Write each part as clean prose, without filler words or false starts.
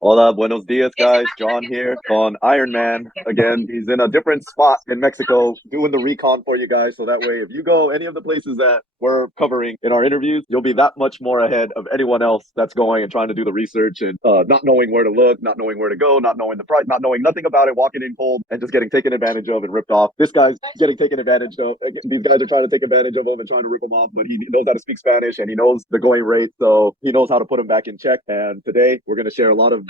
Hola, buenos dias, guys. John here on Iron Man. Again, he's in a different spot in Mexico doing the recon for you guys. So that way, if you go any of the places that we're covering in our interviews, you'll be that much more ahead of anyone else that's going and trying to do the research and not knowing where to look, not knowing where to go, not knowing the price, not knowing nothing about it, walking in cold and just getting taken advantage of and ripped off. This guy's getting taken advantage of. These guys are trying to take advantage of him and trying to rip him off, but he knows how to speak Spanish and he knows the going rate. So he knows how to put him back in check. And today we're going to share a lot of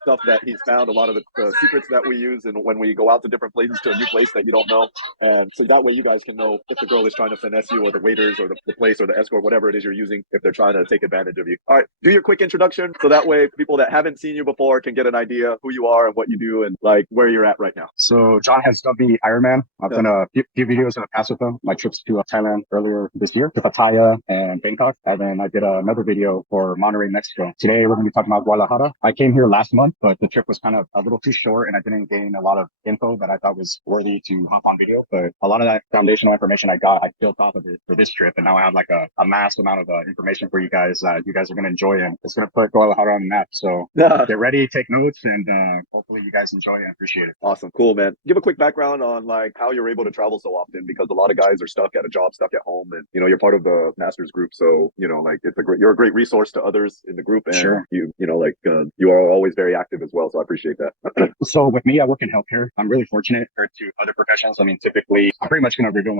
stuff that he's found, a lot of the secrets that we use, and when we go out to different places to a new place that you don't know, and so that way you guys can know if the girl is trying to finesse you, or the waiters, or the place, or the escort, whatever it is you're using, if they're trying to take advantage of you. All right, do your quick introduction, so that way people that haven't seen you before can get an idea who you are and what you do and like where you're at right now. So John has dubbed me Iron Man. I've done a few videos in the past with him. My trips to Thailand earlier this year, to Pattaya and Bangkok. And then I did another video for Monterrey, Mexico. Today we're going to be talking about Guadalajara. I came here last month, but the trip was kind of a little too short and I didn't gain a lot of info that I thought was worthy to hop on video. But a lot of that foundational information I got, I built off of it for this trip. And now I have like a mass amount of information for you guys that you guys are going to enjoy. And it's going to put Guadalajara on the map. So get ready, take notes, and hopefully you guys enjoy and appreciate it. Awesome. Cool, man. Give a quick background on like how you're able to travel so often, because a lot of guys are stuck at a job, stuck at home, and you're part of the masters group. So, like you're a great resource to others in the group, and sure. You are always very active as well. So I appreciate that. So with me, I work in healthcare. I'm really fortunate compared to other professions. I mean, typically, I'm pretty much going to reveal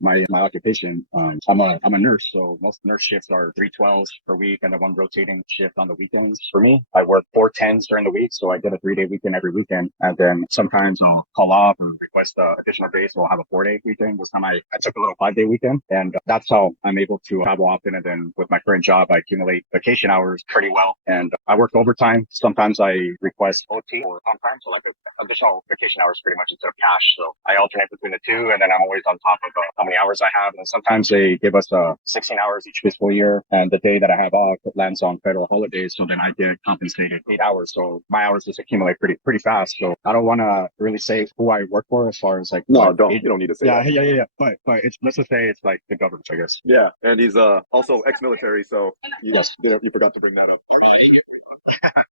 my occupation. I'm a nurse, so most nurse shifts are 312s per week and then one rotating shift on the weekends. For me, I work 410s during the week, so I get a 3-day weekend every weekend. And then sometimes I'll call off or request additional days, so I'll have a 4-day weekend. This time I took a little 5-day weekend, and that's how I'm able to travel often. And then with my current job, I accumulate vacation hours pretty well, and I work overtime. Sometimes I request OT or sometimes so like additional vacation hours pretty much instead of cash. So I alternate between the two, and then I'm always on top of how many hours I have. And sometimes they give us 16 hours each fiscal year, and the day that I have off it lands on federal holidays, so then I get compensated 8 hours. So my hours just accumulate pretty fast. So I don't want to really say who I work for as far as like you don't need to say that. Yeah. But it's, let's just say it's like the government, I guess. Yeah, and he's also ex-military, so yes, you forgot to bring that up.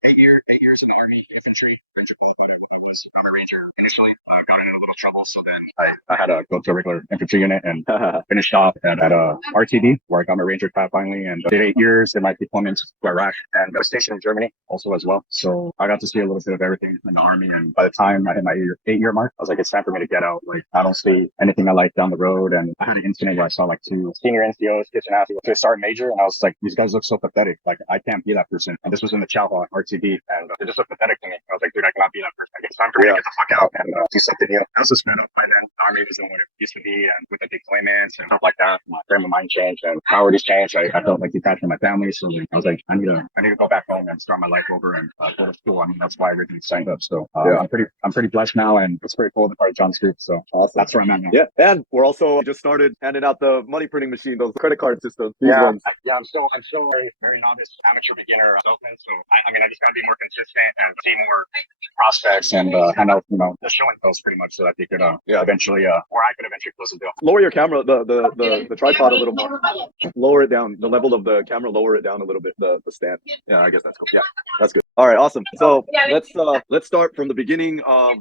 8 years in the Army, infantry, ranger qualified. I'm a ranger initially. Got in a little trouble, so then I had to go to a regular infantry unit and finished off at a RTD where I got my ranger tab finally, and did 8 years in my deployments to Iraq, and I was stationed in Germany also as well. So I got to see a little bit of everything in the Army, and by the time I hit my 8-year mark, I was like, it's time for me to get out. Like, I don't see anything I like down the road. And I had an incident where I saw like 2 senior NCOs kitchen ass to a sergeant major, and I was like, these guys look so pathetic. Like, I can't be that person. And this was in the Chowha RTD, and they just look pathetic to me. I was like, dude, I cannot be that person. Like, it's time for me to get the fuck out and do something new. I was just fed up by then. The Army wasn't what it used to be, and with the deployments and stuff like that, my frame of mind changed and priorities changed. I felt like detached from my family, so like, I was like, I need to go back home and start my life over and go to school. I mean, that's why I originally signed up. So I'm pretty blessed now, and it's pretty cool to be part of John's group. So awesome. That's where I'm at now. Yeah, and we're also just started handing out the money printing machine, those credit card systems. I'm still very novice, amateur, beginner salesman. So I just gotta be more consistent and see more prospects and hand out, the show and those pretty much, so that they could eventually or I could eventually close the deal. Lower your camera, the tripod a little more. Lower it down, the level of the camera. Lower it down a little bit. The stand. Yeah, I guess that's cool. Yeah, that's good. All right, awesome. So let's start from the beginning of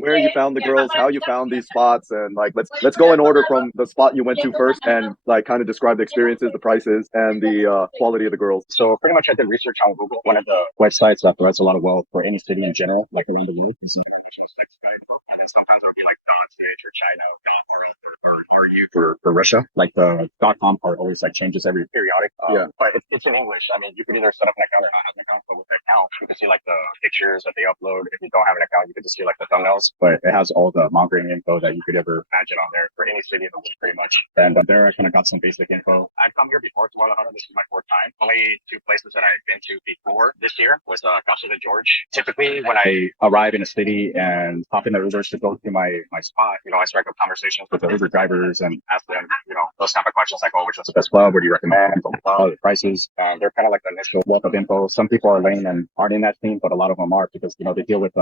where you found the girls, how you found these spots, and like let's go in order from the spot you went to first, and like kind of describe the experiences, the prices, and the quality of the girls. So pretty much I did research on Google. One of the websites that provides a lot of wealth for any city in general, like around the world, is a national sex guide book. And then sometimes it'll be like .ch or China, .rf or .ru for Russia. Like the .com part always like changes every periodic. But it's in English. I mean, you could either set up an account or not have an account, but with the account, you can see like the pictures that they upload. If you don't have an account, you can just see like the thumbnails. But it has all the mongering info that you could ever imagine on there for any city in the world, pretty much. And there I kind of got some basic info. I'd come here before to Guadalajara. This is my 4th time. Only 2 places that I've been to before this year was Casa de George. Typically, when I arrive in a city and hop in the Ubers to go to my spot, I strike up conversations with the Uber drivers and ask them, those type of questions like, oh, which one's the best club? What do you recommend? Blah, blah, blah, the prices. They're kind of like the initial wealth of info. Some people are lame and aren't in that scene, but a lot of them are because they deal with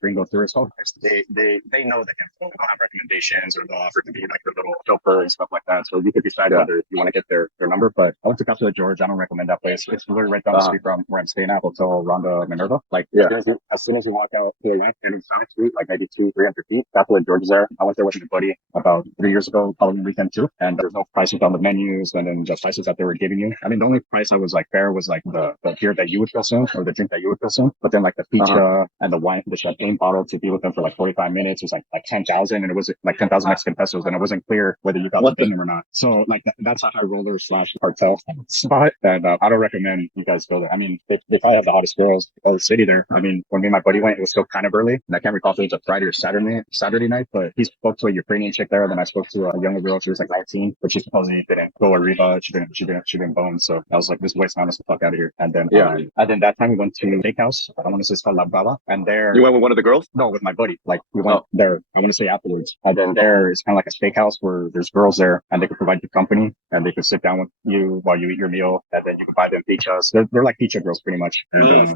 gringo tourists. They know the info. They'll have recommendations or they'll offer to be like their little chauffeur and stuff like that. So you could decide whether you want to get their number. But I went to Casa de George. I don't recommend that place. It's literally right down the street from where I'm staying at, Hotel Ronda Minerva. Like as soon as you walk out to the left and South Street, like maybe 200-300 feet, Casa de George is there. I went there with a buddy about 3 years ago, Halloween weekend too. And there's no prices on the menus and then the prices that they were giving you. I mean, the only price I was like fair was like the beer that you would consume or the drink that you would consume. But then like the pizza and the wine, the champagne bottle to be with them for like 45 minutes was like 10,000 and it was like 10,000 Mexican pesos and it wasn't clear whether you got the thing or not. So like that's a high roller / cartel spot and I don't recommend you guys go there. I mean, they probably have the hottest girls of the city there. I mean, when me and my buddy went, it was still kind of early and I can't recall if it was a Friday or Saturday night, but he spoke to a Ukrainian chick there. Then I spoke to a younger girl. She was like 19, but she supposedly didn't go Arriba. She didn't bone. So I was like, this waste time us the fuck out of here. And then and then that time we went to a steakhouse. I don't want to say it's called La Brava. And there you went with one of the girls? No, with my buddy. Like we went there. I want to say afterwards. And then there is kind of like a steakhouse where there's girls there and they could provide you company and they could sit down with you while you eat your meal and then you can buy them pizzas. They're like pizza girls pretty much. And,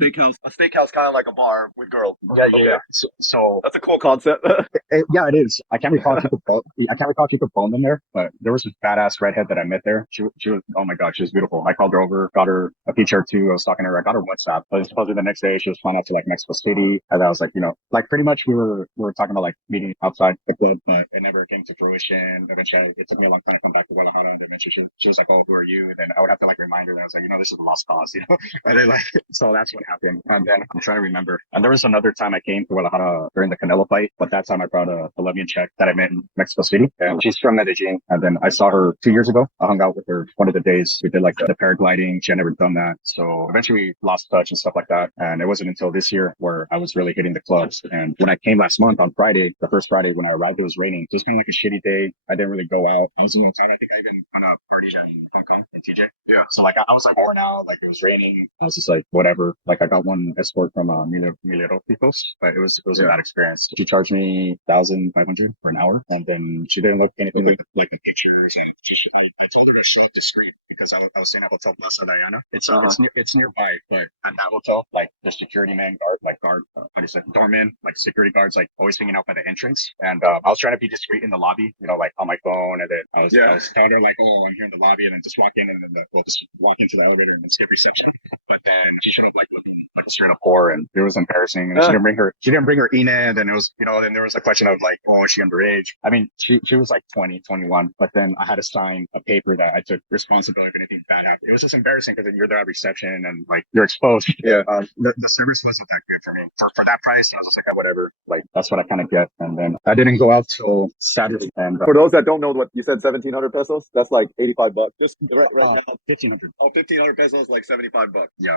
a steakhouse kind of like a bar with girls. Yeah. So that's a cool concept. Yeah, it is. I can't recall if you could phone them there, but there was this badass redhead that I met there. She was, oh my God, she was beautiful. I called her over, got her a picture or two. I was talking to her. I got her WhatsApp. But supposedly the next day she was flying out to like Mexico City. And I was like, like pretty much we were talking about like meeting outside the club, but it never came to fruition. Eventually it took me a long time to come back to Guadalajara. And eventually she was like, oh, who are you? And then I would have to like remind her that I was like, this is a lost cause, And then like, so that's what happened. And then I'm trying to remember. And there was another time I came to Guadalajara during the Canelo fight, but that time I brought a Colombian chick that I met in Mexico City. And she's from Medellin. And then I saw her 2 years ago. I hung out with her one of the days. We did like the paragliding. She had never done that. So eventually we lost touch and stuff like that. And it wasn't until this year where I was really hitting the clubs. And when I came last month on Friday, the first Friday when I arrived, it was raining. So it was kind of like a shitty day. I didn't really go out. I was in town. I think I even kind of partied in Hong Kong in TJ. Yeah. So like I was like worn out. Like it was raining. I was just like, whatever. Like I got one escort from Mileropicos, but it was a bad experience. She charged me 1,500 for an hour. And then she didn't look anything like the pictures. And I told her to show up discreet because I was staying at Hotel Plaza Diana. It's nearby, but at that hotel, like the security man doorman, like security guards, like always hanging out by the entrance. And I was trying to be discreet in the lobby, like on my phone. And then I was telling her like, oh, I'm here in the lobby, and then just walk in, and then just walk into the elevator and then skip reception. But then she showed up like looking like straight up poor, and it was embarrassing. And she didn't bring her INE. And then it was, then there was a question of like, oh, is she underage? I mean, she was like 20, 21, but then I had to sign a paper that I took responsibility if anything bad happened. It was just embarrassing because then you're there at reception and like you're exposed. Yeah. The service wasn't that good for me for that price. I was just like, whatever. Like that's what I kind of get. And then I didn't go out till Saturday. And for those that don't know what you said, 1,700 pesos. That's like $85. Just right now, 1,500. Oh, 1,500 pesos, like $75. Yeah,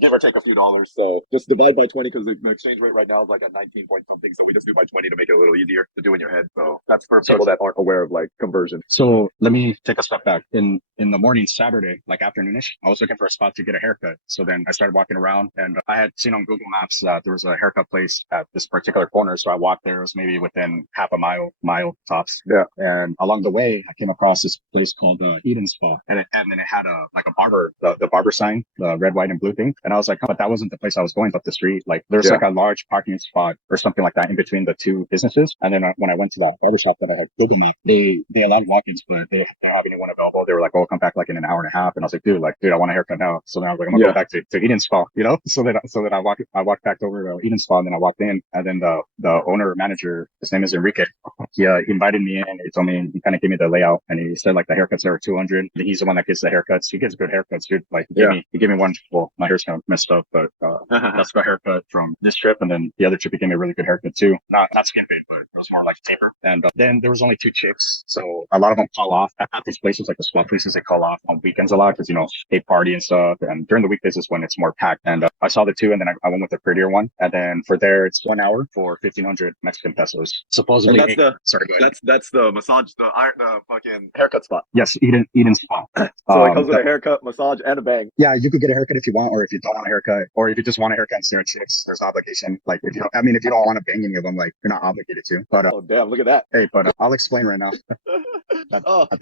give or take a few dollars. So just divide by 20 because the exchange rate right now is like at 19 point something. So we just do by 20 to make it a little easier to do in your head. So that's for people that aren't aware of like conversion. So let me take a step back. In the morning Saturday, like afternoonish, I was looking for a spot to get a haircut. So then I started walking around, and I had seen on Google Maps that there was a haircut place at this particular corner. So I walked there. It was maybe within half a mile tops. Yeah. And along the way, I came across this place called Eden Spa, and then it had a barber, the barber sign, the red, white, and blue thing. And I was like, but that wasn't the place I was going up the street. Like there's like a large parking spot or something like that in between the two businesses. And then when I went to that barber shop that I had Google Maps, they allowed walk-ins, but they didn't have anyone available. They were like, oh, come back like in an hour and a half. And I was like, dude, I want a haircut now. So then I was like, I'm gonna go back to Eden Spa, So that I walked back over to Eden Spa, and then I walked in, and then the owner manager, his name is Enrique. He invited me in, and he told me, he kind of gave me the layout, and he said like the haircuts there are 200. He's the one that gets the haircuts. He gets good haircuts, dude. Like he gave me one. Well, my hair's kind of messed up, but that's the haircut from this trip, and then the other trip he gave me a really good haircut too. Not skin fade, but it was more like taper. And then there was only 2 chicks, so a lot of them call off at these places, like the spa places. They call off on weekends a lot because they party and stuff. And during the weekdays is when it's more packed. And I saw the 2, and then I went with the prettier one. And then for there, it's 1 hour for 1,500 Mexican pesos. Supposedly, and that's the massage, the fucking haircut spot. Yes, Eden Spa. So it comes with a haircut, massage, and a bang. Yeah, you could get a haircut if you want, or if you don't want a haircut, or if you just want a haircut and stare at chicks, there's obligation. Like if you don't want to bang any of them, like you're not obligated to. But oh damn, look at that. Hey, but I'll explain right now.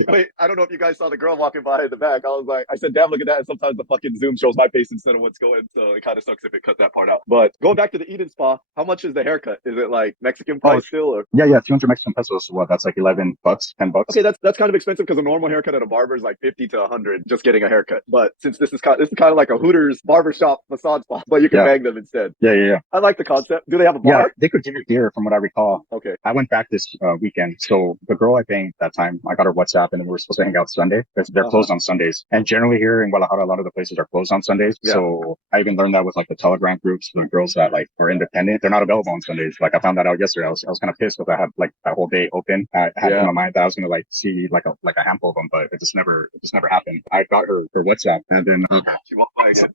Wait, I don't know if you guys saw the girl walking by in the back. I said, damn, look at that. And sometimes the fucking Zoom shows my face instead of what's going. So it kind kind of sucks if it cut that part out. But going back to the Eden Spa, how much is the haircut? Is it like Mexican Oh, price still, or? yeah, 200 Mexican pesos. What? That's like 11 bucks, 10 bucks. Okay, that's kind of expensive because a normal haircut at a barber is like 50 to 100 just getting a haircut. But since this is kind of like a Hooters barbershop massage spa, but you can Yeah. bang them instead. Yeah. I like the concept. Do they have a Yeah, bar? they could give you beer from what I recall. Okay. I went back this weekend. So the girl I banged that time, I got her WhatsApp and then we were supposed to hang out Sunday because they're closed on Sundays. And generally here in Guadalajara, a lot of the places are closed on Sundays. Yeah. So I even learned that with like the Telegram groups, the girls that like are independent, they're not available on Sundays. Like I found that out yesterday. I was kind of pissed because I had like that whole day open. I had in my mind that I was going to like see like a handful of them, but it just never happened. I got her WhatsApp and then She walked by again.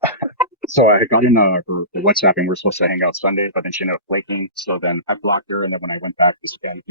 so I got in her WhatsApp and we were supposed to hang out Sunday, but then she ended up flaking. So then I blocked her. And then when I went back this weekend,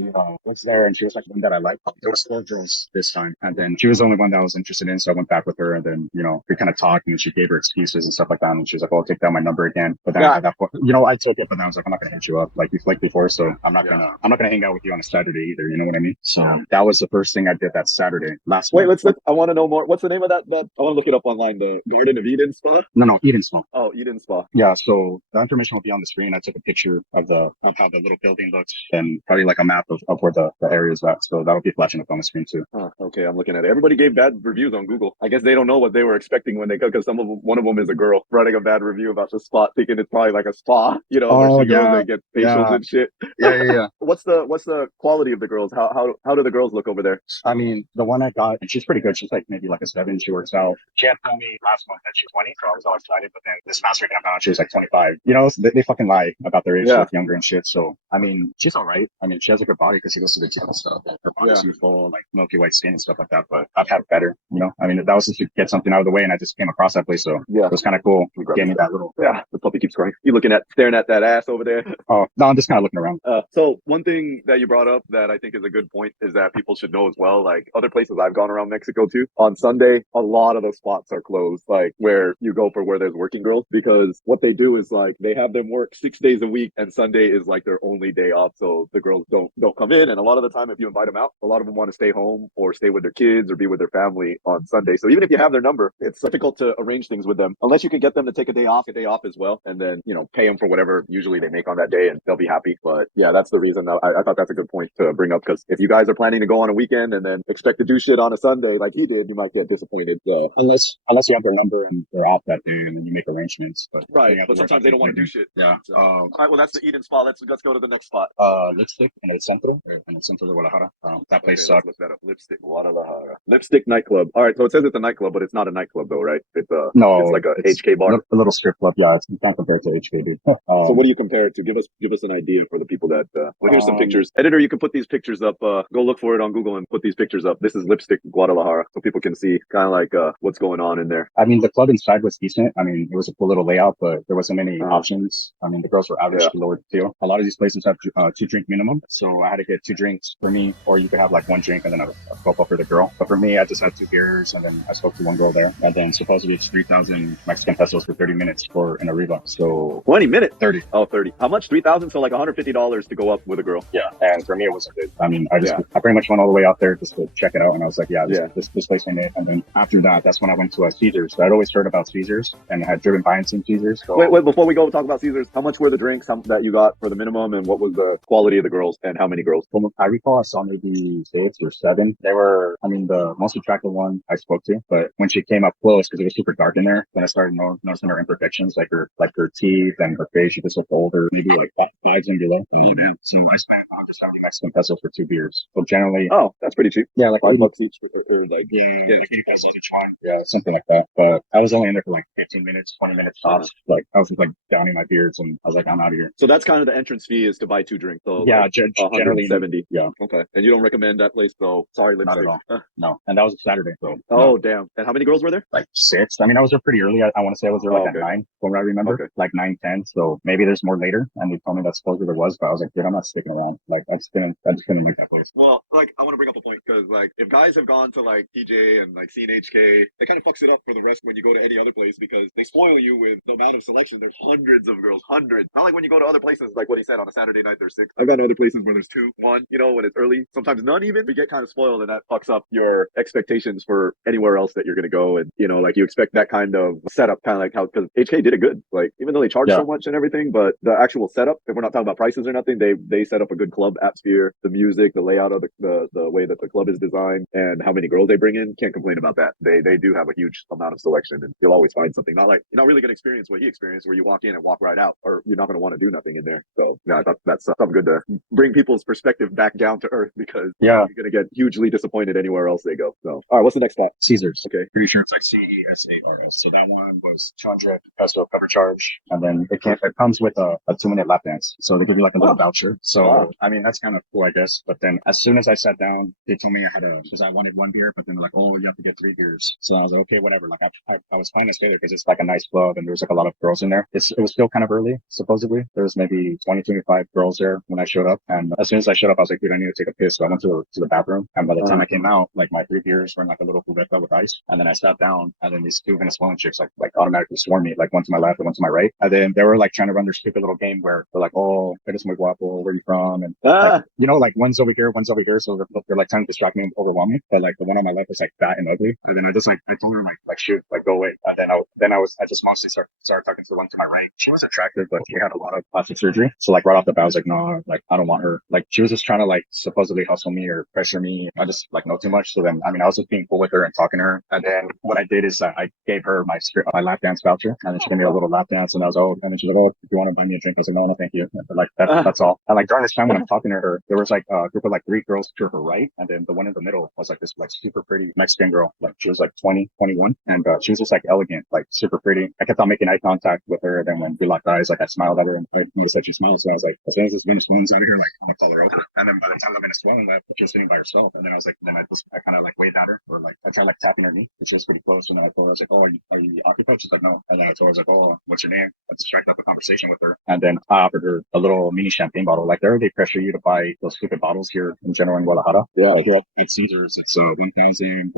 what's there? And she was like one that I liked. There was 4 girls this time. And then she was the only one that I was interested in. So I went back with her and then, we kind of talked and she gave her excuses and stuff like that. And she was like, oh, I'll take down my number again. But then at that point, I took it, but then I was like, I'm not going to hit you up like you flaked before. So I'm not going to hang out with you on a Saturday either. You know what I mean? So that was the first thing I did that Saturday last Wait, month. I want to know more. What's the name of that? I want to look it up online. The Garden of Eden Spa? No, Eden Spa. Oh, Eden Spa. Yeah, so the information will be on the screen. I took a picture of how the little building looks and probably like a map of where the area is at. So that'll be flashing up on the screen too. Okay, I'm looking at it. Everybody gave bad reviews on Google. I guess they don't know what they were expecting when they go, because one of them is a girl writing a bad review about the spot, thinking it's probably like a spa, where she goes and gets facials and shit. Yeah. What's the quality of the girls? How do the girls look over there? I mean, the one I got, and she's pretty good. She's like maybe like a 7. She works out. She had told me last month that she's 20, so I was all excited. But then this past weekend I found out she was like 25. They fucking lie about their age. She looks younger and shit. So I mean, she's all right. I mean, she has a good body because she goes to the gym and stuff. Her body's youthful, like milky white skin and stuff like that. But I've had better. I mean, that was just to get something out of the way, and I just came across that place, so it was kind of cool. Gave me that little. Yeah, the puppy keeps crying. You staring at that ass over there? Oh no, I'm just kind of looking around. So one thing that you brought up that I think is a good point is that people should know as well. Like other places I've gone around Mexico too, on Sunday, a lot of those spots are closed. Like where you go for where there's working girls, because what they do is like they have them work 6 days a week, and Sunday is like their only day off. So the girls don't come in, and a lot of the time, if you invite them out, a lot of them want to stay home or stay with their kids or be with their family on Sunday. So even if you have their number, it's difficult to arrange things with them unless you can get them to take a day off as well, and then pay them for whatever usually they make on that day, and they'll be happy. But yeah, that's the reason I thought that's a good point to bring up, because if you guys are planning to go on a weekend and then expect to do shit on a Sunday like he did, you might get disappointed. So unless you have their number and they're off that day, and then you make arrangements. But sometimes they don't want to do shit. Yeah. So, all right. Well, that's the Eden Spa. Let's go to the next spot. Lipstick in el centro de Guadalajara. That place sucks. Look that up. Lipstick Guadalajara. Lipstick nightclub. All right. So it says it's a nightclub, but it's not a nightclub though, right? It's like a HK bar. A little strip club. Yeah, it's not compared to HKD. So what do you compare it to? Give us an idea for the people that. Well, here's some pictures. Editor, you can put these pictures up. Go look for it on Google and put these pictures up. This is Lipstick Guadalajara, so people can see kind of like what's going on in there. I mean, the club inside was decent. I mean, it was a cool little layout, but there wasn't many options. I mean, the girls were average to lower too. A lot of these places have 2-drink minimum, so I had to get 2 drinks for me, or you could have like 1 drink and then a copa for the girl. But for me, I just had 2 beers, and then I spoke to one girl there, and then supposedly it's 3,000 Mexican pesos for 30 minutes for an arriba. So 20 minutes? 30. Oh, 30. How much? 3,000? So like $150 to go up with a girl. Yeah, and for me it wasn't good. I mean, I pretty much went all the way out there just to check it out, and I was like, this place ain't it. And then after that's when I went to a Caesars. So I'd always heard about Caesars and had driven by and seen Caesars. So. Wait, before we go talk about Caesars, how much were the drinks that you got for the minimum, and what was the quality of the girls, and how many girls? From I recall, I saw maybe 6 or 7. They were, I mean, the most attractive one I spoke to, but when she came up close, because it was super dark in there, then I started noticing her imperfections, like her teeth and her face. She just looked older, maybe like 5 and below. So I spent just 70 Mexican pesos for 2 beers. So generally, that's pretty cheap. Yeah, like $5 each, or like like 80 pesos each one. Yeah, something like that. But I was only in there for like 15 minutes, 20 minutes tops. Like I was just like downing my beers, and I was like, I'm out of here. So that's kind of the entrance fee, is to buy 2 drinks. So yeah, like generally 70. Yeah. Okay. And you don't recommend that place, though? Sorry, Lipstick. Not at all. No. And that was a Saturday, so. Oh, damn. And how many girls were there? Like 6. I mean, I was there pretty early. I want to say I was there at 9, from what I remember. Okay. Like 9, 10. So maybe there's more later. And they told me that supposedly there was, but I was like, dude, I'm not sticking around. Like, didn't like that place. Well, like I want to bring up a point because like if guys have gone to like TJ and like seen HK, it kind of fucks it up for the rest when you go to any other place because they spoil you with the amount of selection. There's hundreds of girls, hundreds. Not like when you go to other places, like what he said on a Saturday night, there's six. I've gone to other places where there's two, one. You know, when it's early, sometimes none even. You get kind of spoiled, and that fucks up your expectations for anywhere else that you're gonna go. And you know, like you expect that kind of setup, kind of like how because HK did it good. Like even though they charge so much and everything, but the actual setup, if we're not talking about prices or nothing, they set up a good club atmosphere, the music, the layout of the way that the club is designed, and how many girls they bring in. Can't complain about that. They do have a huge amount of selection, and you'll always find something. Not like you're not really gonna experience what he experienced, where you walk in and walk right out, or you're not gonna want to do nothing in there. So yeah, I thought that's something good to bring people's perspective back down to earth because you're gonna get hugely disappointed anywhere else they go. So all right, what's the next spot? Caesars. Okay, pretty sure it's like CESARS. So that one was 200 peso cover charge, and then it comes with a 2-minute lap dance. So they give you like a little voucher. So I mean that's kind of cool, I guess. But then as soon as I sat down, they told me I had to, because I wanted one beer, but then they're like, oh, you have to get 3 beers. So I was like, okay, whatever. Like I was fine to stay there because it's like a nice club and there was like a lot of girls in there. It was still kind of early, supposedly. There was maybe 20, 25 girls there when I showed up. And as soon as I showed up, I was like, dude, I need to take a piss. So I went to the bathroom. And by the time I came out, like my 3 beers were in like a little cubeta with ice. And then I sat down, and then these 2 Venezuelan chicks like automatically swarmed me, like one to my left and one to my right. And then they were like trying to run their stupid little game where they're like, oh, eres muy guapo, where are you from? And you know, like one's over here, one's over here. So they're like trying to distract me and overwhelm me. But like the one on my left was like fat and ugly. And then I just like, I told her like shoot, like go away. And then I just mostly started talking to the one to my right. She was attractive, but she had a lot of plastic surgery. So like right off the bat, I was like, no, like I don't want her. Like she was just trying to like supposedly hustle me or pressure me. I just like know too much. So then, I mean, I was just being cool with her and talking to her. And then what I did is I gave her my lap dance voucher, and then she gave me a little lap dance, and I was and then she's like, oh, if you want to buy me a drink, I was like, no, thank you. But like that's all. And like during this time when I'm talking to her, there was like a group of like 3 girls to her right, and then the one in the middle was like this like super pretty Mexican girl. Like she was like 20, 21, and she was just like elegant, like super pretty. I kept on making eye contact with her, and then when we locked eyes, like I smiled at her, and I noticed that she smiled. So I was like, as soon as this Venezuelan's out of here, like I'm gonna call her over. And then by the time the Venezuelan left, she was sitting by herself, and then I was like, I kind of like waved at her, or like I tried like tapping her knee, which was pretty close. And then I told her, I was like, oh, are you occupied? She's like, no. And then I told her, I was like, oh, what's your name? I struck up a conversation with her, and then I offered her a little mini champagne bottle. Like they pressure you to buy those stupid bottles here in general in Guadalajara. Yeah, like at Caesars, it's 1,118.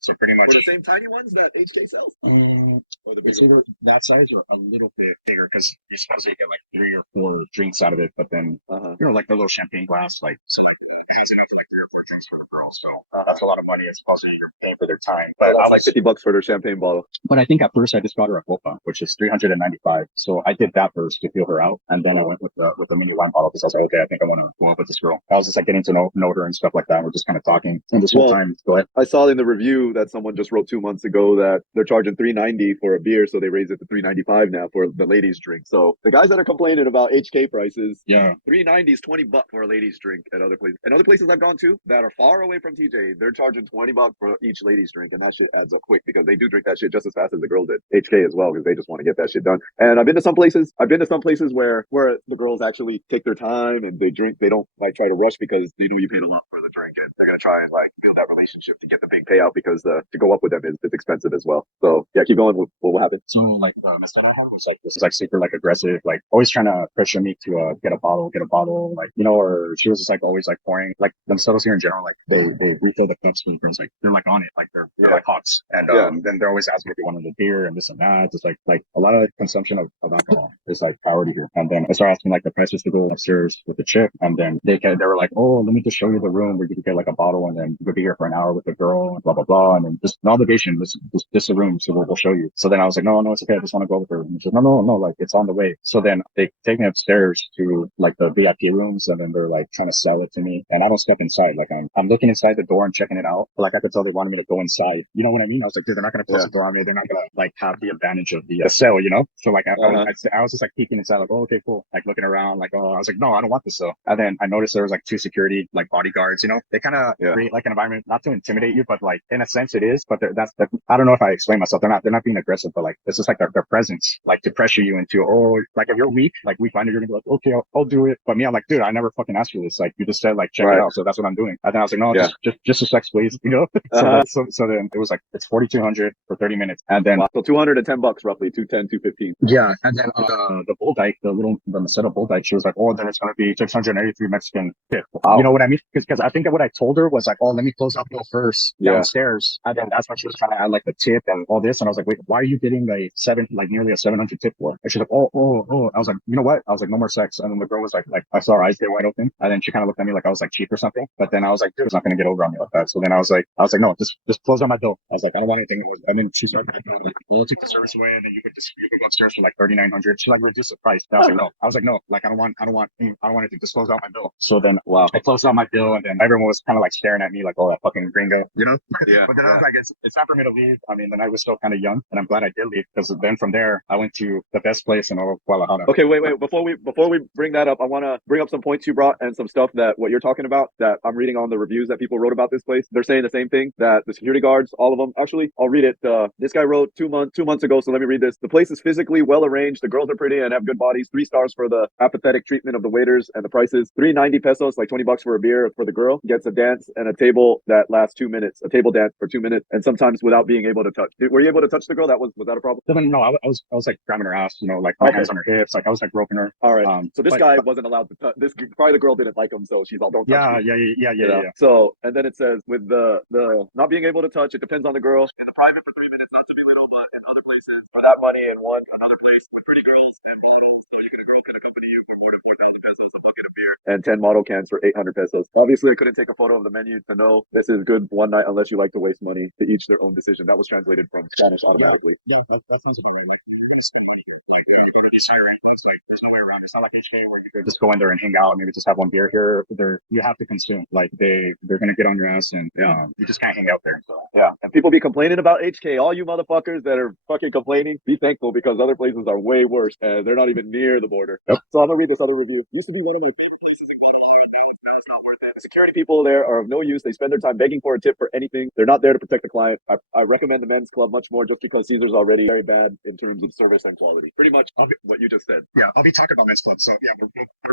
So pretty much the same tiny ones that HK sells. Or the bigger that size or a little bit bigger because you're supposed to get like 3 or 4 drinks out of it, but then you know, like the little champagne glass, like so like 3 or 4 drinks for the girls. So that's a lot of money as opposed to you're paying for their time. But I like $50 for their champagne bottle. But I think at first I just got her a copa, which is 395. So I did that first to feel her out, and then I went with the mini wine bottle because I was like, okay, I think I want to go out with this girl. I was just like getting to know her and stuff like that. We're just kind of talking, and this whole time, go ahead. I saw in the review that someone just wrote 2 months ago that they're charging $3.90 for a beer, so they raised it to $3.95 now for the ladies' drink. So the guys that are complaining about HK prices, $3.90 is $20 for a ladies' drink at other places. And other places I've gone to that are far away from TJ, they're charging $20 for each ladies' drink, and that shit adds up quick because they do drink that shit just as fast as the girls did. HK as well, because they just want to get that shit done. And I've been to some places where the girls actually take their time and they drink. They don't like try to rush because they know you paid a lot for the drink, and they're gonna try and like build that relationship to get the big payout because to go up with them is expensive as well. So yeah, keep going. What will happen? So like this is like super like aggressive, like always trying to pressure me to get a bottle, like, you know, or she was just like always like pouring, like themselves here in general, like they refill the cups for friends, like they're like on it, like they're like hawks, and then they're always asking if they wanted a beer and this and that. Just like a lot of consumption of alcohol is like priority here. And then I started asking like the prices to go upstairs with the chick, and then they were like, oh, let me just show you the room where you could get like a bottle, and then you could be here for an hour with the girl, and blah blah blah, and then just no obligation, this a room, so we'll show you. So then I was like, no, it's okay, I just want to go with her. And she said, no, like it's on the way. So then they take me upstairs to like the VIP rooms, and then they're like trying to sell it to me, and I don't step inside. Like I'm looking inside the door and checking it out. Like I could tell they wanted me to go inside. You know what I mean? I was like, dude, they're not gonna close the door on me. They're not gonna like have the advantage of the sale, you know? So like I was just like peeking inside, like, oh, okay, cool. Like looking around, like, oh, I was like, no, I don't want this though. And then I noticed there was like 2 security like bodyguards, you know? They kind of create like an environment not to intimidate you, but like in a sense it is. But I don't know if I explain myself. They're not being aggressive, but like it's just like their presence, like to pressure you into, oh, like if you're weak minded, you're gonna be like, okay, I'll do it. But me, I'm like, dude, I never fucking asked for this. Like you just said, like check it out. So that's what I'm doing. And then I was like, no, just a sex, please, you know? So then it was like, it's 4,200 for 30 minutes. And then, wow. So $210 roughly, 210, 215. yeah. And then, the bull dyke, the Masetta bull dyke, she was like, oh, then it's going to be 683 Mexican tip. Wow. You know what I mean? Because I think that what I told her was like, oh, let me close up bill first Yeah. downstairs. And then that's when she was trying to add like the tip and all this. And I was like, wait, why are you getting nearly a 700 tip for? And she's like, oh. I was like, you know what? I was like, no more sex. And then the girl was like, I saw her eyes get wide open. And then she kind of looked at me like I was like cheap or something. But then I was like, dude, it's not going to get over on me like that. So then I was like, no, just close on my bill. I was like, I don't want anything. And then she started like, we'll take the service away. And then you could go upstairs for like 3,900. She like reduced the price. And I was like, no, like I don't want it to just close out my bill. So then, wow, I closed out my bill, and then everyone was kind of like staring at me like, oh, that fucking gringo, you know? Yeah. But then I was like, it's time for me to leave. I mean, then I was still kind of young, and I'm glad I did leave, because then from there I went to the best place in all of Guadalajara. Okay, wait. Before we bring that up, I want to bring up some points you brought and some stuff that what you're talking about that I'm reading on the reviews that people wrote about this place. They're saying the same thing, that the security guards, all of them. Actually, I'll read it. This guy wrote 2 months ago, so let me read this. The place is physically well arranged. The girls are pretty and have good bodies. 3 stars for the apathetic treatment of the waiters, and the prices 390 pesos, like $20 for a beer for the girl. Gets a dance and a table that lasts 2 minutes. A table dance for 2 minutes, and sometimes without being able to touch. Were you able to touch the girl? Was that a problem? No, I was like grabbing her ass, you know, like my hands on her hips, like I was like groping her. All right. So this guy wasn't allowed to touch. This probably the girl didn't like him, so she's all, don't touch me. Yeah. So, and then it says with the not being able to touch, it depends on the girl. In the private for 3 minutes, not to be little, but in other places for that money, in another place with pretty girls and models, now you get a girl can accompany you for more than 4,000 pesos, a bucket of beer, and 10 model cans for 800 pesos. Obviously, I couldn't take a photo of the menu to know this is good one night unless you like to waste money. To each their own decision. That was translated from Spanish automatically. Yeah, that sounds about right. It's like there's no way around. It's not like HK where you could just go in there and hang out, maybe just have one beer here. You have to consume. Like they're gonna get on your ass, and you just can't hang out there. So yeah, and people be complaining about HK. All you motherfuckers that are fucking complaining, be thankful, because other places are way worse, and they're not even near the border. Yep. So I'm gonna read this other review. Used to be one of my places in Guadalajara. It's not worth that. The security people there are of no use. They spend their time begging for a tip for anything. They're not there to protect the client. I recommend the men's club much more, just because Caesar's already very bad in terms of service and quality. Pretty much what you just said. Yeah, I'll be talking about men's club. So yeah, we're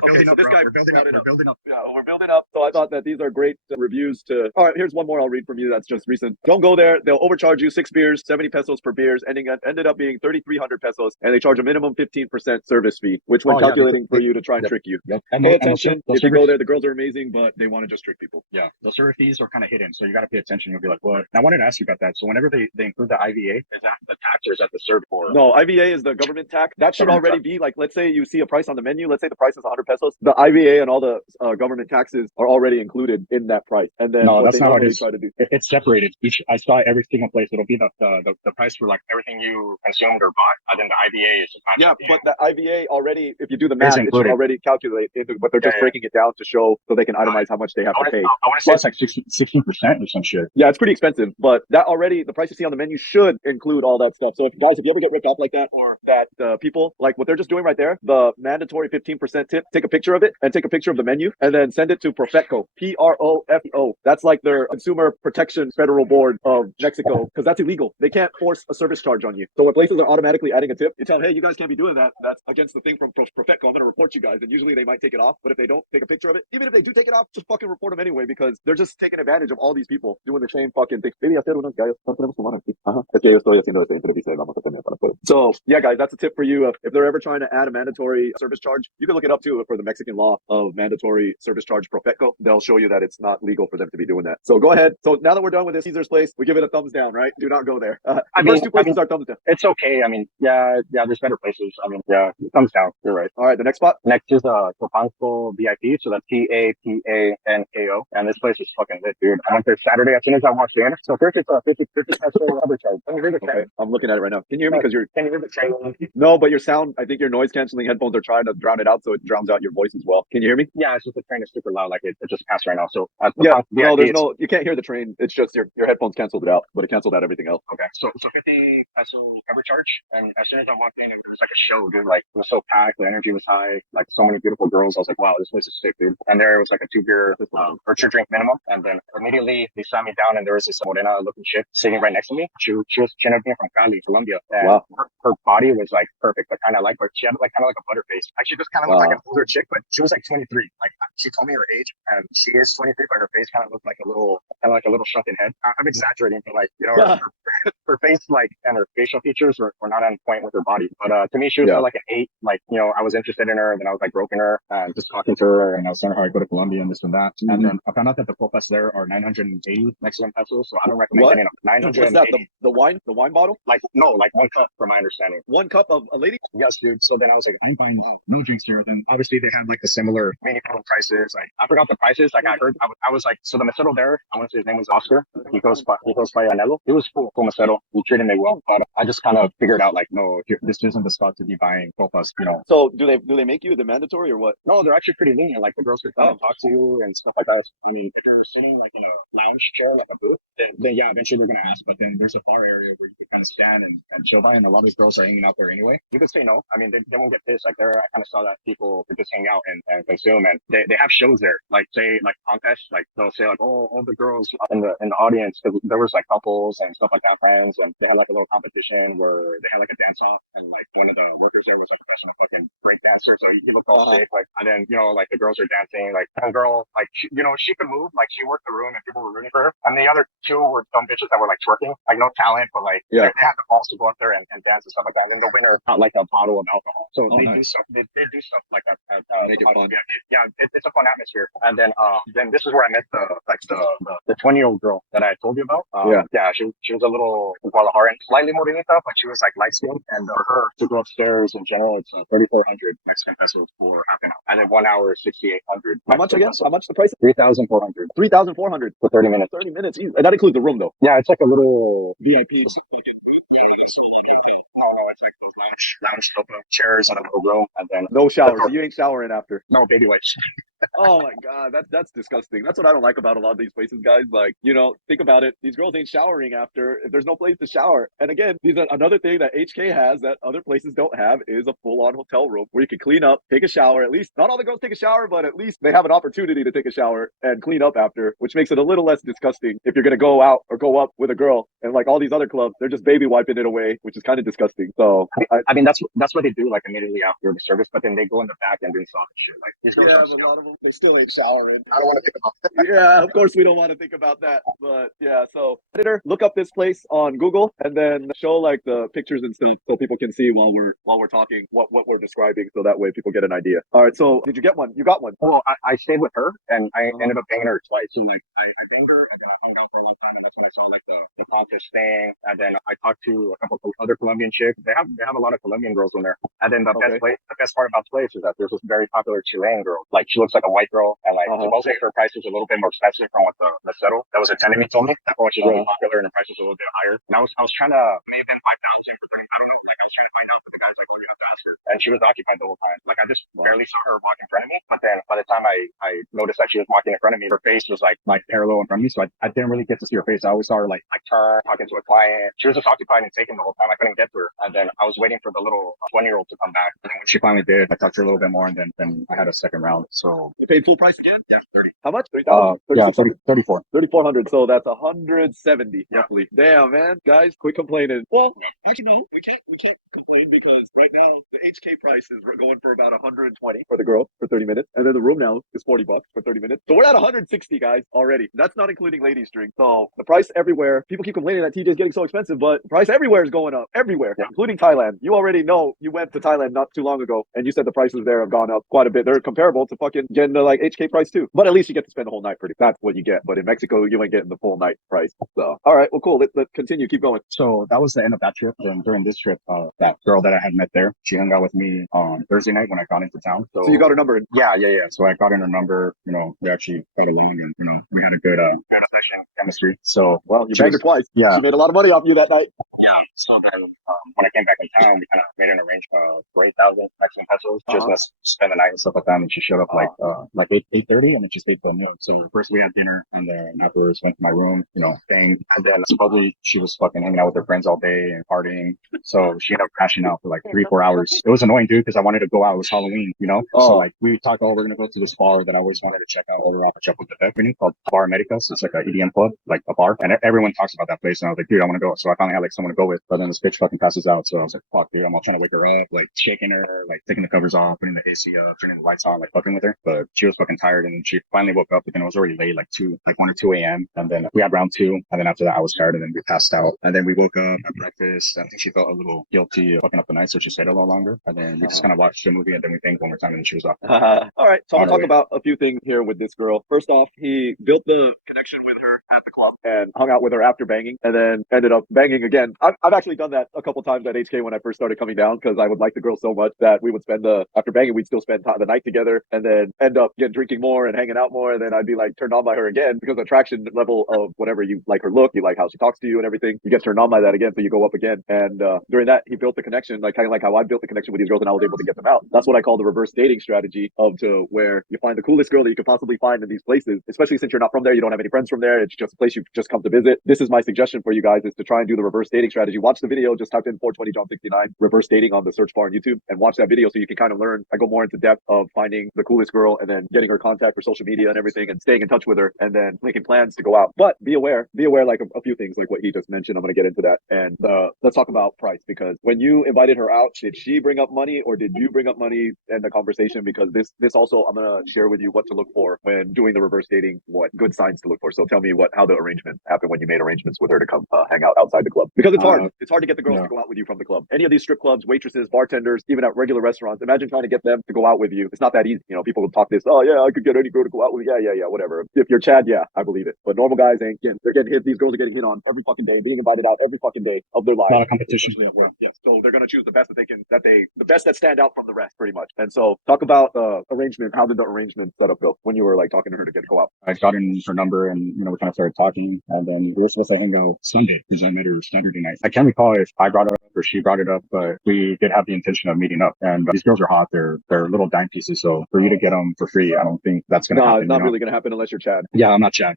building up. We're building up. Yeah, we're building up. So I thought that these are great reviews to. All right, here's one more I'll read from you that's just recent. Don't go there. They'll overcharge you 6 beers, 70 pesos per beers, ended up being 3,300 pesos, and they charge a minimum 15% service fee, which when calculating for you to try and trick you. Yep. Pay attention. If you go there, the girls are amazing, but they want to just trick people. Yeah, those service fees are kind of hidden, so you got to pay attention. You'll be like, what? I wanted to ask you about that. So whenever they include the IVA, is that the tax or is that the service? No, IVA is the government tax. That should already be like, let's say you see a price on the menu. Let's say the price is 100 pesos. The IVA and all the government taxes are already included in that price. And then no, that's not what try to do. It's separated. I saw every single place. It'll be the price for like everything you consumed or bought, and then the IVA is the yeah, but the IVA already, if you do the math, it should already calculate it, but they're just breaking it down to show so they can itemize how much they have to pay. I want to say it's like 16% or some shit. Yeah, it's pretty expensive, but that already, the price you see on the menu should include all that stuff. So if you ever get ripped off like that, or that people, like what they're just doing right there, the mandatory 15% tip, take a picture of it and take a picture of the menu and then send it to Profetco, Profo. That's like their Consumer Protection Federal Board of Mexico, because that's illegal. They can't force a service charge on you. So when places are automatically adding a tip, you tell them, hey, you guys can't be doing that. That's against the thing from Profetco. I'm going to report you guys. And usually they might take it off, but if they don't take a picture of it, even if they do take it off, just fucking report them anyway, because they're just taking advantage of all these people doing the same fucking thing. So yeah, guys, that's a tip for you. If they're ever trying to add a mandatory service charge, you can look it up too for the Mexican law of mandatory service charge Profetco. They'll show you that it's not legal for them to be doing that. So go ahead. So now that we're done with this Caesar's place, we give it a thumbs down, right? Do not go there. First two places are thumbs down. It's okay. I mean, yeah, there's better places. I mean, yeah, thumbs down. You're right. All right, the next spot. Next is Topanco VIP. So that's TAPANKO. And this place is fucking lit, dude. I went there Saturday as soon as I walked in. So first it's a 50 peso rubber charge. Can you hear the train? Okay, I'm looking at it right now. Can you hear me? Because Can you hear the train? No, but your sound, I think your noise canceling headphones are trying to drown it out, so it drowns out your voice as well. Can you hear me? Yeah, it's just the train is super loud, like it just passed right now. So you can't hear the train. It's just your headphones canceled it out, but it canceled out everything else. Okay, so 50 peso cover charge, and as soon as I walked in, it was like a show, dude. Like it was so packed, the energy was high, like so many beautiful girls. I was like, wow, this place is sick, dude. And there was like a 2-beer beer or 2 drink minimum. And then immediately they sat me down, and there was this morena looking chick sitting right next to me. She was ended up being from Cali, Colombia. And Wow. her body was like perfect. I kind of like her. She had like kind of like a butter face. Actually, just kind of looked like an older chick, but she was like 23. Like she told me her age, and she is 23, but her face kind of looked like a little shrunken head. I'm exaggerating, but like her face like and her facial features were not on point with her body. But to me, she was like an 8. Like I was interested in her, and then I was like groping her and just talking to her, and I was telling her how I go to Colombia and this and that. And then I found out that the copas there are 980 Mexican pesos, so I don't recommend getting 980. What's that? The wine bottle? Like no, like 1 cup from my understanding. 1 cup of a lady? Yes, dude. So then I was like, I'm buying no drinks here. Then obviously they have like the similar mini bottle prices. Like I forgot the prices. Like I heard, I was like, so the mesero there, I want to say his name was Oscar. He goes by Anelo. He was cool mesero. He treated me well. But I just kind of figured out like, no, this isn't the spot to be buying copas. So do they make you the mandatory or what? No, they're actually pretty lenient. Like the girls could come and talk to you and stuff like that. I mean, if you're sitting like in a lounge chair, like a booth, then yeah, eventually they're gonna ask. But then there's a bar area where you can kind of stand and chill by, and a lot of these girls are hanging out there anyway. You could say no. I mean, they won't get pissed. Like there, I kind of saw that people could just hang out and consume, and they have shows there. Like say like contests. Like they'll say like, oh, all the girls in the audience, because there was like couples and stuff like that, friends, and they had like a little competition where they had like a dance off, and like one of the workers there was like a professional fucking break dancer, so he looked all safe. Like, and then like the girls are dancing. Like one girl, like she could move. Like she worked the room, and people were rooting for her. And the other 2 were dumb bitches that were like twerking, like no talent, but like they had the balls to go up there and dance and stuff like that. And then the winner got like a bottle of alcohol. So they do stuff. They do stuff like that. Make it fun. Yeah, it's a fun atmosphere. And then this is where I met the 20-year-old girl that I told you about. She was a little Guadalajara, slightly morenita, but she was like light skinned. And for her to go upstairs in general, it's 3,400 Mexican pesos for half an hour, and then 1 hour is 6,800. How much again? How much the price? 3,400. 3,400 for 30 minutes. 30 minutes. And that includes the room though. Yeah, it's like a little VIP. No, it's like those lounge sofa chairs in a little room, and then no showers. So you ain't showering after. No baby wipes. Oh my god, that's disgusting. That's what I don't like about a lot of these places, guys. Like, think about it. These girls ain't showering after if there's no place to shower. And again, another thing that HK has that other places don't have is a full-on hotel room where you can clean up, take a shower. At least not all the girls take a shower, but at least they have an opportunity to take a shower and clean up after, which makes it a little less disgusting if you're gonna go out or go up with a girl. And like all these other clubs, they're just baby wiping it away, which is kind of disgusting. So I mean that's what they do like immediately after the service, but then they go in the back and do soft shit. Like these girls a lot of them, they still ain't showering. I don't want to think about that. Yeah, of course we don't want to think about that. But yeah, so editor, look up this place on Google and then show like the pictures and stuff so people can see while we're talking what we're describing, so that way people get an idea. All right, so did you get one? You got one. Well, I stayed with her and I ended up banging her twice. So like I banged her and then I hung out for a long time, and that's when I saw like the contest thing. And then I talked to a couple of other Colombian chicks. They have a lot of Colombian girls in there. And then the best part about the place is that there's this very popular Chilean girl. Like she looks like a white girl, and like supposedly her price was a little bit more expensive from what the mesero that was attending me told me. That she's really popular and the price was a little bit higher. And I was trying to maybe find out too for 30. I don't know. Like I was trying to find out, but the guy's like looking at faster, and she was occupied the whole time. Like I just barely saw her walk in front of me. But then by the time I noticed that she was walking in front of me, her face was like parallel in front of me, so I didn't really get to see her face. I always saw her like turn, talking to a client. She was just occupied and taking the whole time. I couldn't get to her. And then I was waiting for the little 20-year-old to come back. And then when she finally did, I talked to her a little bit more, and then I had a second round. So you paid full price again? Yeah, 30. How much? 3,000? Yeah, 34. 3,400. So that's 170 roughly. Damn, man. Guys, quit complaining. Well, actually no, we can't complain because right now the HK price is going for about 120 for the girl for 30 minutes, and then the room now is $40 for 30 minutes. So we're at 160, guys, already. That's not including ladies drink. So the price everywhere. People keep complaining that TJ is getting so expensive, but the price everywhere is going up. Everywhere, including Thailand. You already know you went to Thailand not too long ago, and you said the prices there have gone up quite a bit. They're comparable to fucking getting the like HK price too. But at least you get to spend the whole night pretty. That's what you get. But in Mexico, you ain't getting the full night price. So all right, well, cool. Let's continue. Keep going. So that was the end of that trip. And during this trip, that girl that I had met there, she hung out with me on Thursday night when I got into town. So you got her number? Yeah. So I got in her number. We actually got along, and we had a good chemistry. So well, you banged her twice. Yeah, she made a lot of money off you that night. So then, when I came back in town, we kind of made an arrangement for 8,000 Mexican pesos. She was Uh-huh. gonna spend the night and stuff like that. And she showed up like 8:30, and then she stayed till noon. So first we had dinner, and then afterwards went to my room, staying. And then supposedly she was fucking hanging out with her friends all day and partying. So she ended up crashing out for like 3-4 hours. It was annoying, dude, because I wanted to go out. It was Halloween. So Oh. like we talked, oh, we're gonna go to this bar that I always wanted to check out over off of Chapultepec called Bar Americas. It's like a EDM club, like a bar, and everyone talks about that place. And I was like, dude, I want to go. So I finally had like someone to go with, but then this bitch fucking passes out. So I was like, fuck, dude, I'm all trying to wake her up, like shaking her, like taking the covers off, putting the AC up, turning the lights on, like fucking with her. But she was fucking tired, and then she finally woke up. But then it was already late, like 1 or 2 a.m. And then we had round two, and then after that I was tired, and then we passed out. And then we woke up at breakfast. I think she felt a little guilty of fucking up the night, so she stayed a little longer. And then we just kind of watched the movie, and then we banged one more time, and then she was off. All right, so I'm On gonna her talk way. about a few things here with this girl. First off, he built the connection with her at the club and hung out with her after banging, and then ended up banging again. I've actually done that a couple times at HK when I first started coming down because I would like the girl so much that we would spend after banging, we'd still spend the night together, and then end up getting drinking more and hanging out more, and then I'd be like turned on by her again because the attraction level of whatever, you like her look, you like how she talks to you and everything, you get turned on by that again, so you go up again. And during that, he built the connection, like kind of like how I built the connection with these girls, and I was able to get them out. That's what I call the reverse dating strategy of to where you find the coolest girl that you could possibly find in these places, especially since you're not from there, you don't have any friends from there, it's just a place you've just come to visit. This is my suggestion for you guys, is to try and do the reverse dating strategy. Watch the video, just type in 420 John 69 reverse dating on the search bar on YouTube and watch that video so you can kind of learn. I go more into depth of finding the coolest girl and then getting her contact for social media and everything and staying in touch with her and then making plans to go out. But be aware like a few things like what he just mentioned. I'm going to get into that. And let's talk about price, because when you invited her out, did she bring up money or did you bring up money in the conversation? Because this also, I'm going to share with you what to look for when doing the reverse dating, what good signs to look for. So tell me how the arrangement happened when you made arrangements with her to come hang out outside the club, because it's hard. It's hard to get the girls Yeah. to go out with you from the club. Any of these strip clubs, waitresses, bartenders, even at regular restaurants, imagine trying to get them to go out with you. It's not that easy. People will talk this, oh yeah, I could get any girl to go out with me. Yeah, whatever. If you're Chad, yeah, I believe it. But normal guys ain't getting, they're getting hit. These girls are getting hit on every fucking day, being invited out every fucking day of their A lot lives. of competition. Especially at work. Yes. So they're gonna choose the best that they can, the best that stand out from the rest, pretty much. And so talk about arrangement. How did the arrangement setup go when you were like talking to her to go out? I got in her number, and we kind of started talking, and then we were supposed to hang out Sunday because I met her Saturday night. I can't recall if I brought it up or she brought it up, but we did have the intention of meeting up. And these girls are hot; they're little dime pieces. So for you to get them for free, I don't think that's gonna happen. Not really gonna happen unless you're Chad. Yeah, I'm not Chad.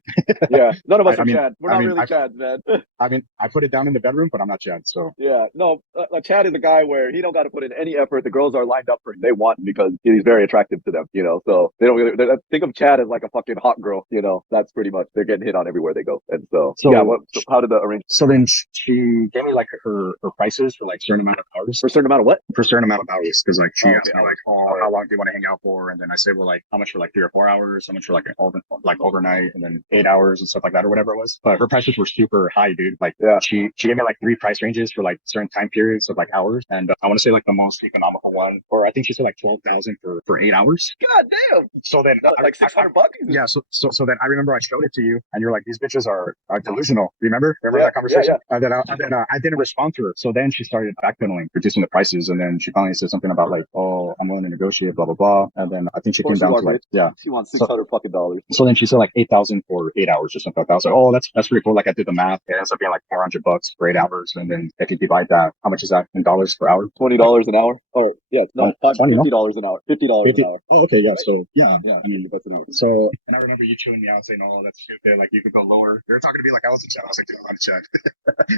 Yeah, none of us I are mean, Chad. We're not really Chad, man. I put it down in the bedroom, but I'm not Chad. So Yeah, no, Chad is a guy where he don't got to put in any effort. The girls are lined up for him. They want him because he's very attractive to them, So they don't really think of Chad as like a fucking hot girl, That's pretty much, they're getting hit on everywhere they go. And yeah, how did the arrange so then she gave me like her prices for like certain amount of hours. for a certain amount of what? For a certain amount of hours, because like she Oh, asked okay, me like, oh, how long do you want to hang out for? And then I say, well, like how much for like 3 or 4 hours, how much for like overnight, and then 8 hours and stuff like that or whatever it was. But her prices were super high, dude. Like Yeah. she gave me like 3 price ranges for like certain time periods of like hours, and I want to say like the most economical one, or I think she said like 12,000 for 8 hours. God damn. So then Like 600 bucks? yeah. So then I remember I showed it to you, and you're like, these bitches are delusional. Remember Yeah, that conversation? yeah. And then I didn't respond to her. So then she started backpedaling, reducing the prices, and then she finally said something about like, oh, I'm willing to negotiate, blah blah blah. And then I think she came down to like, yeah, She wants $600 fucking. so then she said like 8,000 for 8 hours or something like that. I was like, oh, that's pretty cool. Like I did the math. It ends up being like $400 for 8 hours. And then if you divide that, how much is that in dollars per hour? $20 an hour. Oh yeah, no, $20, no? $50 an hour. $50 an hour. Oh, okay, yeah. Right? So yeah, Yeah, I mean, that's an hour. so and I remember you chewing me out saying, oh, that's stupid. Like you could go lower. You were talking to me like I was a Chad. I was like, dude, I'm not a Chad.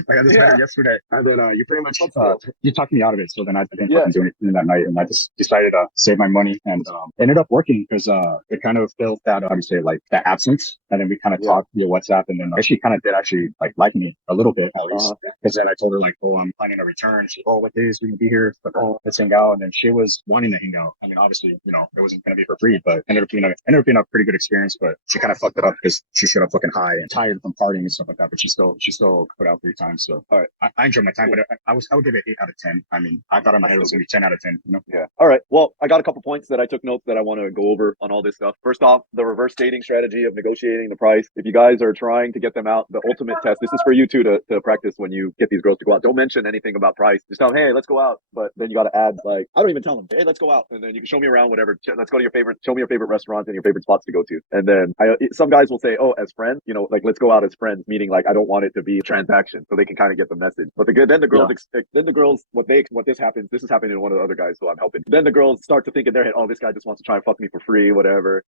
Like I just met her yesterday, and then you pretty much you talked me out of it. So then I didn't fucking do anything that night, and I just decided to save my money, and ended up working because it kind of felt that how do you say, like that absence, and then we kind of talked via WhatsApp, and then she kind of did actually like me a little bit at least, because then I told her like, oh, I'm planning a return. She's like, oh, what days we can be here? But oh, let's hang out, and then she was wanting to hang out. I mean, obviously, it wasn't going to be for free, but ended up being a pretty good experience. But she kind of fucked it up because she showed up looking high and tired from partying and stuff like that. But she still put out 3 times. So all right, I enjoyed my time, but I would give it 8 out of 10. I mean, I thought in my head it was going to be 10 out of 10. Yeah. All right. Well, I got a couple points that I took notes that I want to go over on all this stuff. First off, the reverse dating strategy of negotiating the price. If you guys are trying to get them out, the ultimate test. This is for you too to practice when you get these girls to go out. Don't mention anything about price. Just tell them, hey, let's go out. But then you got to add like, I don't even tell them, hey, let's go out, and then you can show me around whatever. Let's go to show me your favorite restaurants and your favorite spots to go to. And then some guys will say, oh, as friends, like let's go out as friends, meaning like I don't want it to be a transaction, so they can kind of get the message. But then the girls what this happens. This is happening to one of the other guys who I'm helping. Then the girls start to think in their head, oh, this guy just wants to try and fuck me for free, whatever.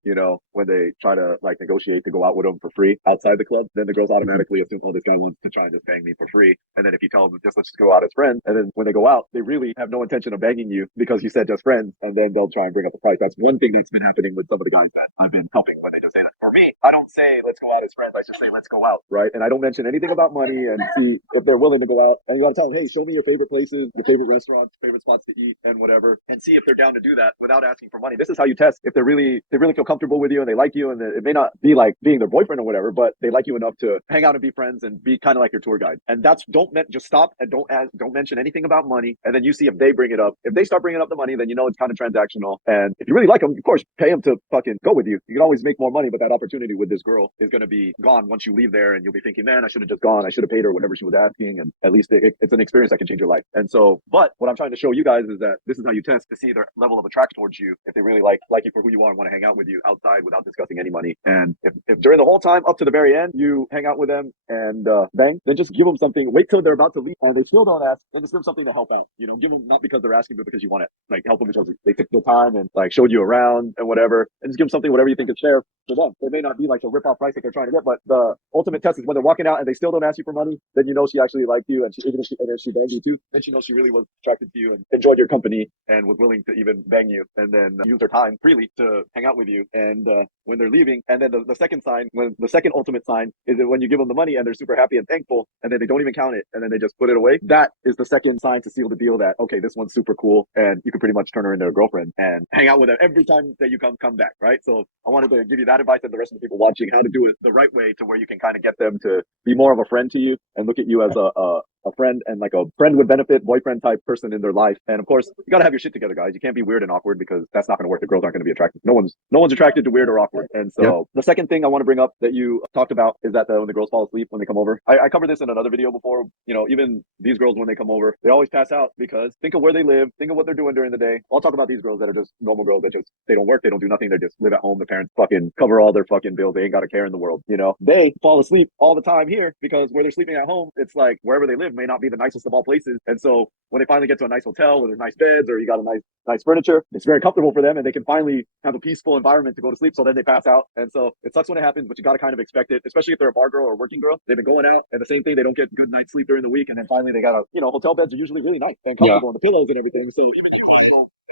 When they try to like negotiate to go out with him for free outside the club, then the girls automatically assume, oh, this guy wants to try and just bang me for free. And then if you tell them let's just go out as friends, and then when they go out, they really have no intention of banging you because you said just friends, and then they'll try and bring up the price. That's one thing that's been happening with some of the guys that I've been helping when they just say that. For me, I don't say let's go out as friends. I just say let's go out, right? And I don't mention anything about money and see if they're willing to go out. And you got to tell them, hey, show me your favorite places, your favorite restaurants, favorite spots to eat, and whatever, and see if they're down to do that without asking for money. This is how you test if they really feel comfortable with you and they like you, and it may not be like being their boyfriend or whatever, but they like you enough to hang out and be friends and be kind of like your tour guide. And that's just stop and don't mention anything about money, and then you see if they bring it up. If they start bringing up the money, then you know it's kind of transactional. And if you really like them, of course, pay them to fucking go with you. You can always make more money, but that opportunity with this girl is going to be gone once you leave there, and you'll be thinking, man, I should have just gone. I should have paid her whatever she was asking, and at least it's an experience that can change your life. And so, but what I'm trying to show you guys is that this is how you test to see their level of attraction towards you, if they really like you for who you are and want to hang out with you outside without discussing any money. And if during the whole time up to the very end you hang out with them and bang, then just give them something. Wait till they're about to leave and they still don't ask. Then just give them something to help out. Give them not because they're asking, but because you want it. Like help them because they took the time and like showed you around and whatever. And just give them something, whatever you think is fair for them. It may not be like a rip off price that they're trying to get, but the ultimate test is when they're walking out and they still don't ask you for money. Then you know she actually liked you, and even if she banged you too, then she knows she really was attracted to you and enjoyed your company and was willing to even bang you, and then use their time freely to hang out with you. And when they're leaving, and then the second sign, when the second ultimate sign is that when you give them the money and they're super happy and thankful, and then they don't even count it, and then they just put it away. That is the second sign to seal the deal that, okay, this one's super cool, and you can pretty much turn her into a girlfriend and hang out with her every time that you come back, right? So I wanted to give you that advice and the rest of the people watching how to do it the right way to where you can kind of get them to be more of a friend to you and look at you as a friend and like a friend with benefit, boyfriend type person in their life. And of course, you got to have your shit together, guys. You can't be weird and awkward because that's not going to work. The girls aren't going to be attracted. No one's attracted to weird or awkward. And so the second thing I want to bring up that you talked about is that when the girls fall asleep when they come over. I covered this in another video before. Even these girls when they come over, they always pass out because think of where they live, think of what they're doing during the day. I'll talk about these girls that are just normal girls that just they don't work, they don't do nothing, they just live at home. The parents fucking cover all their fucking bills. They ain't got a care in the world. They fall asleep all the time here because where they're sleeping at home, it's like wherever they live may not be the nicest of all places. And so when they finally get to a nice hotel where there's nice beds or you got a nice furniture, it's very comfortable for them and they can finally have a peaceful environment to go to sleep. So then they pass out. And so it sucks when it happens, but you got to kind of expect it, especially if they're a bar girl or a working girl. They've been going out and the same thing, they don't get good night's sleep during the week. And then finally they got hotel beds are usually really nice and comfortable and the pillows and everything. So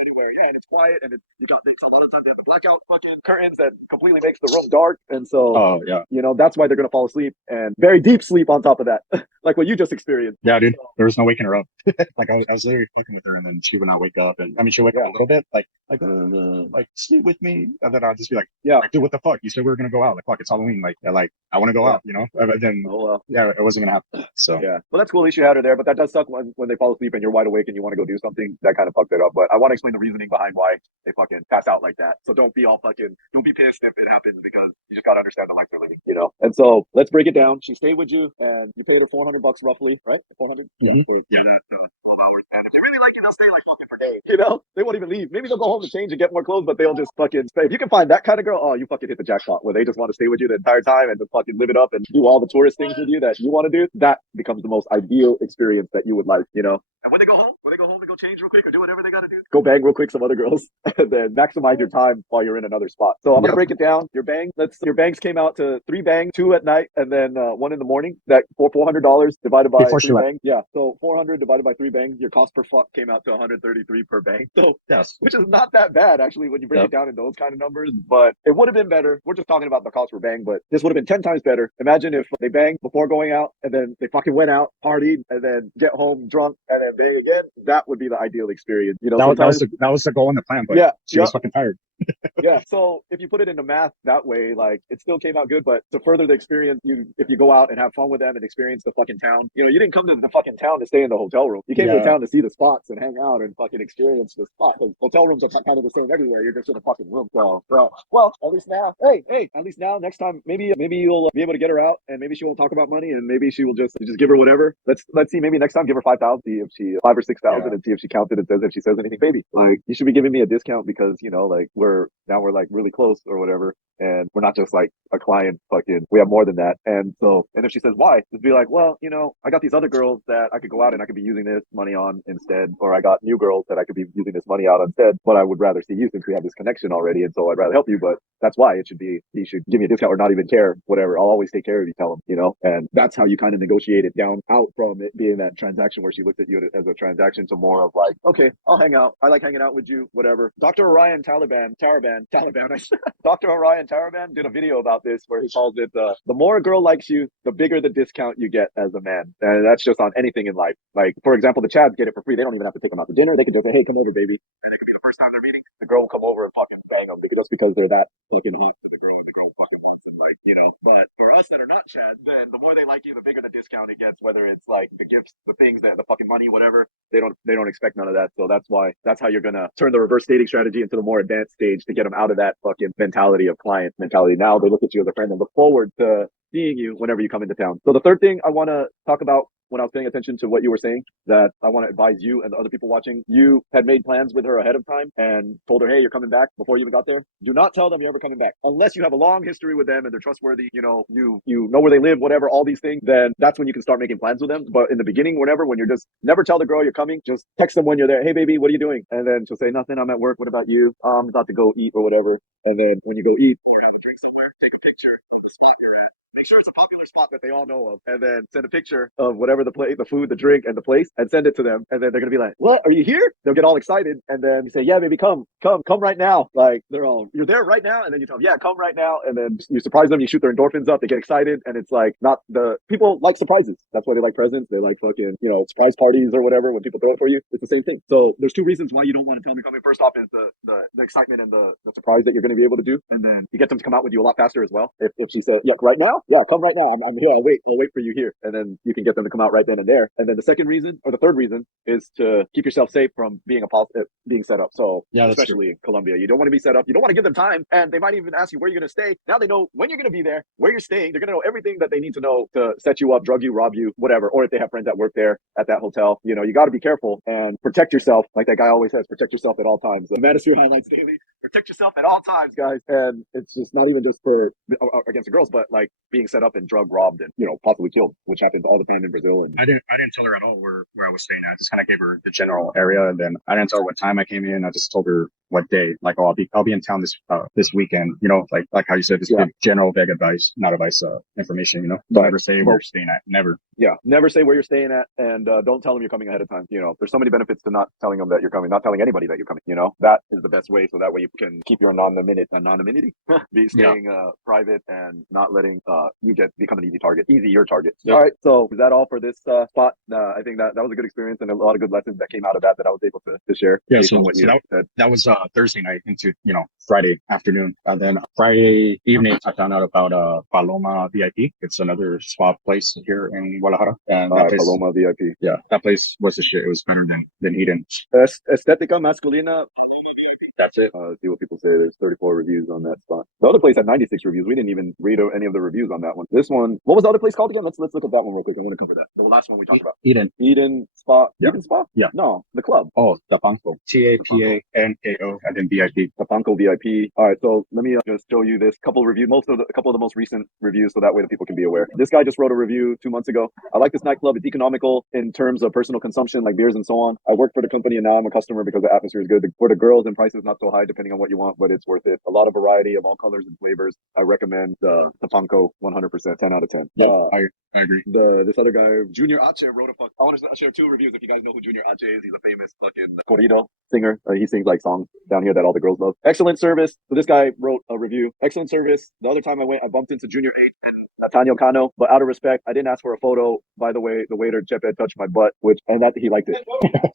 anywhere, and it's quiet, and you got a lot of times they have the blackout fucking curtains that completely makes the room dark, and so that's why they're gonna fall asleep and very deep sleep on top of that, like what you just experienced. Yeah, dude, there was no waking her up. Like I was there sleeping with her, and then she would not wake up, and I mean she'll wake up a little bit, like sleep with me, and then I'll just be like, dude, what the fuck? You said we were gonna go out, like fuck, it's Halloween, like I want to go out, But then it wasn't gonna happen. So well, that's cool. At least you had her there, but that does suck when they fall asleep and you're wide awake and you want to go do something. That kind of fucked it up. But I want to explain the reasoning behind why they fucking pass out like that. So don't be pissed if it happens because you just gotta understand the life they're living, And so let's break it down. She stayed with you and you paid her $400 roughly, right? 400. Mm-hmm. 12 hours. And if they really like you, they'll stay like fucking for days. They won't even leave. Maybe they'll go home to change and get more clothes, but they'll just fucking stay. If you can find that kind of girl, oh, you fucking hit the jackpot where they just want to stay with you the entire time and just fucking live it up and do all the tourist things with you that you want to do. That becomes the most ideal experience that you would like, And when they go home, they go change real quick or do whatever they got to do. Go bang real quick some other girls and then maximize your time while you're in another spot. So I'm going to break it down. Your bangs came out to 3 bangs, 2 at night, and then 1 in the morning. That for $400 divided by 3 bangs. Yeah. So 400 divided by 3 bangs, your cost per fuck came out to 133 per bang. So which is not that bad actually when you break it down in those kind of numbers, but it would have been better. We're just talking about the cost per bang, but this would have been 10 times better. Imagine if they banged before going out and then they fucking went out, partied, and then get home drunk and then bang again. That would be the ideal experience. That was the goal and the plan, but she was fucking tired. So if you put it into math that way, like it still came out good, but to further the experience, if you go out and have fun with them and experience the fucking town, you didn't come to the fucking town to stay in the hotel room. You came to the town to see the spots and hang out and fucking experience this spot. Because hotel rooms are kind of the same everywhere. You're just in a fucking room. So, well, at least now, hey, at least now, next time, maybe you'll be able to get her out, and maybe she won't talk about money, and maybe she will just give her whatever. Let's see. Maybe next time, give her 5,000, see if she 5 or 6,000, and see if she counts it and says if she says anything. Baby, like you should be giving me a discount because like we're like really close or whatever. And we're not just like a client we have more than that. And so, and if she says why, just be like, well, I got these other girls that I could go out and I could be using this money on instead, or I got new girls that I could be using this money out instead, but I would rather see you since we have this connection already. And so I'd rather help you, but that's why it should be, you should give me a discount or not even care, whatever. I'll always take care of you, tell them, and that's how you kind of negotiate it down out from it being that transaction where she looked at you as a transaction to more of like, okay, I'll hang out. I like hanging out with you, whatever. Dr. Orion Taliban, Dr. Orion Taraban did a video about this where he calls it the more a girl likes you, the bigger the discount you get as a man. And that's just on anything in life. Like, for example, the Chads get it for free. They don't even have to take them out to dinner. They can just say, hey, come over, baby. And it could be the first time they're meeting. The girl will come over and fucking bang them just because they're that fucking hot to the girl and the girl fucking wants them. Like, But for us that are not Chads, then the more they like you, the bigger the discount it gets, whether it's like the gifts, the things, the fucking money, whatever. They don't expect none of that. So that's how you're going to turn the reverse dating strategy into the more advanced stage to get them out of that fucking mentality of client mentality. Now they look at you as a friend and look forward to seeing you whenever you come into town. So the third thing I want to talk about when I was paying attention to what you were saying, that I want to advise you and the other people watching, you had made plans with her ahead of time and told her, hey, you're coming back before you even got there. Do not tell them you're ever coming back. Unless you have a long history with them and they're trustworthy, you know where they live, whatever, all these things, then that's when you can start making plans with them. But in the beginning, when you're just never tell the girl you're coming, just text them when you're there. Hey, baby, what are you doing? And then she'll say, nothing, I'm at work. What about you? I'm about to go eat or whatever. And then when you go eat or have a drink somewhere, take a picture of the spot you're at. Make sure it's a popular spot that they all know of, and then send a picture of whatever the plate, the food, the drink, and the place, and send it to them. And then they're gonna be like, "What? Are you here?" They'll get all excited, and then you say, "Yeah, baby, come right now." Like you're there right now, and then you tell them, "Yeah, come right now," and then you surprise them. You shoot their endorphins up. They get excited, and it's like not the people like surprises. That's why they like presents. They like fucking surprise parties or whatever when people throw it for you. It's the same thing. So there's two reasons why you don't want to tell them you're coming. First off is the excitement and the surprise that you're going to be able to do, and then you get them to come out with you a lot faster as well. If she said, "Yeah, right now." Yeah, come right now. I'm here. I'll wait for you here. And then you can get them to come out right then and there. And then the second reason, or the third reason, is to keep yourself safe from being being set up. So yeah, especially in Colombia, you don't want to be set up. You don't want to give them time. And they might even ask you where you're going to stay. Now they know when you're going to be there, where you're staying. They're going to know everything that they need to know to set you up, drug you, rob you, whatever. Or if they have friends that work there at that hotel, you got to be careful and protect yourself. Like that guy always says, protect yourself at all times. The Manosphere Highlights Daily, protect yourself at all times, guys. And it's just not even just for against the girls, but like being set up and drug robbed and possibly killed, which happens all the time in Brazil. And I didn't tell her at all where I was staying at. I just kind of gave her the general area, and then I didn't tell her what time I came in. I just told her what day. Like, oh, I'll be in town this weekend. Like how you said, just good general vague advice, not advice, information. Don't ever say where you're staying at. Never. Yeah, never say where you're staying at, and don't tell them you're coming ahead of time. There's so many benefits to not telling them that you're coming, not telling anybody that you're coming. That is the best way, so that way you can keep your anonymity, be staying private and not letting you become an easier target. All right, so is that all for this spot? I think that was a good experience and a lot of good lessons that came out of that I was able to share. Yeah, so that was Thursday night into Friday afternoon, and then Friday evening I found out about Paloma VIP. It's another spa place here in Guadalajara, and that place, Paloma VIP. Yeah, that place was the shit. It was better than Eden. Estética Masculina. That's it. Let's see what people say. There's 34 reviews on that spot. The other place had 96 reviews. We didn't even read any of the reviews on that one. This one, what was the other place called again? Let's look at that one real quick. I want to cover that. The last one we talked about. Eden Spa. Yeah. Eden Spa? Yeah. No, the club. Oh, Tapanco. TAPANKO and then VIP. Tapanco VIP. All right, so let me just show you this couple reviews, a couple of the most recent reviews, so that way the people can be aware. This guy just wrote a review 2 months ago. I like this nightclub. It's economical in terms of personal consumption, like beers and so on. I work for the company and now I'm a customer because the atmosphere is good. For the girls and prices not so high, depending on what you want, but it's worth it. A lot of variety of all colors and flavors. I recommend Tapanco 100%, 10 out of 10. I agree. This other guy, Junior Ache, wrote I want to share 2 reviews if you guys know who Junior Ache is. He's a famous fucking corrido singer. He sings like songs down here that all the girls love. Excellent service. So this guy wrote a review. Excellent service. The other time I went, I bumped into Junior Nathaniel Cano. But out of respect, I didn't ask for a photo. By the way, the waiter Chepe touched my butt, and that he liked it.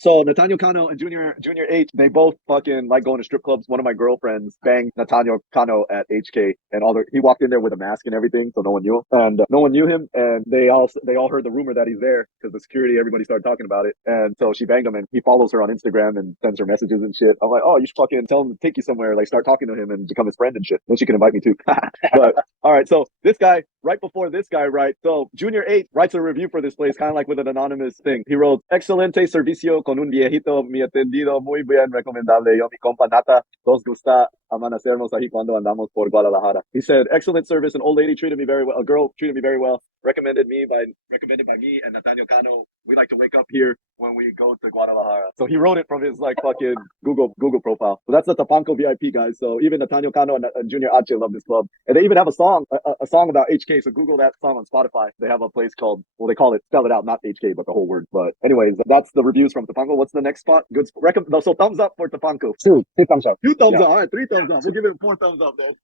So Nathaniel Cano and Junior H, they both fucking like going to strip clubs. One of my girlfriends banged Nathaniel Cano at HK, and he walked in there with a mask and everything, so no one knew him. And no one knew him, and they all heard the rumor that he's there because the security, everybody started talking about it. And so she banged him, and he follows her on Instagram and sends her messages and shit. I'm like, oh, you should fucking tell him to take you somewhere, like start talking to him and become his friend and shit. Then she can invite me too. But all right, so this guy, right before this guy writes, so Junior 8 writes a review for this place, kind of like with an anonymous thing. He wrote, excelente servicio con un viejito, mi atendido muy bien recomendable. Yo mi compa Nata, nos gusta amanecernos ahí cuando andamos por Guadalajara. He said, excellent service. An old lady treated me very well. A girl treated me very well. Recommended by me and Nathaniel Cano. We like to wake up here when we go to Guadalajara. So he wrote it from his like fucking Google profile. So that's the Tapanco VIP, guys. So even Nathaniel Cano and Junior H love this club. And they even have a song about HK. So Google that song on Spotify. They have a place called, well, they call it, spell it out, not HK, but the whole word. But anyways, that's the reviews from Tapanco. What's the next spot? Good. So thumbs up for Tapanco. Two thumbs up. 2 thumbs up. All right, 3 thumbs up. We'll give it 4 thumbs up, though.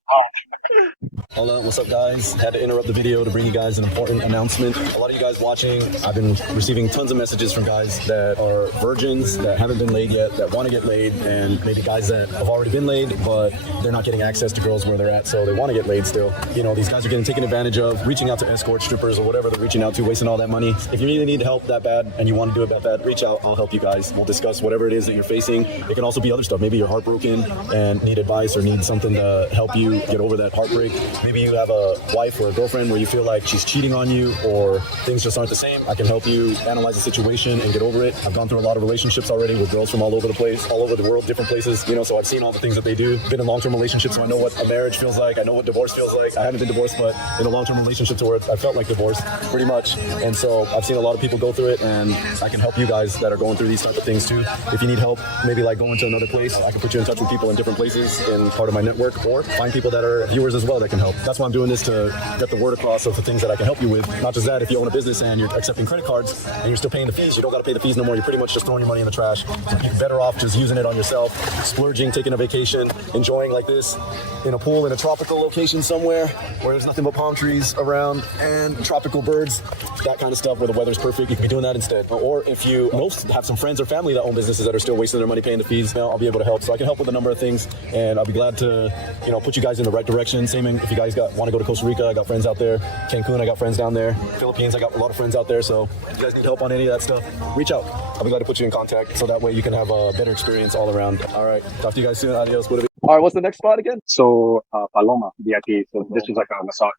Hold on, what's up, guys? Had to interrupt the video to bring you guys an important announcement. A lot of you guys watching, I've been receiving tons of messages from guys that are virgins, that haven't been laid yet, that want to get laid, and maybe guys that have already been laid, but they're not getting access to girls where they're at, so they want to get laid still. You know, these guys are getting taken advantage of, reaching out to escort strippers or whatever they're reaching out to, wasting all that money. If you really need help that bad and you want to do it that bad, reach out. I'll help you guys. We'll discuss whatever it is that you're facing. It can also be other stuff. Maybe you're heartbroken and need advice or need something to help you get over that heartbreak. Maybe you have a wife or a girlfriend where you feel like she's cheating on you or things just aren't the same. I can help you analyze the situation and get over it. I've gone through a lot of relationships already with girls from all over the place, all over the world, different places, you know, so I've seen all the things that they do. Been in long-term relationships, so I know what a marriage feels like. I know what divorce feels like. I haven't been divorced, but in a long-term relationship to where I felt like divorce pretty much. And so I've seen a lot of people go through it, and I can help you guys that are going through these type of things too. If you need help, maybe like going to another place, I can put you in touch with people in different places in part of my network, or find people that are viewers as well that can help. That's why I'm doing this, to get the word across of the things that I can help you with. Not just that, if you own a business and you're accepting credit cards and you're still paying the fees, you don't got to pay the fees no more. You're pretty much just throwing your money in the trash. You're better off just using it on yourself, splurging, taking a vacation, enjoying like this in a pool in a tropical location somewhere where there's nothing but palm trees around and tropical birds, that kind of stuff where the weather's perfect. You can be doing that instead. Or if you have some friends or family that own businesses that are still wasting their money paying the fees, you know, I'll be able to help. So I can help with a number of things, and I'll be glad to, you know, put you guys in the right direction. Same if you guys want to go to Costa Rica, I got friends out there. Cancun, I got friends down there. Philippines, I got a lot of friends out there. So if you guys need help on any of that stuff, reach out. I'll be glad to put you in contact, so that way you can have a better experience all around. All right, talk to you guys soon. Adios. All right, what's the next spot again? So Paloma VIP. So this is like a massage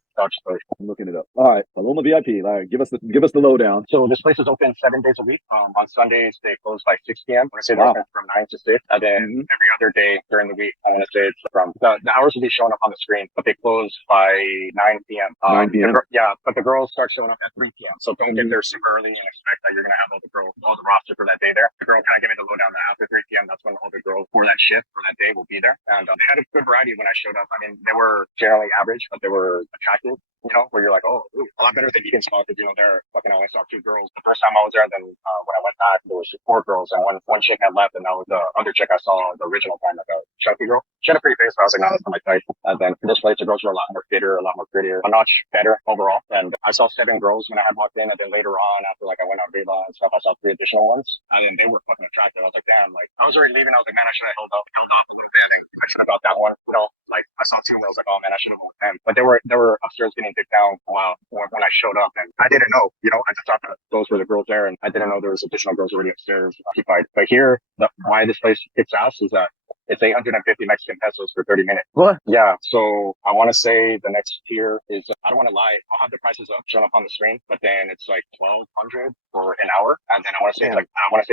place. I'm looking it up. All right, Paloma VIP. All right, give us the lowdown. So this place is open 7 days a week. On Sundays they close by 6 p.m. I say they're open from 9 to 6, and then every other day during the week, I'm gonna say it's from the hours will be showing up on the screen, but they close by 9 p.m. 9 p.m. But the girls start showing up at 3 p.m. So don't get there super early and expect that you're gonna have all the roster for that day there. The girl kind of give me the lowdown that after 3 p.m. that's when all the girls for that shift for that day will be there, and they had a good variety when I showed up. I mean, they were generally average, but they were attractive. You know, where you're like, oh, ooh, a lot better than Deacon Spot, because, you know, they're fucking only saw 2 girls. The first time I was there, then when I went back, there was 4 girls, and one chick had left, and that was the other chick I saw the original time, like a chunky girl. She had a pretty face, but I was like, no, that's not my type. And then for this place, the girls were a lot more fitter, a lot more prettier, a notch better overall. And I saw 7 girls when I had walked in, and then later on, after like I went on Viva and stuff, I saw 3 additional ones, and then they were fucking attractive. I was like, damn, like I was already leaving. I was like, man, I should have held up a little bit. I should have got that one, you know. Like I saw 2 girls, like, oh man, I should have went with them. But they were upstairs getting dicked down a while when I showed up, and I didn't know, you know, I just thought that those were the girls there, and I didn't know there was additional girls already upstairs occupied. But here, why this place kicks ass is that it's 850 Mexican pesos for 30 minutes. What? Yeah. So I want to say the next tier is, I don't want to lie, I'll have the prices showing up on the screen, but then it's like 1,200 for an hour. And then I want to say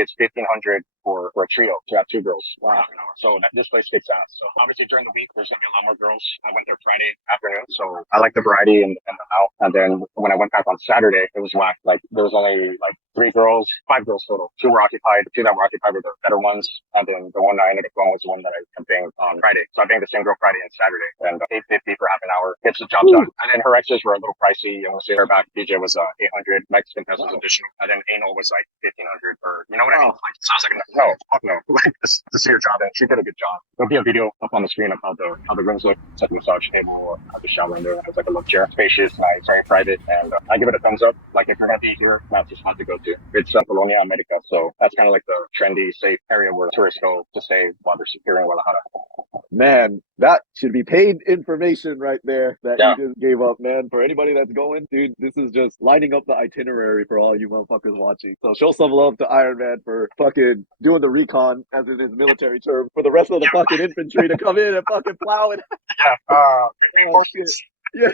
it's 1,500 for a trio to have 2 girls. Wow. An hour. So this place kicks ass. So obviously during the week, there's going to be a lot more girls. I went there Friday afternoon. So I like the variety and the out. And then when I went back on Saturday, it was whack. Like there was only like 5 girls total. 2 were occupied. The 2 that were occupied were the better ones. And then the one that I ended up going was the one that I banged on Friday. So I banged the same girl Friday and Saturday, and $850 for half an hour gets the job done. And then her exes were a little pricey. I want to say her back DJ was 800 Mexican pesos additional, and then anal was like 1,500 for, you know what I mean? Like, so I was like, No, fuck no. Like to see her job, and she did a good job. There'll be a video up on the screen of how the rooms look. It's like a massage table, the shower in there. It's like a little chair, spacious, nice, very private, and I give it a thumbs up. Like if you're gonna be here, that's just not to go to. It's Colonia America, so that's kind of like the trendy, safe area where tourists go to stay while they're secure in Guadalajara. Man, that should be paid information right there that Yeah. you just gave up, man. For anybody that's going, dude, this is just lining up the itinerary for all you motherfuckers watching. So show some love to Iron Man for fucking doing the recon, as in his military term, for the rest of the fucking infantry to come in and fucking plow it. Yeah. Oh, shit. Yeah.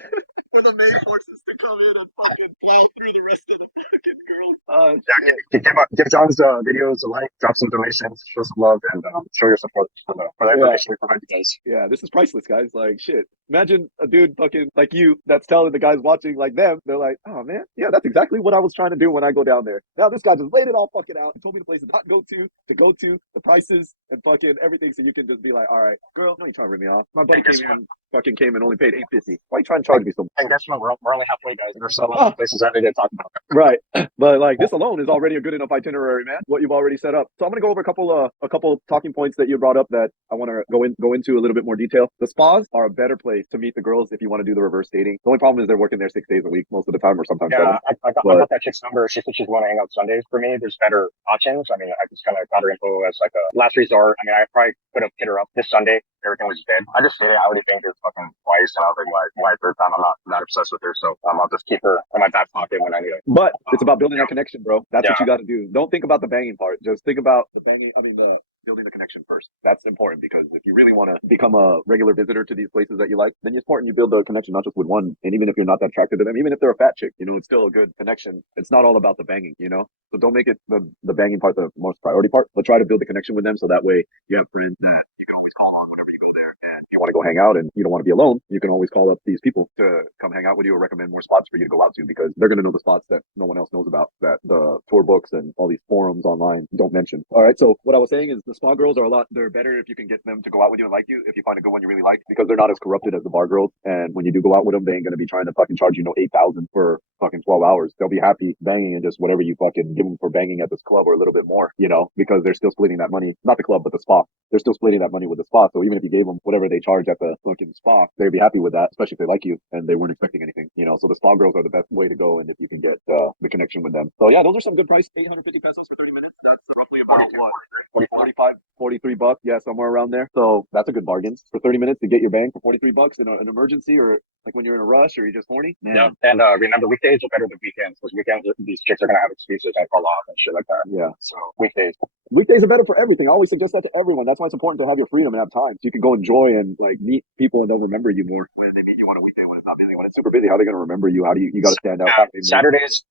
For the main forces to come in and fucking plow through the rest of the fucking girls. Yeah, give John's videos a like, drop some donations, show some love, and show your support for the information we provide you guys. Yeah, this is priceless, guys. Like, shit. Imagine a dude fucking like you that's telling the guys watching like them, they're like, oh man, yeah, that's exactly what I was trying to do when I go down there. Now this guy just laid it all fucking out. He told me the places not go to, the prices, and fucking everything. So you can just be like, all right, girl, no, you trying to rip me off. My buddy came and only paid $850. Why you trying to charge me so much? And guess what? We're only halfway, guys. There's so many places that we didn't talk about. Right. But like this alone is already a good enough itinerary, man. What you've already set up. So I'm gonna go over a couple talking points that you brought up that I want to go into a little bit more detail. The spas are a better place to meet the girls if you want to do the reverse dating. The only problem is they're working there 6 days a week most of the time, or sometimes Yeah, 7. I got that chick's number. She said she's want to hang out Sundays. For me, there's better options. I mean, I just kind of got her info as like a last resort. I mean, I probably could have hit her up this Sunday. Everything was dead. I just did it. I already banged her fucking twice, and I was like, my third time. I'm not that obsessed with her, so I'll just keep her in my back pocket when I need it. But it's about building that connection, bro. That's Yeah. what you got to do. Don't think about the banging part. Just think about the banging. I mean, the building the connection first. That's important because if you really want to become a regular visitor to these places that you like, then it's important you build a connection not just with one. And even if you're not that attracted to them, even if they're a fat chick, it's still a good connection. It's not all about the banging, So don't make it the banging part the most priority part, but try to build a connection with them so that way you have friends that you can always call on whenever you go there. And if you want to go hang out and you don't want to be alone, you can always call up these people to come hang out with you or recommend more spots for you to go out to because they're going to know the spots that no one else knows about that the tour books and all these forums online don't mention. All right. So what I was saying is the spa girls they're better if you can get them to go out with you and like you, if you find a good one you really like, because they're not as corrupted as the bar girls. And when you do go out with them, they ain't going to be trying to fucking charge you, 8,000 for fucking 12 hours. They'll be happy banging and just whatever you fucking give them for banging at this club or a little bit more, because they're still splitting that money, not the club, but the spa. They're still splitting that money with the spa. So even if you gave them whatever they charge at the fucking spa, they'd be happy with that, especially if they like you and they weren't expecting anything, So the spa girls are the best way to go. And if you can get the connection with them. So yeah, those are some good price. 850 pesos for 30 minutes. That's roughly about what? 45, 43 bucks. Yeah, somewhere around there. So that's a good bargain for 30 minutes to get your bang for 43 bucks in an emergency or like when you're in a rush or you're just horny. Man. Yeah. And remember, weekdays are better than weekends because weekends, these chicks are going to have excuses and call off and shit like that. Yeah. So weekdays. Weekdays are better for everything. I always suggest that to everyone. That's why it's important to have your freedom and have time so you can go enjoy and like meet people and they'll remember you more when they meet you on a weekday when it's not busy. When it's super busy, how are they going to remember you? How do you got to stand out? Saturdays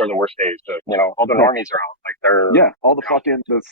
are the worst days. All the normies are out. Like they're all the fucking the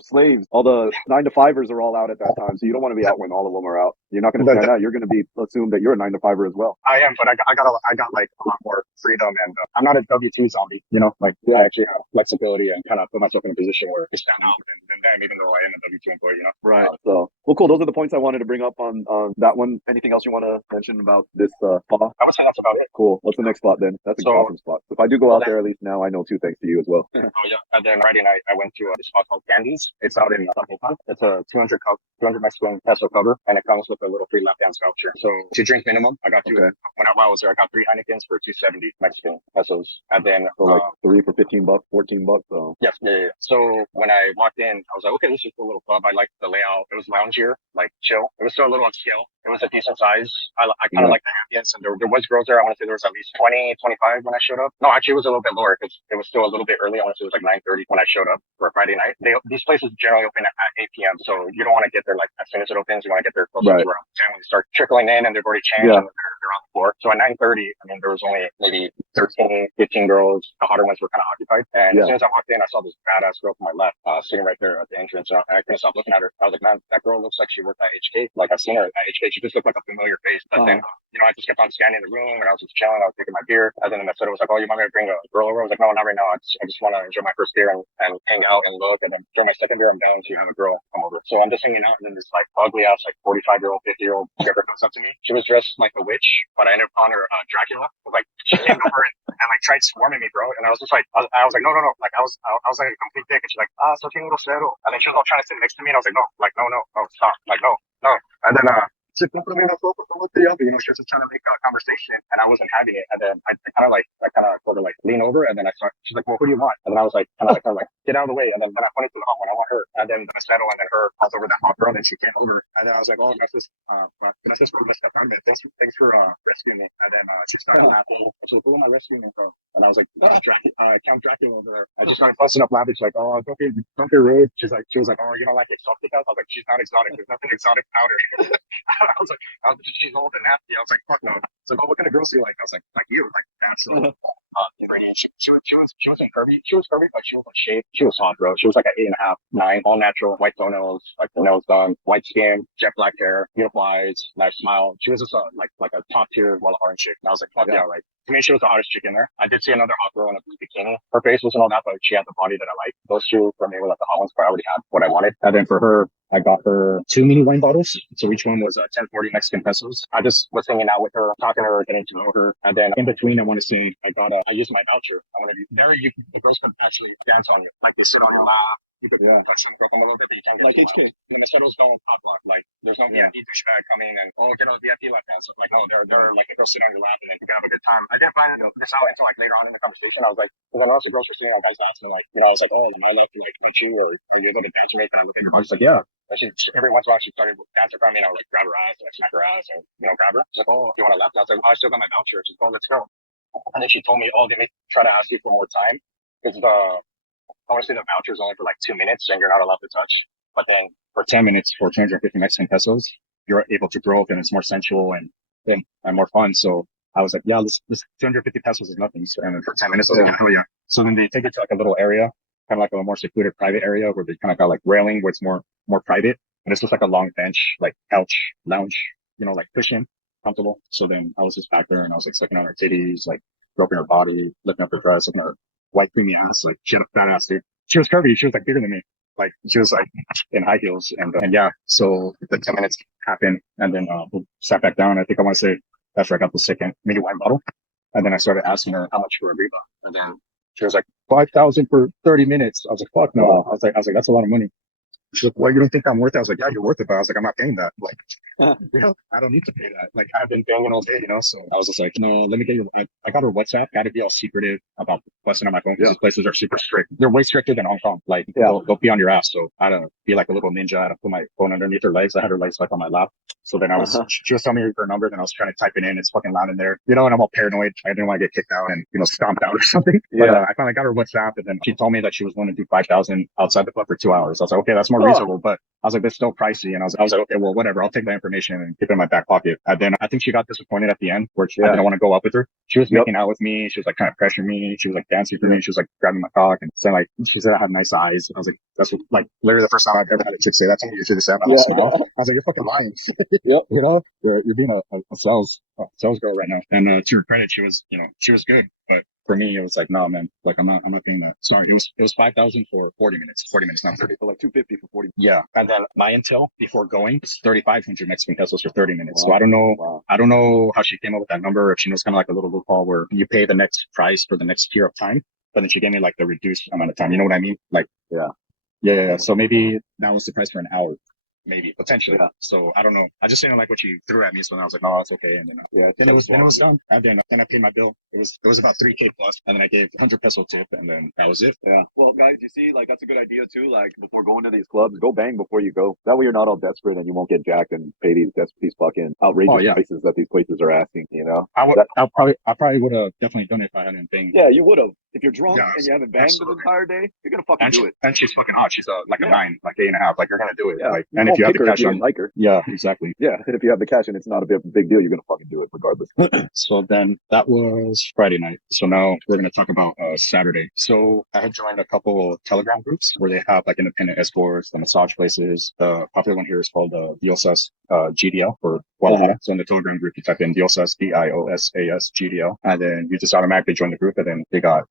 slaves, all the 9-to-5ers are all out at that time. So you don't want to be out when all of them are out. You're not going to stand out. You're going to be assumed that you're a 9-to-5er as well. I am, but I got like a lot more freedom, and I'm not a W-2 zombie. I actually have flexibility and kind of put myself in a position where I stand out than them, even though I am a W-2 employee. Right. So cool. Those are the points I wanted to bring up on that one. Anything else you want to mention about this spa? I would say that's about it. Cool. What's the next spot then? That's a awesome spot. If I do go out there, at least now I know 2 thanks to you as well. Oh yeah. And then Friday night I went to this spot called Candies. It's out in Brothel. It's a 200 Mexican peso cover, and it comes with a little free lap dance voucher. So 2 drinks minimum. I got 2. Okay. While I was there, I got 3 Heinekens for 270 Mexican pesos, and then so like 3 for 15 bucks, 14 bucks. Yes, yeah. So when I walked in, I was like, okay, this is a little club. I liked the layout. It was loungier, like chill. It was still a little upscale. It was a decent size. I kind of like the ambience, and there was girls there. I want to say there was at least 20, 25 when I showed up. No, actually, it was a little bit lower because it was still a little bit early. I want to say it was like 9:30 when I showed up for a Friday night. These places generally open at 8 p.m., so you don't want to get there like as soon as it opens. You want to get there closer to around 10 when they start trickling in and they've already changed and they're on the floor. So at 9:30, I mean, there was only maybe 13, 15 girls. The hotter ones were kind of occupied. And as soon as I walked in, I saw this badass girl to my left sitting right there at the entrance. And I couldn't stop looking at her. I was like, man, that girl looks like she worked at HK. Like I've seen her at HK. She just looked like a familiar face. But then, I just kept on scanning the room and I was just chilling. I was taking my beer. And then the messenger was like, oh, you want me to bring a girl over? I was like, no, not right now. I just want to enjoy my first beer and hang out and look. And then during my second beer, I'm down to have a girl come over. So I'm just hanging out. And then this like ugly ass, like 45-year-old, 50-year-old girl comes up to me. She was dressed like a witch, but I ended up calling her Dracula. Like she came over and and like tried swarming me, bro. And I was just like, I was like, no, like I was like a complete dick. And she's like, so tengo grosero. And then she was all trying to sit next to me, and I was like, no, stop, like no. And then she said, you know, she was just trying to make a conversation, and I wasn't having it. And then I kind of sort of like lean over, and then she's like, well, who do you want? And then I was like, kind of like, get out of the way. And then I pointed to the hot one, I want her. And then I settle, and then her calls over that hot girl, and she came over. And then I was like, oh, gracias por rescatarme. Thanks for rescuing me. And then she started laughing. She was like, who am I rescuing me from? And I was like, Count Dracula over there. I just started busting up laughing. She's like, oh, don't be rude. She was like, oh, you don't like exotic? I was like, she's not exotic. There's nothing exotic about her. I was like, she's old and nasty. I was like, fuck no. So, oh, what kind of girls do you like? I was like you, like absolutely. She wasn't curvy. She was curvy, but she wasn't shaped. She was hot, bro. She was like an 8.5, 9, all natural, white toenails, like the nails done, white skin, jet black hair, beautiful eyes, nice smile. She was just like a top tier Guadalajara chick. And I was like, fuck yeah, like to me, she was the hottest chick in there. I did see another hot girl in a blue bikini. Her face wasn't all that, but she had the body that I liked. Those two for me were like the hot ones, but I already had what I wanted. And then for her, I got her 2 mini wine bottles. So each one was 1040 Mexican pesos. I just was hanging out with her, talking to her, getting to know her. And then in between, I want to say I used my voucher. The girls could actually dance on you. Like they sit on your lap. You could touch them a little bit, but you can't get like HK. The meseros don't pop lock. Like there's no VIP douchebag coming and get on the VIP like that. So like no, they're like they'll sit on your lap and then you can have a good time. I didn't find this out until like later on in the conversation. I was like, because I noticed the girls were sitting on guys' laps and like I was like, oh, am I allowed to like punch you or are you able to dance or make? And I look at her, she's like, yeah. And she every once in a while she started dancing from me, like grab her ass, like smack her ass, and grab her. She's like, oh, do you want a lap? I was like, oh, I still got my voucher. She's like, oh, let's go. And then she told me, oh, they may try to ask you for more time because I want to say the voucher is only for like 2 minutes and you're not allowed to touch. But then for 10 minutes for 250 Mexican pesos, you're able to grow up and it's more sensual and more fun. So I was like, yeah, this 250 pesos is nothing. So, and then for 10 minutes, I was like, oh yeah. So then they take it to like a little area, kind of like a more secluded private area where they kind of got like railing where it's more private. And it's just like a long bench, like couch, lounge, like cushion, comfortable. So then I was just back there and I was like sucking on her titties, like groping her body, lifting up her dress, looking at her white creamy ass. Like she had a fat ass, dude. She was curvy. She was like bigger than me. Like she was like in high heels. And yeah, so the 10 minutes happened and then we sat back down. I think I want to say after I got the second mini wine bottle. And then I started asking her how much for a Riva. And then she was like, 5,000 for 30 minutes. I was like, fuck no. I was like, that's a lot of money. She's like, well, you don't think I'm worth it? I was like, yeah, you're worth it. But I was like, I'm not paying that. Like, I don't need to pay that. Like, I've been paying it all day, So I was just like, no, let me get your, I got her WhatsApp. Got to be all secretive about busting on my phone because these places are super strict. They're way stricter than Hong Kong. Like, they'll be on your ass. So I had to be like a little ninja. I had to put my phone underneath her legs. I had her legs like on my lap. So then she was telling me her number. Then I was trying to type it in. It's fucking loud in there, and I'm all paranoid. I didn't want to get kicked out and, stomped out or something. But I finally got her WhatsApp and then she told me that she was willing to do 5,000 outside the club for 2 hours. I was like, okay, that's more reasonable. But I was like, that's still pricey. And I was like, okay, well, whatever. I'll take that information and keep it in my back pocket. And then I think she got disappointed at the end where I didn't want to go up with her. She was making out with me. She was like trying to pressure me. She was like dancing for me. She was like grabbing my cock and saying like, she said I had nice eyes. I was like, that's like literally the first time I've ever had a chick say that to me. You should have said that. I was like, you're fucking lying. You're being a sales girl right now. And to her credit, she was good. But for me, it was like, no, man, like I'm not paying that. Sorry, it was 5,000 for 40 minutes, not 30. For like 250 for 40. Yeah, and then my intel before going was 3,500 Mexican pesos for 30 minutes. Wow. So I don't know how she came up with that number. If she knows kind of like a little loophole where you pay the next price for the next tier of time, but then she gave me like the reduced amount of time. You know what I mean? Like yeah. So maybe that was the price for an hour. Maybe potentially. So I don't know. I just didn't like what she threw at me. So then I was like, no, it's okay. And then it was done. And then I paid my bill. It was about 3K plus. And then I gave 100 peso tip. And then that was it. Yeah. Well, guys, you see, like that's a good idea too. Like before going to these clubs, go bang before you go. That way you're not all desperate and you won't get jacked and pay these fucking outrageous prices that these places are asking. I probably would have definitely done it if I hadn't been. Yeah, you would have. If you're drunk and you haven't banged the entire day, you're gonna fucking do it. And she's fucking hot. She's like a 9, like 8.5. Like you're gonna do it. Yeah. Like, and if you have the cash on, like her. Yeah, exactly. Yeah, and if you have the cash and it's not a big deal, you're gonna fucking do it regardless. So then that was Friday night. So now we're gonna talk about Saturday. So I had joined a couple Telegram groups where they have like independent escorts, the massage places. The popular one here is called Diosas GDL for Guadalajara. So in the Telegram group, you type in Diosas DIOSAS GDL, and then you just automatically join the group. And then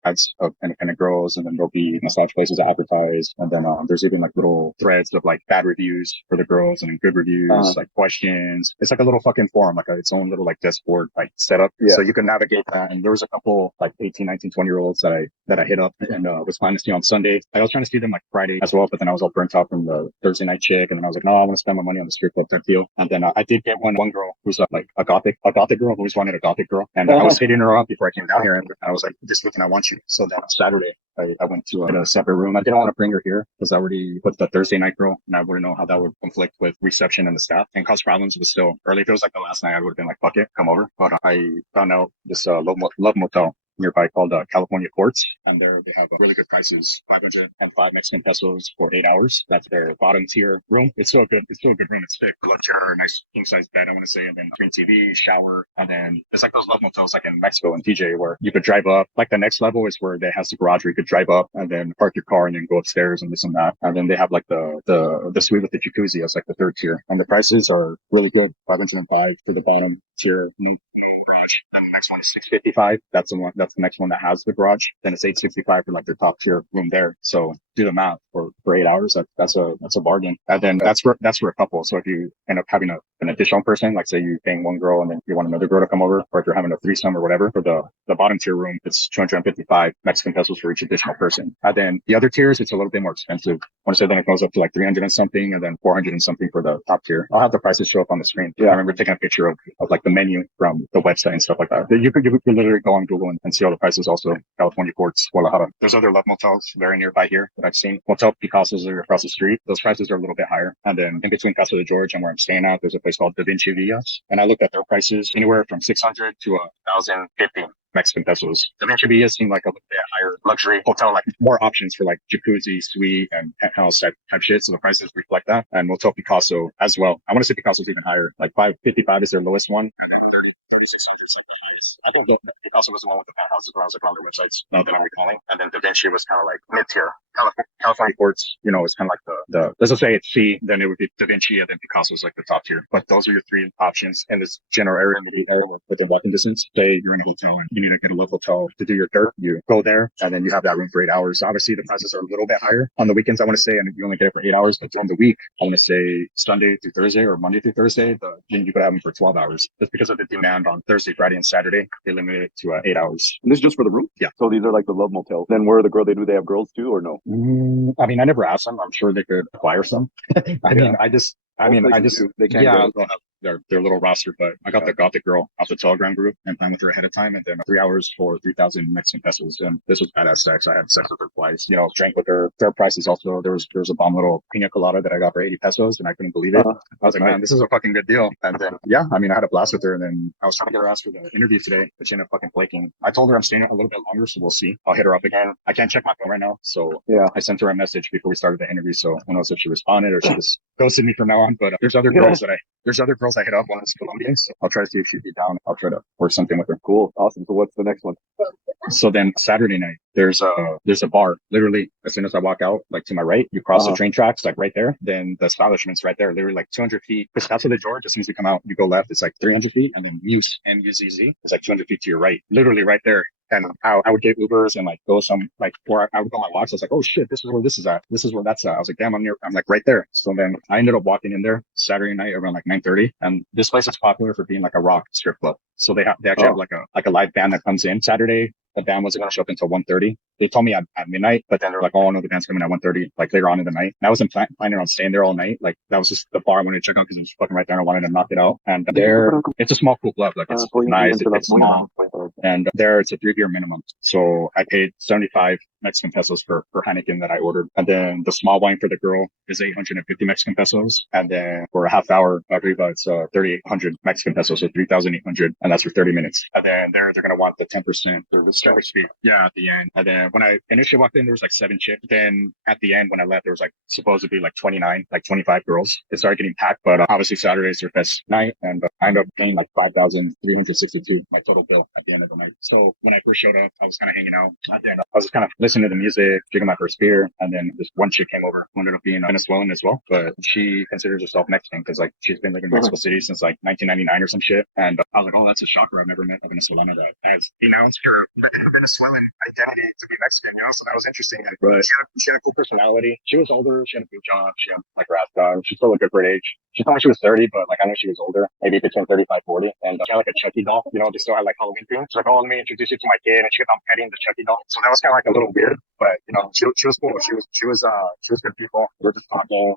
I ads of independent girls, and then there'll be massage places that advertise, and then there's even like little threads of like bad reviews for the girls and then good reviews, like questions. It's like a little fucking forum, like its own little like Discord like setup. So you can navigate that. And there was a couple like 18, 19, 20-year-olds that I hit up and was planning to see on Sunday. I was trying to see them like Friday as well, but then I was all burnt out from the Thursday night chick, and then I was like, no, I want to spend my money on the strip club type deal. And then I did get one girl who's like a gothic girl. I've always wanted a gothic girl, and I was hitting her up before I came down here, and I was like, just looking, I want you. So then on Saturday I went to a separate room. I didn't want to bring her here because I already put the Thursday night girl, and I wouldn't know how that would conflict with reception and the staff and cause problems. It was still early. If it was like the last night, I would have been like, fuck it, come over. But I found out this love motel nearby called California Courts, and there they have really good prices, 505 Mexican pesos for 8 hours. That's their bottom tier room. It's still a good room. It's thick, love chair, nice king size bed, I want to say, and then screen TV, shower, and then it's like those love motels like in Mexico and TJ where you could drive up. Like the next level is where they has the garage where you could drive up and then park your car and then go upstairs and this and that. And then they have like the suite with the jacuzzi as like the third tier, and the prices are really good. 505 for the bottom tier. Garage. Then the next one is 655. That's the next one that has the garage. Then it's 865 for like their top tier room there. So do the math for 8 hours. That's a bargain. And then that's for a couple. So if you end up having an additional person, like say you paying one girl and then you want another girl to come over, or if you're having a threesome or whatever, for the bottom tier room, it's 255 Mexican pesos for each additional person. And then the other tiers, it's a little bit more expensive. I want to say then it goes up to like 300 and something, and then 400 and something for the top tier. I'll have the prices show up on the screen. I remember taking a picture of like the menu from the website and stuff like that. You could literally go on Google and see all the prices. Also, California Courts, Guadalajara. There's other love motels very nearby here that I've seen. Motel Picasso's are across the street. Those prices are a little bit higher. And then in between Casa de George and where I'm staying at, there's a place called Da Vinci Villas. And I looked at their prices anywhere from 600 to 1,050 Mexican pesos. Da Vinci Villas seemed like a little bit higher luxury hotel, like more options for like jacuzzi, suite, and penthouse type shit. So the prices reflect that. And Motel Picasso as well. I want to say Picasso's even higher. Like 555 is their lowest one. I think that Picasso was the one with the penthouses when I was looking on their websites, now that I'm recalling. And then Da Vinci was kind of like mid-tier. California Courts, it's kind of like the let's just say it's C, then it would be Da Vinci, and then Picasso's like the top tier. But those are your three options in this general area, within walking distance. Say you're in a hotel and you need to get a local hotel to do your dirt. You go there, and then you have that room for 8 hours. Obviously, the prices are a little bit higher on the weekends, I want to say, and you only get it for 8 hours. But during the week, I want to say Sunday through Thursday or Monday through Thursday, you could have them for 12 hours. Just because of the demand on Thursday, Friday, and Saturday, they limit it to 8 hours. And this is just for the room? Yeah. So these are like the love motels. Then where the girl, do they have girls too or no? I mean, I never asked them. I'm sure they could acquire some. They can't go have their little roster, but I got the gothic girl off the Telegram group and planned with her ahead of time, and then 3 hours for 3,000 Mexican pesos. And this was badass sex. I had sex with her twice, drank with her. Fair prices also. There was a bomb little pina colada that I got for 80 pesos, and I couldn't believe it. I was like, man, this is a fucking good deal. And then, I had a blast with her, and then I was trying to get her asked for the interview today, but she ended up fucking flaking. I told her I'm staying a little bit longer, so we'll see. I'll hit her up again. I can't check my phone right now, so I sent her a message before we started the interview, so who knows if she responded or she just ghosted me from now on. But there's other girls I hit up. One is Colombian, so I'll try to see if she'd be down. I'll try to work something with her. Cool. Awesome. So what's the next one? So then Saturday night, there's a bar. Literally, as soon as I walk out, like to my right, you cross the train tracks, like right there. Then the establishment's right there, literally like 200 feet. Because Casa de George, as soon as you come out, you go left, it's like 300 feet. And then Muse, M-U-Z-Z, it's like 200 feet to your right. Literally right there. And I would get Ubers and like go or I would go on my walks. I was like, oh shit, this is where this is at. This is where that's at. I was like, damn, I'm like right there. So then I ended up walking in there Saturday night around like 9:30. And this place is popular for being like a rock strip club. So they actually have like a live band that comes in Saturday. The band wasn't going to show up until 1:30. They told me at midnight, but then they're like, oh no, the band's coming at 1:30, like later on in the night. And I wasn't planning on staying there all night. Like that was just the bar I wanted to check out because it was fucking right there. I wanted to knock it out. And it's a small cool club. Like it's nice. It's small. And there it's a 3-beer minimum. So I paid 75 Mexican pesos for Heineken that I ordered. And then the small wine for the girl is 850 Mexican pesos. And then for a half hour, arriba, it's 3,800 Mexican pesos, so 3,800. And that's for 30 minutes. And then they're going to want the 10% service charge fee. Yeah, at the end. And then when I initially walked in, there was like 7 chicks. Then at the end, when I left, there was like supposed to be like 25 girls. It started getting packed, but obviously Saturday's their best night. And I ended up paying like 5,362, my total bill at the end of the night. So when I first showed up, I was kind of hanging out. And then I was just kind of listening to the music, drinking my first beer, and then this one chick came over, who ended up being Venezuelan as well, but she considers herself Mexican because like she's been living in Mexico City since like 1999 or some shit. And I was like, oh, that's a shocker. I've never met a Venezuelan that has denounced her Venezuelan identity to be Mexican, you know? So that was interesting. And she had a cool personality. She was older. She had a good job. She had like her ass done. She still looked good for her age. She told me she was 30, but like I know she was older, maybe between 35, 40. And she had like a Chucky doll, you know, they still had like Halloween theme. She's like, oh, let me introduce you to my kid. And she kept on petting the Chucky doll. So that was kind of like a little weird, but you know, she was cool. She was good people. We were just talking.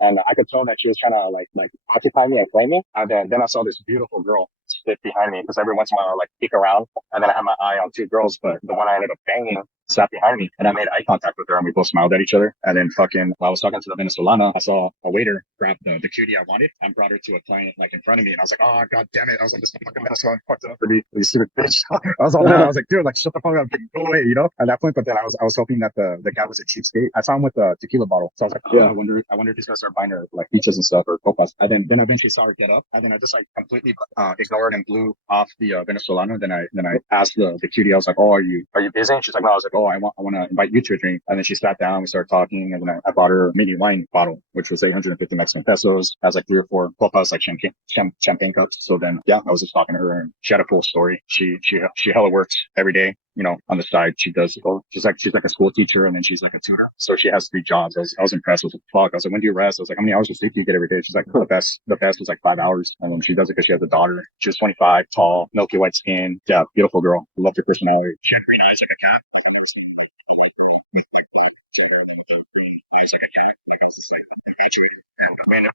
And I could tell that she was trying to like occupy me and claim me. And then I saw this beautiful girl sit behind me because every once in a while I like peek around and then I had my eye on two girls, but the one I ended up banging sat behind me and I made eye contact with her and we both smiled at each other. And then while I was talking to the Venezolana, I saw a waiter grab the cutie I wanted and brought her to a client like in front of me. And I was like, oh, God damn it. I was like, this fucking Venezuelan fucked it up for me, you stupid bitch. I was all mad. I was like, dude, like, shut the fuck up. Go away, you know, at that point. But then I was hoping that the guy was a cheapskate. I saw him with a tequila bottle. So I was like, oh, yeah. I wonder if he's going to start buying her like peaches and stuff or copas. And then I eventually saw her get up. And then I just like completely ignored and blew off the Venezolana. Then I asked the cutie, I was like, oh, are you busy? And she's like, no. I was like, oh, I want to invite you to a drink. And then she sat down, we started talking, and then I bought her a mini wine bottle, which was 850 Mexican pesos, has like 3 or 4 copas, like champagne cups. So then, yeah, I was just talking to her and she had a full story. She hella works every day, you know, on the side. She's like a school teacher and then she's like a tutor. So she has 3 jobs. I was impressed. I was like, fuck. I was like, when do you rest? I was like, how many hours of sleep do you get every day? She's like, the best was like 5 hours. And then she does it because she has a daughter. She was 25, tall, milky white skin. Yeah, beautiful girl. Loved her personality. She had green eyes like a cat.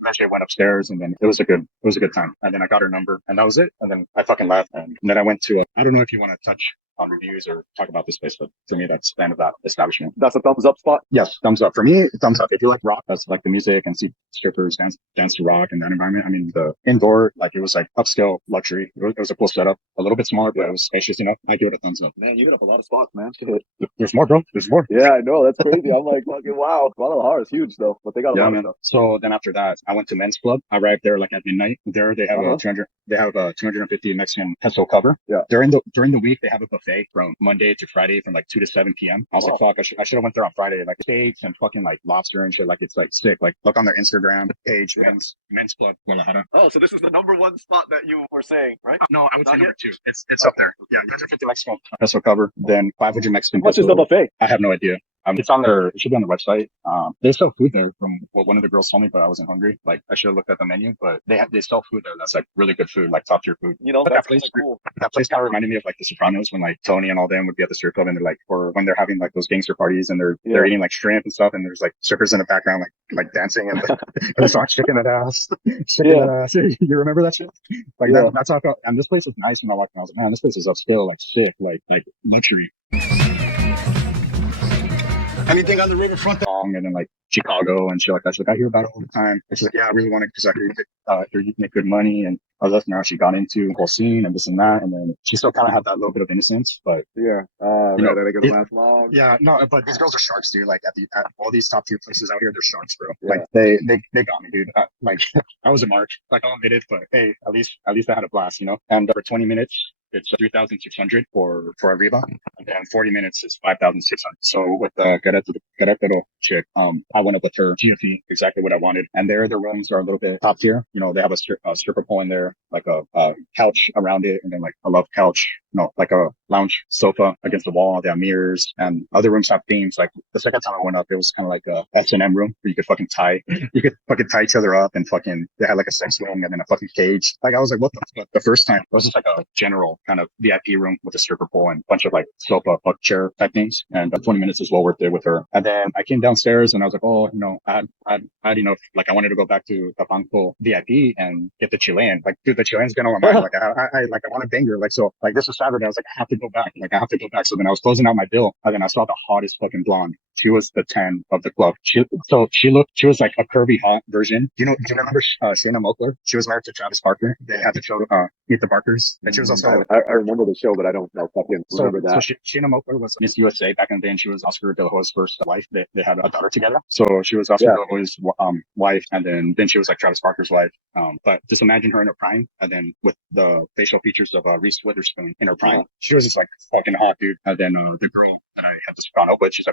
Eventually I went upstairs and then it was a good time. And then I got her number and that was it. And then I fucking left. And then I went to I don't know if you want to touch on reviews or talk about this place, but to me, that's the end of that establishment. That's a thumbs up spot? Yes, thumbs up. For me, thumbs up. If you like rock, that's like the music and see strippers dance to rock in that environment. I mean, the indoor, like it was like upscale luxury. It was a cool setup. A little bit smaller, but it was spacious enough. I give it a thumbs up. Man, you hit up a lot of spots, man. There's more, bro. There's more. Yeah, I know. That's crazy. I'm like, fucking wow. Guadalajara is huge though, but they got a lot of stuff. So then after that, I went to Men's Club. I arrived there like at midnight. There they have a 250 Mexican peso cover. Yeah. During the week, they have a buffet from Monday to Friday from like 2 to 7 p.m. I was like, fuck, I should have went there on Friday. Like steaks and fucking like lobster and shit. Like it's like sick. Like look on their Instagram page, Men's Club Guadalajara. Oh, so this is the #1 spot that you were saying, right? No, I would say number 2. It's up there. Yeah, 250 Mexican peso cover. Then 500 Mexican peso. How much is the buffet? I have no idea. It should be on the website. They sell food there from what one of the girls told me, but I wasn't hungry. Like I should have looked at the menu, but they sell food there. That's like really good food, like top tier food. You know, but that's kind of cool. That place kind of reminded me of like The Sopranos when like Tony and all them would be at the strip club and they're like, or when they're having like those gangster parties and they're eating like shrimp and stuff and there's like strippers in the background like dancing and they start shaking that ass. You remember that shit? Like that's how I felt. And this place was nice when I walked in. I was like, man, this place is upscale, like sick, like luxury. Anything on the riverfront? And then like Chicago and shit like that. She's like, I hear about it all the time. And she's like, yeah, I really want it because I hear you make good money. And I was asking her how she got into the whole scene and this and that. And then she still kind of had that little bit of innocence, but that ain't gonna last long. Yeah, no, but these girls are sharks, dude. Like at all these top tier places out here, they're sharks, bro. Yeah. Like they got me, dude. Like I was a mark. Like I'll admit it, but hey, at least I had a blast, you know. And for 20 minutes. It's 3,600 for Arriba, and then 40 minutes is 5,600. So with the Querétaro chick, I went up with her GFE, exactly what I wanted. And there, the rooms are a little bit top tier. You know, they have a stripper pole in there, like a couch around it, and then like a love couch, like a lounge sofa against the wall. They have mirrors, and other rooms have themes. Like the second time I went up, it was kind of like a S&M room where you could fucking tie each other up, and fucking they had like a sex wing and then a fucking cage. Like I was like, what the fuck? The first time it was just like a general kind of VIP room with a stripper pole and a bunch of like sofa, fuck chair type things. And 20 minutes is well worth it with her. And then I came downstairs and I was like, oh, I had enough. Like I wanted to go back to the Banco VIP and get the Chilean. Like, dude, the Chilean's been on my mind. Like I want to bang her. Like, so like this was Saturday. I was like, I have to go back. So then I was closing out my bill and then I saw the hottest fucking blonde. She was the 10 of the club. She was like a curvy hot version. Do you remember Shayna Moakler? She was married to Travis Barker. They had the show Meet the Barkers. And she was also I remember the show, but I don't know fucking remember that. So Sheena Moakler was Miss USA back in the day, and she was Oscar De La Hoya's first wife. They had a daughter together. So she was Oscar De La Hoya's wife, and then she was like Travis Barker's wife. But just imagine her in her prime, and then with the facial features of Reese Witherspoon in her prime. She was just like fucking hot, dude. And then the girl that I had just gone out with, she's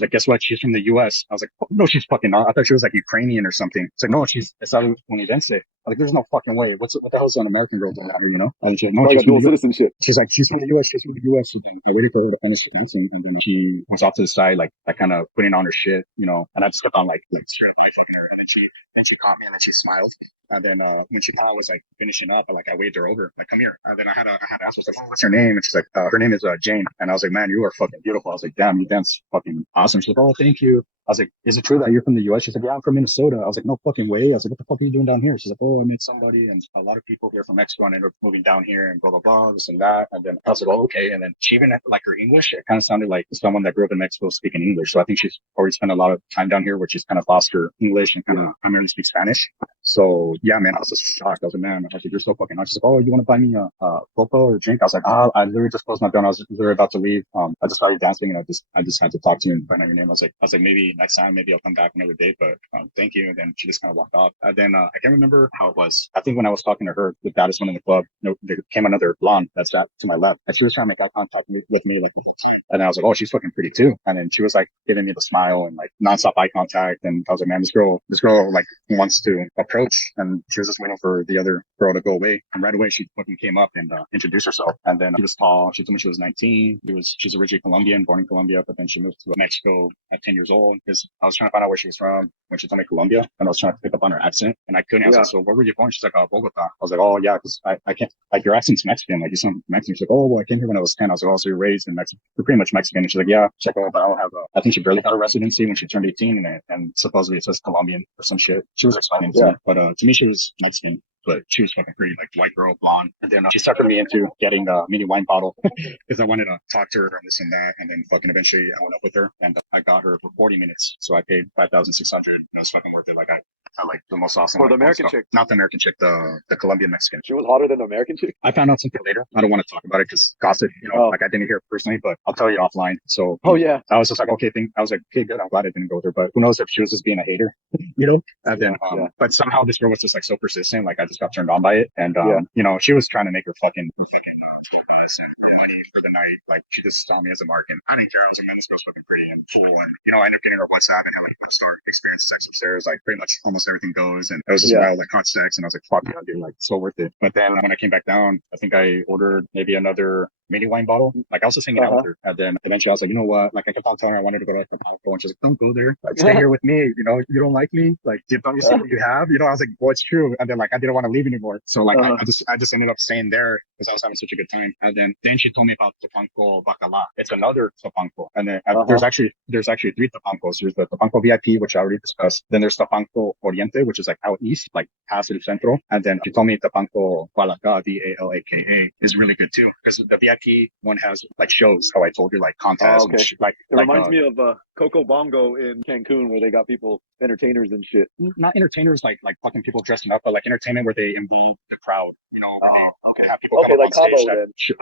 like, guess what? She's from the U.S. I was like, oh, no, she's fucking not. I thought she was like Ukrainian or something. It's like, no, she's estadounidense. Like, there's no fucking way. What the hell's an American girl doing out here, you know? And she's like, no, she's dual citizenship. She's like, she's from the U.S. She's from the U.S. So then I waited for her to finish dancing, and then she went off to the side, like kind of putting on her shit, you know. And I just kept on like straight up fucking her, and then she caught me, and then she smiled. And then when she kind of was like finishing up, I waved her over, like, come here. And then I had asked her, I was like, oh, what's her name? And she's like, her name is Jane. And I was like, man, you are fucking beautiful. I was like, damn, you dance fucking awesome. She's like, oh, thank you. I was like, is it true that you're from the U.S.? She's like, yeah, I'm from Minnesota. I was like, no fucking way. I was like, what the fuck are you doing down here? She's like, oh, I met somebody, and a lot of people here from Mexico and ended up moving down here, and blah, blah, blah, this and that. And then I was like, oh, okay. And then she even had, like, her English, it kind of sounded like someone that grew up in Mexico speaking English. So I think she's already spent a lot of time down here, where she's kind of lost her English and kind of primarily speaks Spanish. So yeah, man, I was just shocked. I was like, man, I was like, you're so fucking nice. She's like, oh, you want to buy me a cocoa or a drink? I was like, I literally just closed my door, and I was literally about to leave. I just saw you dancing, and I just had to talk to you and find out your name. I was like, maybe next time, maybe I'll come back another day, but thank you. And then she just kind of walked off. And then I can't remember how it was. I think when I was talking to her, the baddest one in the club, there came another blonde that sat to my left, and she was trying to make eye contact with me, like, and I was like, oh, she's fucking pretty too. And then she was like giving me the smile and like nonstop eye contact, and I was like, man, this girl like wants to approach. And she was just waiting for the other girl to go away, and right away she fucking came up and introduced herself. And then she was tall. She told me she was 19. She's originally Colombian, born in Colombia, but then she moved to Mexico at 10 years old, because I was trying to find out where she was from when she told me Colombia, and I was trying to pick up on her accent, and I couldn't. I was like, so where were you born? She's like, Bogota. I was like, oh yeah, because I can't, like, your accent's Mexican, like you sound Mexican. She's like, oh, well, I came here when I was 10. I was like, oh, so you're raised in Mexico? You're pretty much Mexican. And she's like, yeah. She's like, oh, but I don't have I think she barely got a residency when she turned 18, and supposedly it says Colombian or some shit. She was explaining to me, but to me she was Mexican. But she was fucking pretty, like white girl, blonde. And then she suckered me into getting a mini wine bottle because I wanted to talk to her and this and that. And then fucking eventually I went up with her, and I got her for 40 minutes. So I paid $5,600. And it was fucking worth it. Like, I like the most awesome. For the American chick? Not the American chick, the Colombian Mexican. She was hotter than the American chick? I found out something later. I don't want to talk about it because gossip, you know, like I didn't hear it personally, but I'll tell you offline. So I was just like, okay, I was like, okay, good. I'm glad I didn't go with her, but who knows if she was just being a hater, you know? And then, but somehow this girl was just like so persistent. Like I just got turned on by it. And, you know, she was trying to make her fucking send money for the night. Like she just saw me as a mark, and I didn't care. I was like, man, this girl's fucking pretty and cool. And, you know, I ended up getting her WhatsApp and had like a start experience sex upstairs. Like pretty much almost everything goes. And it was just wild, like hot sex. And I was like, fuck yeah, dude, like so worth it. But then when I came back down, I think I ordered maybe another mini wine bottle. Like I was just hanging out with her. And then eventually I was like, you know what? Like I kept on telling her I wanted to go to like the Palco, and she's like, don't go there. Like stay here with me. You know, you don't like me. Like don't you see what you have? You know, I was like, well, it's true. And then like I didn't want to leave anymore. So like I just ended up staying there because I was having such a good time. And then she told me about Tapanco Bacala. It's another Tapanco. And then there's actually 3 Tapancos. There's the Tapanco VIP, which I already discussed. Then there's Tapanco Oriente, which is like out east, like past El Centro. And then she told me Tapanco Guadalajara, Dalaka, is really good too. Because the VIP one has like shows, how I told you, like contests. And like it reminds me of Coco Bongo in Cancun, where they got people, entertainers and shit. Not entertainers like fucking people dressing up, but like entertainment where they involve the crowd. You know, have people come like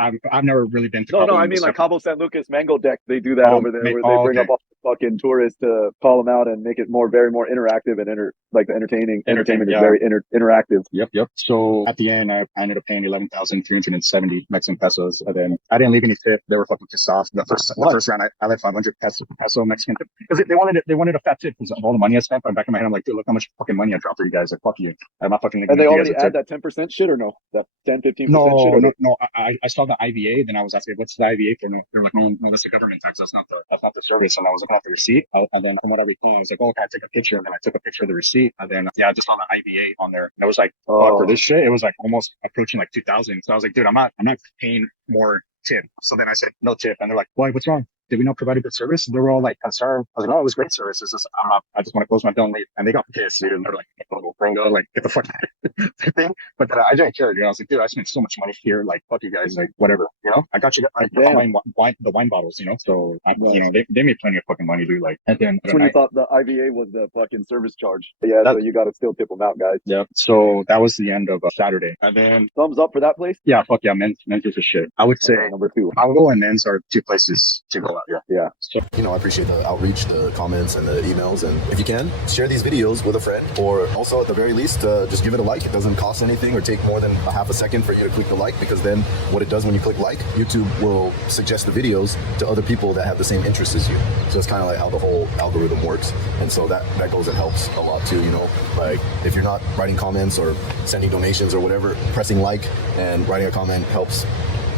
Cabo. I've never really been to Cabo. No, I mean like Cabo San Lucas Mango Deck. They do that over there, where they bring up all the fucking tourists to call them out and make it very more interactive and like the entertainment is very interactive. Yep. So at the end, I ended up paying 11,370 Mexican pesos, and then I didn't leave any tip. They were fucking pissed off. The first round, I left 500 peso Mexican tip because they wanted a fat tip because of all the money I spent. But back in my head, I'm like, dude, look how much fucking money I dropped for you guys. Like, fuck you. I'm not fucking. And they already add that 10% shit or no? That 10-15% shit? No. I saw the IVA. Then I was asking, what's the IVA for? No, they're like, no, that's the government tax. That's not the service. And I was looking at the receipt. And then from what I recall, I was like, oh, can I take a picture? And then I took a picture of the receipt. And then I just saw the IVA on there. And it was like, for this shit, it was like almost approaching like 2,000. So I was like, dude, I'm not paying more tip. So then I said, no tip. And they're like, why? What's wrong? did we not provide a good service? They were all like concerned. I was like, oh, it was great service. It's just, I just want to close my bill and leave. And they got pissed, dude. And they're like, little gringo, like, get the fuck out of here thing. But then I didn't care, dude. I was like, dude, I spent so much money here. Like, fuck you guys. Like, whatever, you know? I got you the wine bottles, you know? So, you know, they made plenty of fucking money, dude. Like, and then that's when you thought the IVA was the fucking service charge. Yeah, so you got to still tip them out, guys. Yeah. So that was the end of Saturday. And then thumbs up for that place. Yeah, fuck yeah, men's is a shit. I would say number 2. Algo and men's are 2 places to go out. Yeah. So, you know, I appreciate the outreach, the comments, and the emails. And if you can, share these videos with a friend, or also at the very least, just give it a like. It doesn't cost anything or take more than a half a second for you to click the like, because then what it does when you click like, YouTube will suggest the videos to other people that have the same interests as you. So it's kind of like how the whole algorithm works. And so that goes and helps a lot too, you know. Like if you're not writing comments or sending donations or whatever, pressing like and writing a comment helps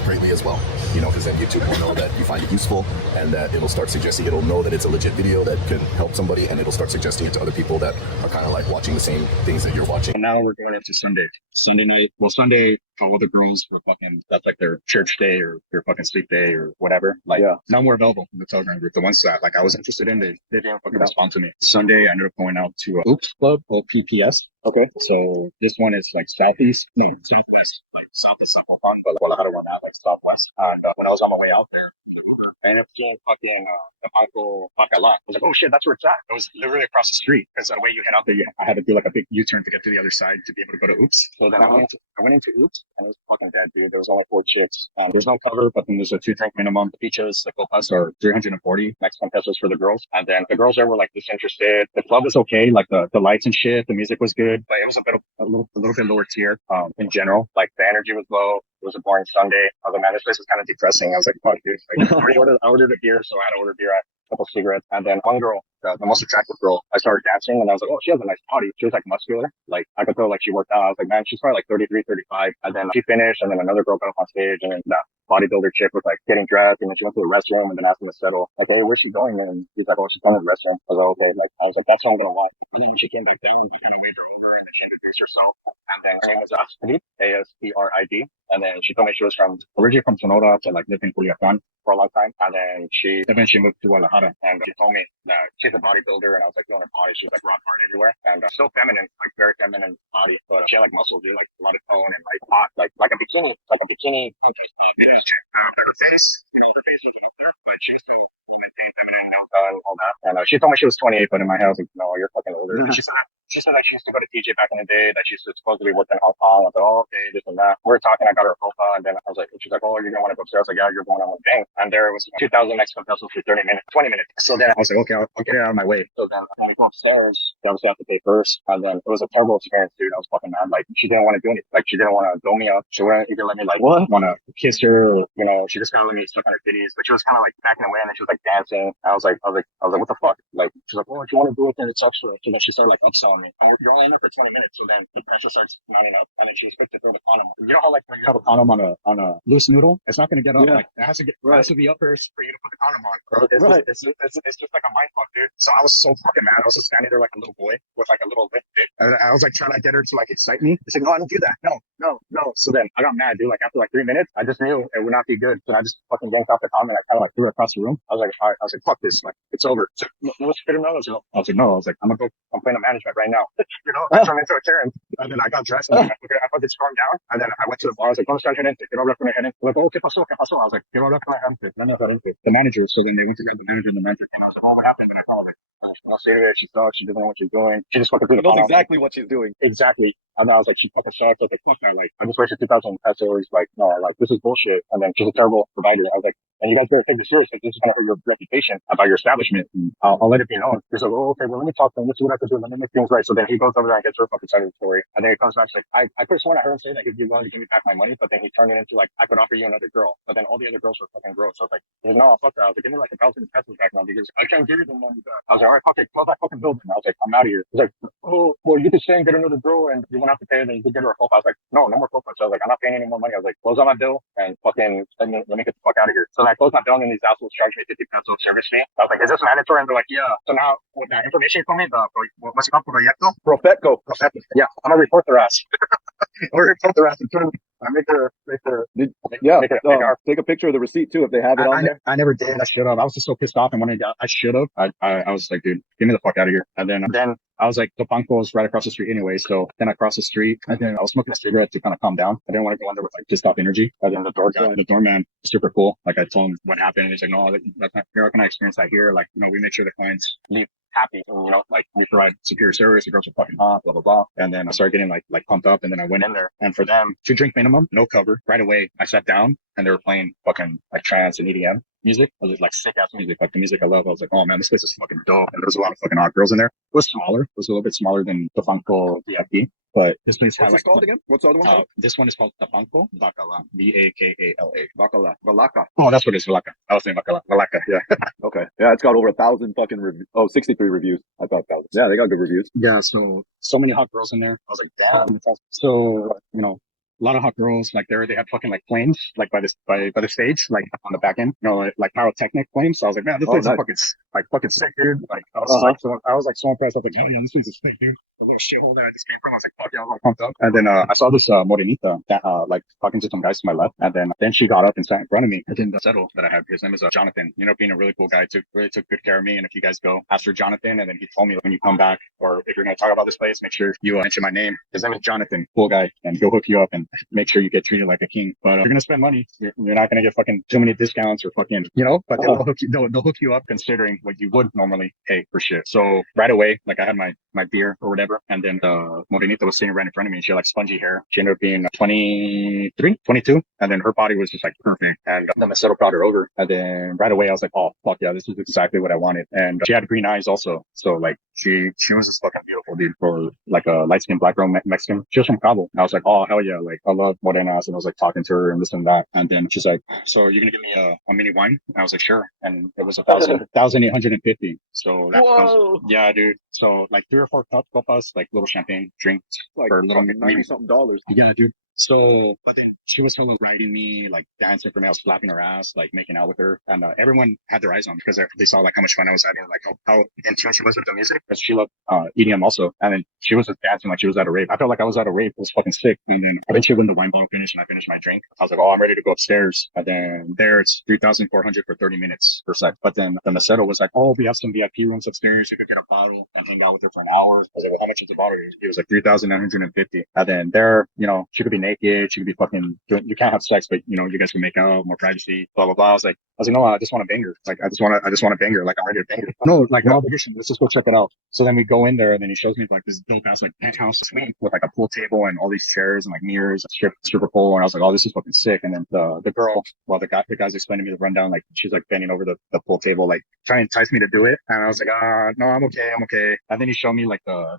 greatly as well, you know, because then YouTube will know that you find it useful, and that it'll start suggesting, it'll know that it's a legit video that can help somebody, and it'll start suggesting it to other people that are kind of like watching the same things that you're watching. And now we're going into Sunday night. Well, Sunday, all the girls were fucking, that's like their church day or their fucking sleep day or whatever. Like, none were available in the Telegram group. The ones that like I was interested in, they didn't fucking respond to me. Sunday, I ended up going out to Oops Club, OPPS. Okay. So this one is like southeast, no, southwest, like southeast of Juan, but Guadalajara run out like southwest. And when I was on my way out there, I ended up seeing fucking Tapaco Pacala. I was like, oh shit, that's where it's at. It was literally across the street. Because the way you head out there, I had to do like a big U-turn to get to the other side to be able to go to Oops. So then I went into Oops, and it was fucking dead, dude. There was only 4 chicks. There's no cover, but then there's a 2-drink minimum. Muchas, the copas are 340 Mexican pesos for the girls. And then the girls there were like disinterested. The club was okay, like the lights and shit. The music was good, but it was a little bit lower tier in general. Like the energy was low. It was a boring Sunday. I was like, man, this place was kind of depressing. I was like, fuck, dude. Like, I ordered a beer, so I had to order beer. I had a couple cigarettes. And then one girl, the most attractive girl, I started dancing, and I was like, oh, she has a nice body. She was like muscular. Like, I could tell like she worked out. I was like, man, she's probably like 33, 35. And then she finished, and then another girl got up on stage, and then that bodybuilder chick was like getting dressed, and then she went to the restroom and then asked him to settle. Like, hey, where's she going? And she's like, oh, she's going to the restroom. I was like, okay. Like, I was like, that's what I'm going to watch. But then when she came back down, we kind of made her over, and then she introduced herself. And then she was Astrid, Astrid. And then she told me she was originally from Sonora, to like lived in Culiacan for a long time. And then she eventually moved to Guadalajara, and she told me that she's a bodybuilder, and I was like, feeling her body. She was like rock hard everywhere, and still feminine, like very feminine body, but she had like muscles, dude, like a lot of tone and like hot, like a bikini. Yeah. Her face, you know, her face wasn't up there, but she was still well maintained, feminine, nails done, all that. And she told me she was 28, but in my head I was like, no, you're fucking older. And she said that she used to go to TJ back in the day, that she used to supposedly work in Hong Kong. I was like, oh, okay, this and that. We were talking, I got her profile, and then I was like, she's like, oh, you're gonna want to go upstairs? I was like, yeah, you're going on one thing. And there was 2,000 Mexican pesos for 20 minutes. So then I was like, okay, I'll get it out of my way. So then when we go upstairs, they obviously have to pay first. And then it was a terrible experience, dude. I was fucking mad. Like, she didn't want to do anything. Like, she didn't want to dough me up. She wouldn't even let me like want to kiss her, or, you know, she just kind of let me suck on her titties. But she was kind of like backing away, and then she was like dancing. I was like, what the fuck? Like, she's like, oh, if you want to do it, then it's extra. So then she started like upselling me. Oh, you're only in there for 20 minutes. So then the pressure starts mounting up, and then she was quick to throw the condom. You know how like when you have a condom on a loose noodle, it's not going to get up. Like, it has to be up first for you to put the condom on. Bro, it's just like a mind fuck, dude. So I was so fucking mad. I was just standing there like a little boy with like a little limp dick. And I was like trying to get her to like excite me. I said, no, I don't do that. No. So then I got mad, dude. Like after like 3 minutes, I just knew it would not be good. So I just fucking yanked off the condom, and I kind of like threw it across the room. I was like, all right. I was like, fuck this. Like, it's over. So, no, let's fit him out. I was like, no. I was like, I'm playing the management right now. You know, I turned into a Karen. And then I got dressed, and I fucking calmed down. And then I went to the bar. I was like, ¿Dónde está el gerente? Quiero hablar con el gerente. Like, oh, ¿qué pasó? I was like, quiero hablar con el gerente. The manager. So then they went to grab the manager, and the manager came. I was like, oh, what happened? And I called her. I'll say it. She sucks. She doesn't know what she's doing. She just fucking threw the knows exactly what she's doing. Exactly. And I was like, she fucking sucks. I was like, fuck that. Like, I just wasted 2,000 pesos. Like, no, like, this is bullshit. And then she's a terrible provider. I was like, and you guys better take this serious. Like, this is going to hurt your reputation about your establishment. And I'll let it be known. He's like, oh, okay, well, let me talk to him. Let's see what I can do. Let me make things right. So then he goes over there and gets her fucking side of the story. And then he comes back. He's like, I could have sworn I heard him say that he'd be willing to give me back my money, but then he turned it into like, I could offer you another girl. But then all the other girls were fucking gross. So I was like, no, fuck that. I was like, give me like 1,000 pesos back now, because I can't give you the money back. I was like, all right, fuck it, close that fucking building. I was like, I'm out of here. He's like, oh, well, you could stay and get another girl, and you won't have to pay, then you could get her a profile. I was like, no more profile. So I was like, I'm not paying any more money. I was like, close on my bill and fucking let me get the fuck out of here. So then I closed my bill, and then these assholes charged me 50 pesos service fee. I was like, is this mandatory? And they're like, yeah. So now with that information you told me, what's it called? Proyecto? Profetco. Yeah, I'm gonna report their ass. I'm gonna report their ass and I make her, Yeah, make her. take a picture of the receipt too if they have it on there. I never did. I should have. I was just so pissed off, and when I should have. I was like, dude, get me the fuck out of here. And then I was like, the banco was right across the street anyway. So then I crossed the street, and then I was smoking a cigarette to kind of calm down. I didn't want to go in there with like pissed off energy. And then the doorman, super cool. Like I told him what happened, and he's like, no, that's not, you're not gonna experience that here. Like, we make sure the clients leave happy, like we provide superior service, the girls are fucking hot, blah blah blah. And then I started getting like pumped up, and then I went in there, and for them to drink minimum, no cover, right away I sat down and they were playing fucking like trance and EDM music. I was like sick ass music, like the music I love. I was like, oh man, this place is fucking dope. And there was a lot of fucking hot girls in there. It was smaller, it was a little bit smaller than the Funko VIP, but this place had What's like called again? What's the other one called? this one is called the Funko Bacala, Bakala. Bacala. Balaka. Oh, that's what it is, Balaka. I was saying Bacala, yeah. Okay. Yeah, it's got over 1,000 fucking reviews. Oh, 63 reviews. I thought 1,000. Yeah, they got good reviews. Yeah, so many hot girls in there. I was like, damn. So, a lot of hot girls, like they had fucking like flames, like by the stage, like on the back end, like pyrotechnic flames. So I was like, man, this place is fucking sick, dude. Like I was like so impressed. I was like, oh yeah, this place is sick, dude. The little shithole that I just came from, I was like, fuck yeah, I was all pumped up. And then I saw this morenita that like talking to some guys to my left, and then she got up and sat in front of me. And then the settle that I had, his name is Jonathan. Being a really cool guy, really took good care of me. And if you guys go, ask for Jonathan, and then he told me when you come back, or if you're gonna talk about this place, make sure you mention my name. His name is Jonathan, cool guy, and he'll hook you up and make sure you get treated like a king. But you're gonna spend money. You're not gonna get fucking too many discounts or fucking, but they'll hook you up considering what you would normally pay for shit. So right away, like I had my beer or whatever, and then the morenita was sitting right in front of me. She had like spongy hair. She ended up being 23, 22, and then her body was just like perfect. And then my settle brought her over, and then right away I was like, oh fuck yeah, this is exactly what I wanted. And she had green eyes also, so like she was just fucking beautiful, dude, for like a light skinned black girl, Mexican. She was from Cabo. And I was like, oh hell yeah, like I love morenas. And I was like talking to her and this and that, and then she's like, so you're gonna give me a mini wine? And I was like, sure. And it was 1,850. So that was, yeah, dude. So like 3 or 4 copas, like little champagne drinks, Like for little $90-something dollars. Yeah, dude. So, but then she was still riding me, like dancing for me. I was slapping her ass, like making out with her, and everyone had their eyes on me because they saw like how much fun I was having, like how in tune she was with the music. Because she loved EDM also, and then she was just dancing like she was at a rave. I felt like I was at a rave. It was fucking sick. And then eventually, when the wine bottle finished and I finished my drink, I was like, oh, I'm ready to go upstairs. And then there it's 3,400 for 30 minutes per sec. But then the mesero was like, oh, we have some VIP rooms upstairs. You could get a bottle and hang out with her for an hour. I was like, well, how much is the bottle? He was like 3,950. And then there, she could be naked, she could be fucking, you can't have sex, but you guys can make out, more privacy, blah blah blah. I was like, no, I just want to bang her. Like I just want to bang her. Like I'm ready to bang her. No, like no obligation. Let's just go check it out. So then we go in there, and then he shows me like this dope ass like penthouse suite with like a pool table and all these chairs and like mirrors, stripper pole. And I was like, oh, this is fucking sick. And then the girl, while the guy's explaining to me the rundown, like she's like bending over the pool table, like trying to entice me to do it. And I was like, no, I'm okay. And then he showed me like the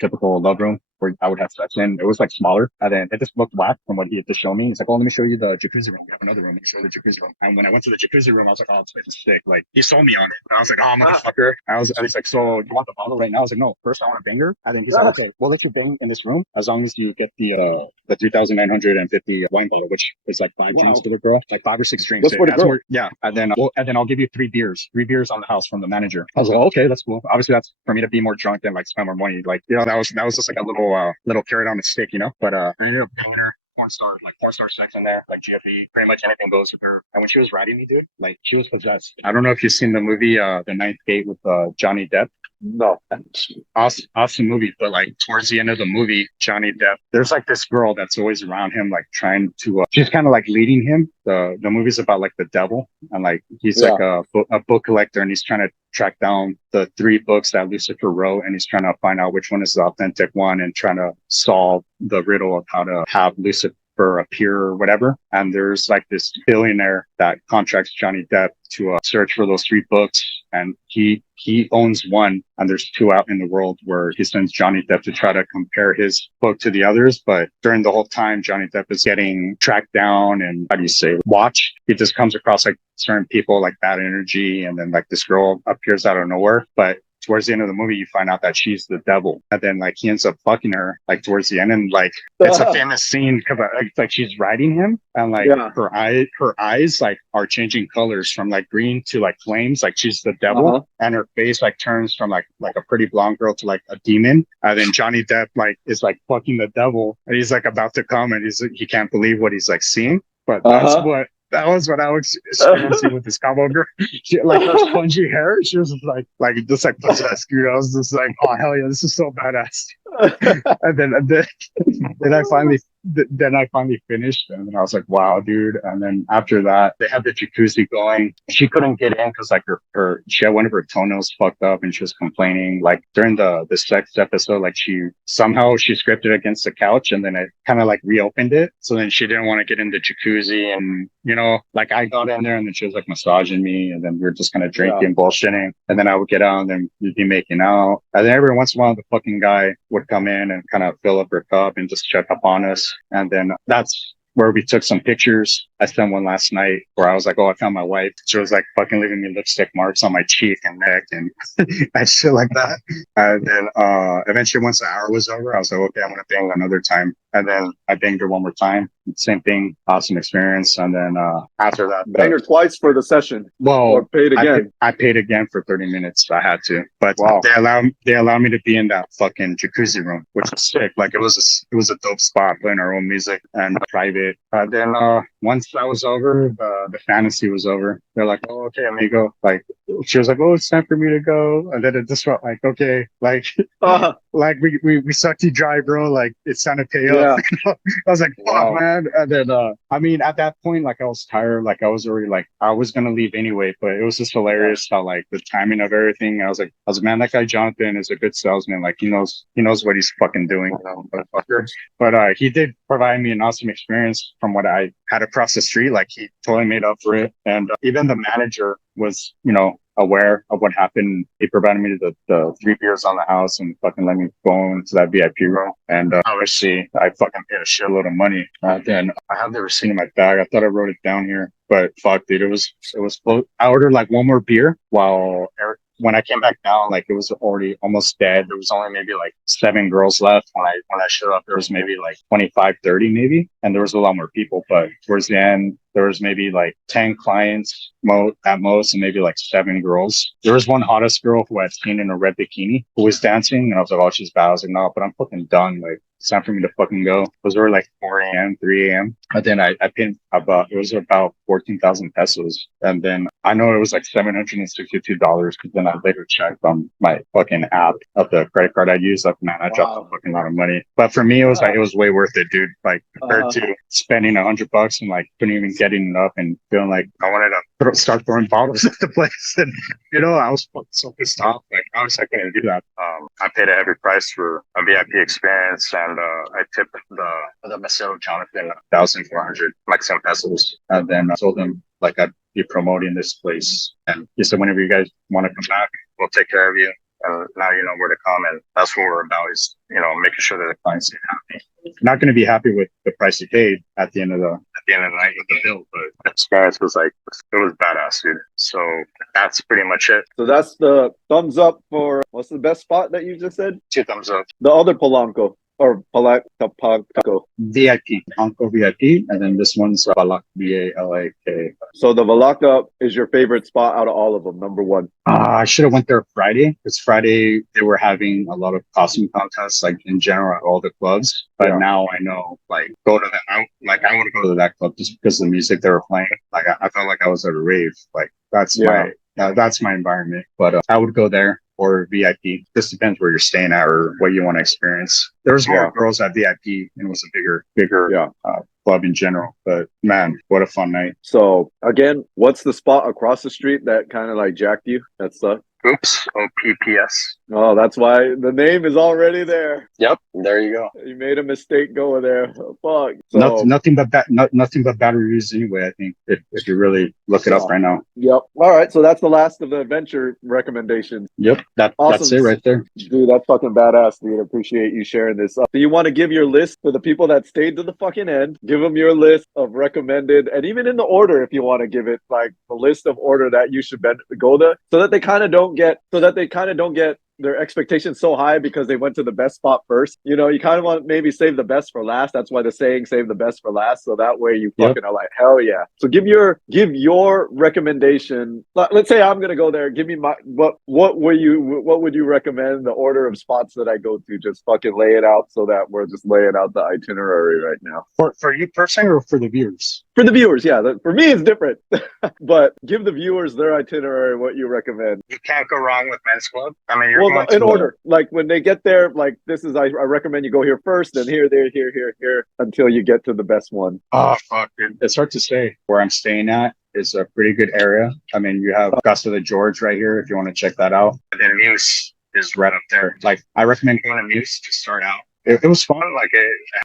typical love room where I would have sex in. It was like smaller, and then it just looked whack from what he had to show me. He's like, oh, let me show you the jacuzzi room. We have another room. Let me show you the jacuzzi room. And when I went to the jacuzzi room, I was like, oh, this place is sick. Like he sold me on it. And I was like, oh, motherfucker. And he's like, so you want the bottle right now? I was like, no, first I want to bang her. And then he's like, okay, we'll let you bang in this room as long as you get the 3,950 wine bottle, which is like 5 drinks for the girl, like 5 or 6 drinks. That's for the girl. Yeah. And then I'll give you 3 beers on the house from the manager. I was like, oh, okay, that's cool. Obviously that's for me to be more drunk and like spend more money. Like, that was just like a little carrot on the stick, but I ended up banging her. Porn star sex in there, like GFE, pretty much anything goes with her. And when she was riding me, dude, like she was possessed. I don't know if you've seen the movie The Ninth Gate with Johnny Depp. No. Awesome movie, but like towards the end of the movie, Johnny Depp, there's like this girl that's always around him, like trying to she's kind of like leading him. The movie's about like the devil, and like he's like a book collector, and he's trying to track down the 3 books that Lucifer wrote, and he's trying to find out which one is the authentic one and trying to solve the riddle of how to have Lucifer appear or whatever. And there's like this billionaire that contracts Johnny Depp to search for those 3 books, and he owns one, and there's 2 out in the world, where he sends Johnny Depp to try to compare his book to the others. But during the whole time, Johnny Depp is getting tracked down and watched. He just comes across like certain people like bad energy, and then like this girl appears out of nowhere. But towards the end of the movie, you find out that she's the devil. And then like he ends up fucking her like towards the end. And like it's a famous scene because like she's riding him and like her eyes like are changing colors from like green to like flames. Like she's the devil and her face like turns from like a pretty blonde girl to like a demon. And then Johnny Depp like is like fucking the devil and he's like about to come and he can't believe what he's like seeing. But that was what I was experiencing with this combo girl. She, like her spongy hair, she was just like possessed. You know, I was just like, oh hell yeah, this is so badass. and then I finally finished, and then I was like, wow, dude. And then after that, they had the jacuzzi going. She couldn't get in because like she had one of her toenails fucked up, and she was complaining. Like during the sex episode, like she scraped it against the couch, and then it kind of like reopened it. So then she didn't want to get in the jacuzzi, and you know, like I got in there, and then she was like massaging me, and then we were just kind of drinking, bullshitting, and then I would get out, and then we'd be making out, and then every once in a while, the fucking guy would come in and kind of fill up her cup and just check up on us. And then that's where we took some pictures. I sent one last night where I was like, oh, I found my wife. She was like fucking leaving me lipstick marks on my cheek and neck and and shit like that. And then eventually once the hour was over, I was like, okay, I'm going to bang another time. And then I banged her one more time. Same thing. Awesome experience. And then after that, banged her twice for the session. Well, or paid again. I paid again for 30 minutes. I had to, but they allow me to be in that fucking jacuzzi room, which was sick. Like it was a dope spot, playing our own music and private. Then once that was over, the fantasy was over. They're like, oh, okay, amigo. Like she was like, oh, it's time for me to go. And then it just felt like, okay, like like we sucked you dry, bro. Like it's time to pay up. I was like, fuck, man. And then I mean, at that point, like I was tired. Like I was already like I was gonna leave anyway. But it was just hilarious how like the timing of everything. I was like, man, that guy Jonathan is a good salesman. Like he knows what he's fucking doing. Motherfucker. But he did provide me an awesome experience from what I had across the street. Like he totally made up for it. And even the manager was, you know, aware of what happened. He provided me the 3 beers on the house and fucking let me go into that VIP room. And obviously I fucking paid a shitload of money. Then I have the receipt in my bag. I thought I wrote it down here, but fuck, dude, it was I ordered like one more beer while when I came back down, like it was already almost dead. There was only maybe like 7 girls left. When I showed up, there was maybe like 25, 30 maybe. And there was a lot more people, but towards the end, there was maybe like 10 clients at most and maybe like 7 girls. There was one hottest girl who I had seen in a red bikini who was dancing. And I was like, oh, she's bad. I was like, no, but I'm fucking done. Like, it's time for me to fucking go. It was already like 4 a.m., 3 a.m. And then I paid it was about 14,000 pesos. And then I know it was like $762, but then I later checked on my fucking app of the credit card I used. Like, man, I dropped a fucking lot of money. But for me, it was like, it was way worth it, dude. Like compared to spending $100 and like couldn't even getting it up and feeling like I wanted to start throwing bottles at the place. And, you know, I was so pissed off. Like, obviously I couldn't do that. I paid a heavy price for a VIP experience and I tipped the mesero Jonathan 1,400 Mexican pesos. And then I told him like I'd be promoting this place. And he said, whenever you guys want to come back, we'll take care of you. Now you know where to come, and that's what we're about is, you know, making sure that the clients get happy. Not going to be happy with the price you paid at the end of the night with the bill, but the experience was like, it was badass, dude. So that's pretty much it. So that's the thumbs up for, what's the best spot that you just said? 2 thumbs up. The other Polanco. Or Polanco. VIP, Polanco VIP, and then this one's Balak, Balak. So the Valaka is your favorite spot out of all of them, number one. I should have went there Friday, because Friday they were having a lot of costume contests, like in general at all the clubs. But now I know, like, I want to go to that club just because of the music they were playing. Like I felt like I was at a rave. Like that's my environment. But I would go there. Or VIP. This depends where you're staying at or what you want to experience. There was more girls at VIP and it was a bigger club in general. But man, what a fun night. So again, what's the spot across the street that kind of like jacked you? That's Oops, OPPS. Oh, that's why the name is already there. Yep, there you go. You made a mistake going there. Fuck. Nothing, So nothing but nothing but bad reviews anyway. I think if you really look it up right now. yep. All right. So that's the last of the adventure recommendations. Yep, that's Awesome. it right there. Dude, that's fucking badass, dude. Appreciate you sharing this. So you want to give your list for the people that stayed to the fucking end? Give them your list of recommended, and even in the order, if you want to give it, like the list of order that you should go to, so that they kind of don't get their expectations so high because they went to the best spot first. You know, you kind of want to maybe save the best for last. That's why the saying "save the best for last." So that way you fucking are like, hell yeah. So give your recommendation. Let's say I'm gonna go there. Give me what would you recommend the order of spots that I go to? Just fucking lay it out so that we're just laying out the itinerary right now. For you personally or for the viewers? For the viewers, yeah. For me, it's different. But give the viewers their itinerary, what you recommend. You can't go wrong with Men's Club. I mean, you're well, in order. Like when they get there, like this is I recommend you go here first, then here, there, here, until you get to the best one. Oh fuck, dude. It's hard to say. Where I'm staying at is a pretty good area. I mean, you have Costa de George right here if you want to check that out. And then Muse is right up there. Like I recommend going to Muse to start out. It was fun. Like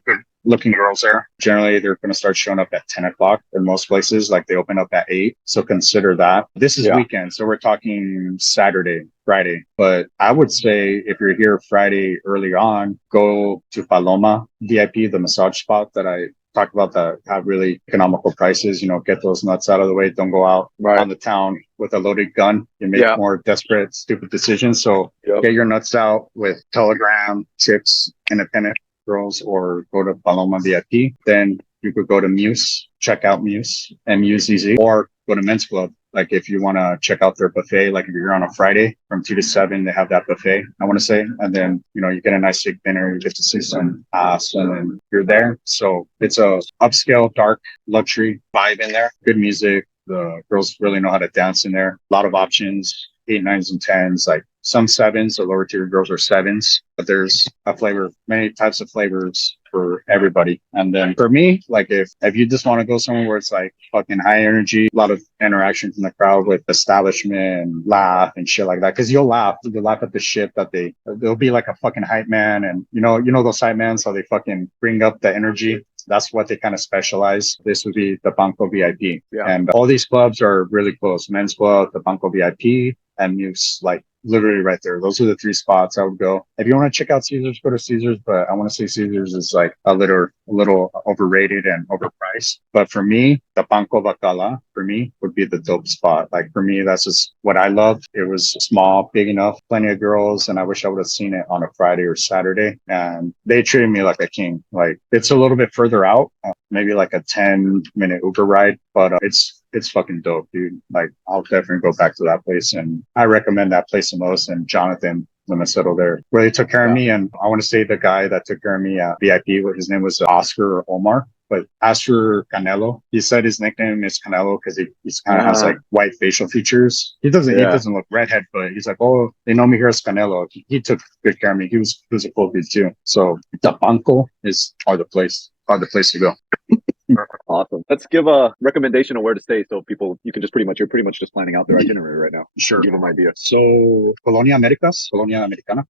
good looking girls there. Generally, they're going to start showing up at 10 o'clock in most places. Like they open up at 8. So consider that. This is weekend. So we're talking Saturday, Friday. But I would say if you're here Friday early on, go to Paloma VIP, the massage spot that I talked about that have really economical prices. You know, get those nuts out of the way. Don't go out on the town with a loaded gun. You make more desperate, stupid decisions. So get your nuts out with Telegram, Tips, Independent Girls, or go to Paloma VIP. Then you could go to Muse, check out Muse, M-U-Z-Z, or go to Men's Club. Like if you want to check out their buffet, like if you're on a Friday from 2 to 7, they have that buffet, I want to say. And then, you know, you get a nice steak dinner, you get to see some ass, and then you're there. So it's a upscale, dark, luxury vibe in there. Good music. The girls really know how to dance in there. A lot of options, 8, 9s, and 10s, like some 7s. The lower tier girls are 7s, but there's a flavor, many types of flavors for everybody. And then for me, like if you just want to go somewhere where it's like fucking high energy, a lot of interaction from the crowd with establishment and laugh and shit like that, because you'll laugh at the shit that they'll be like a fucking hype man, and you know those hype men, so they fucking bring up the energy. That's what they kind of specialize. This would be the Banco VIP. And all these clubs are really close. Men's Club, the Banco VIP, and Muse, like literally right there. Those are the 3 spots I would go. If you want to check out Caesars, go to Caesars, but I want to say Caesars is like a little overrated and overpriced. But for me, the Banco Bacala, for me, would be the dope spot. Like for me, that's just what I loved. It was small, big enough, plenty of girls, and I wish I would have seen it on a Friday or Saturday. And they treated me like a king. Like it's a little bit further out, maybe like a 10-minute Uber ride, but it's fucking dope, dude. Like I'll definitely go back to that place, and I recommend that place the most. And Jonathan, when I settled there, really took care of me. And I want to say the guy that took care of me at VIP, his name was Oscar or Omar, but Oscar Canelo. He said his nickname is Canelo because he's kind of has like white facial features. He doesn't look redhead, but he's like, oh, they know me here as Canelo. He took good care of me. He was a cool dude too. So the Banco are the place to go. Awesome. Let's give a recommendation of where to stay, so you're pretty much just planning out their itinerary right now. Sure. Give them an idea. So Colonia Americana,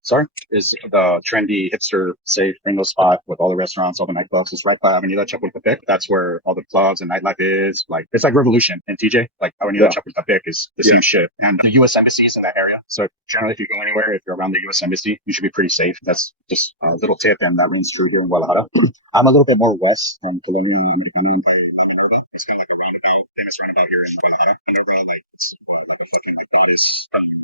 is the trendy hipster safe gringo spot with all the restaurants, all the nightclubs. It's right by Avenida Chapultepec. That's where all the clubs and nightlife is. Like it's like Revolution and TJ. Like Avenida Chapultepec is the same shit. And the U.S. Embassy is in that area. So generally, if you go anywhere, if you're around the U.S. Embassy, you should be pretty safe. That's just a little tip, and that rings true here in Guadalajara. I'm a little bit more west from Colonia Americana and La Minerva. It's kind of like a famous roundabout here in Guadalajara. Minerva, like it's like a fucking goddess from the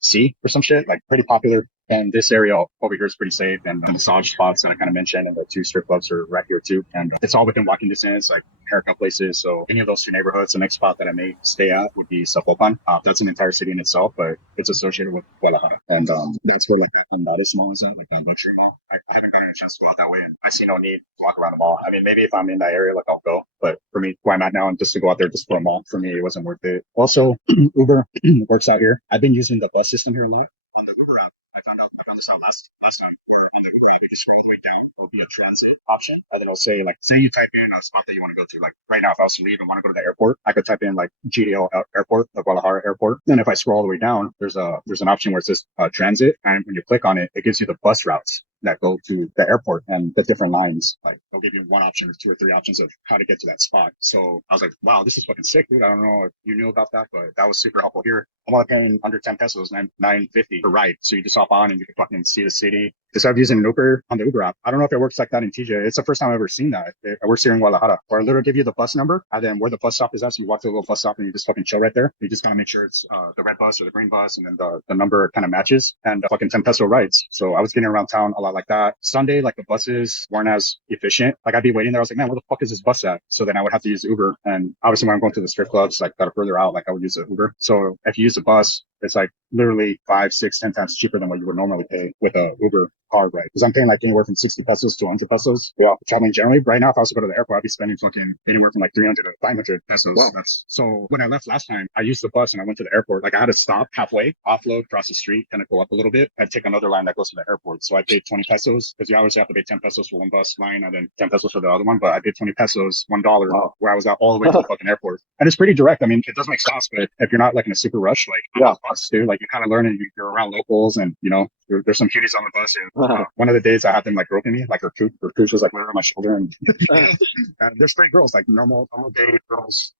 sea or some shit. Like pretty popular. And this area over here is pretty safe. And the massage spots that I kind of mentioned, and the 2 strip clubs are right here too. And it's all within walking distance, like haircut places. So any of those 2 neighborhoods, the next spot that I may stay at would be Zapopan. That's an entire city in itself, but it's associated with Guadalajara. And that's where like that Andares mall is at, like that luxury mall. I haven't gotten a chance to go out that way, and I see no need to walk around the mall. I mean, maybe if I'm in that area, like I'll go. But for me, where I'm at now, and just to go out there just for a mall, for me, it wasn't worth it. Also, Uber works out here. I've been using the bus system here a lot. On the Uber app, I found found this out last time where on the Uber app, if you scroll all the way down, it will be a transit option. And then it'll say, like, say you type in a spot that you want to go to. Like right now, if I was to leave and want to go to the airport, I could type in like GDL airport, the Guadalajara airport. Then if I scroll all the way down, there's an option where it says transit. And when you click on it, it gives you the bus routes that go to the airport and the different lines. Like they'll give you one option or two or three options of how to get to that spot. So I was like, wow, this is fucking sick, dude. I don't know if you knew about that, but that was super helpful here. I'm only paying under 10 pesos, 9.50 per ride. So you just hop on and you can fucking see the city. Instead of using an Uber on the Uber app, I don't know if it works like that in TJ. It's the first time I've ever seen that. It works here in Guadalajara, where I literally give you the bus number and then where the bus stop is at. So you walk to the little bus stop and you just fucking chill right there. You just gotta make sure it's the red bus or the green bus, and then the number kind of matches, and fucking 10 peso rides. So I was getting around town a lot like that. Sunday, like the buses weren't as efficient. Like I'd be waiting there. I was like, man, where the fuck is this bus at? So then I would have to use Uber. And obviously when I'm going to the strip clubs, like that are further out, like I would use the Uber. So if you use the bus, it's like literally 5, 6, 10 times cheaper than what you would normally pay with a Uber car ride. Because I'm paying like anywhere from 60 pesos to 100 pesos. Well, traveling generally. Right now, if I was to go to the airport, I'd be spending fucking anywhere from like 300 to 500 pesos. Wow. So when I left last time, I used the bus and I went to the airport. Like I had to stop halfway, offload, cross the street, kind of go up a little bit, and take another line that goes to the airport. So I paid 20 pesos because you obviously have to pay 10 pesos for one bus line and then 10 pesos for the other one. But I paid 20 pesos, $1, where I was out all the way to the fucking airport. And it's pretty direct. I mean, it does make stops, but if you're not like in a super rush, like bus, dude, like you kind of learn and you're around locals, and you know, there's some cuties on the bus. And one of the days I had them like groping me, like her cooch was like laying on my shoulder, and, and there's pretty girls, like normal day girls,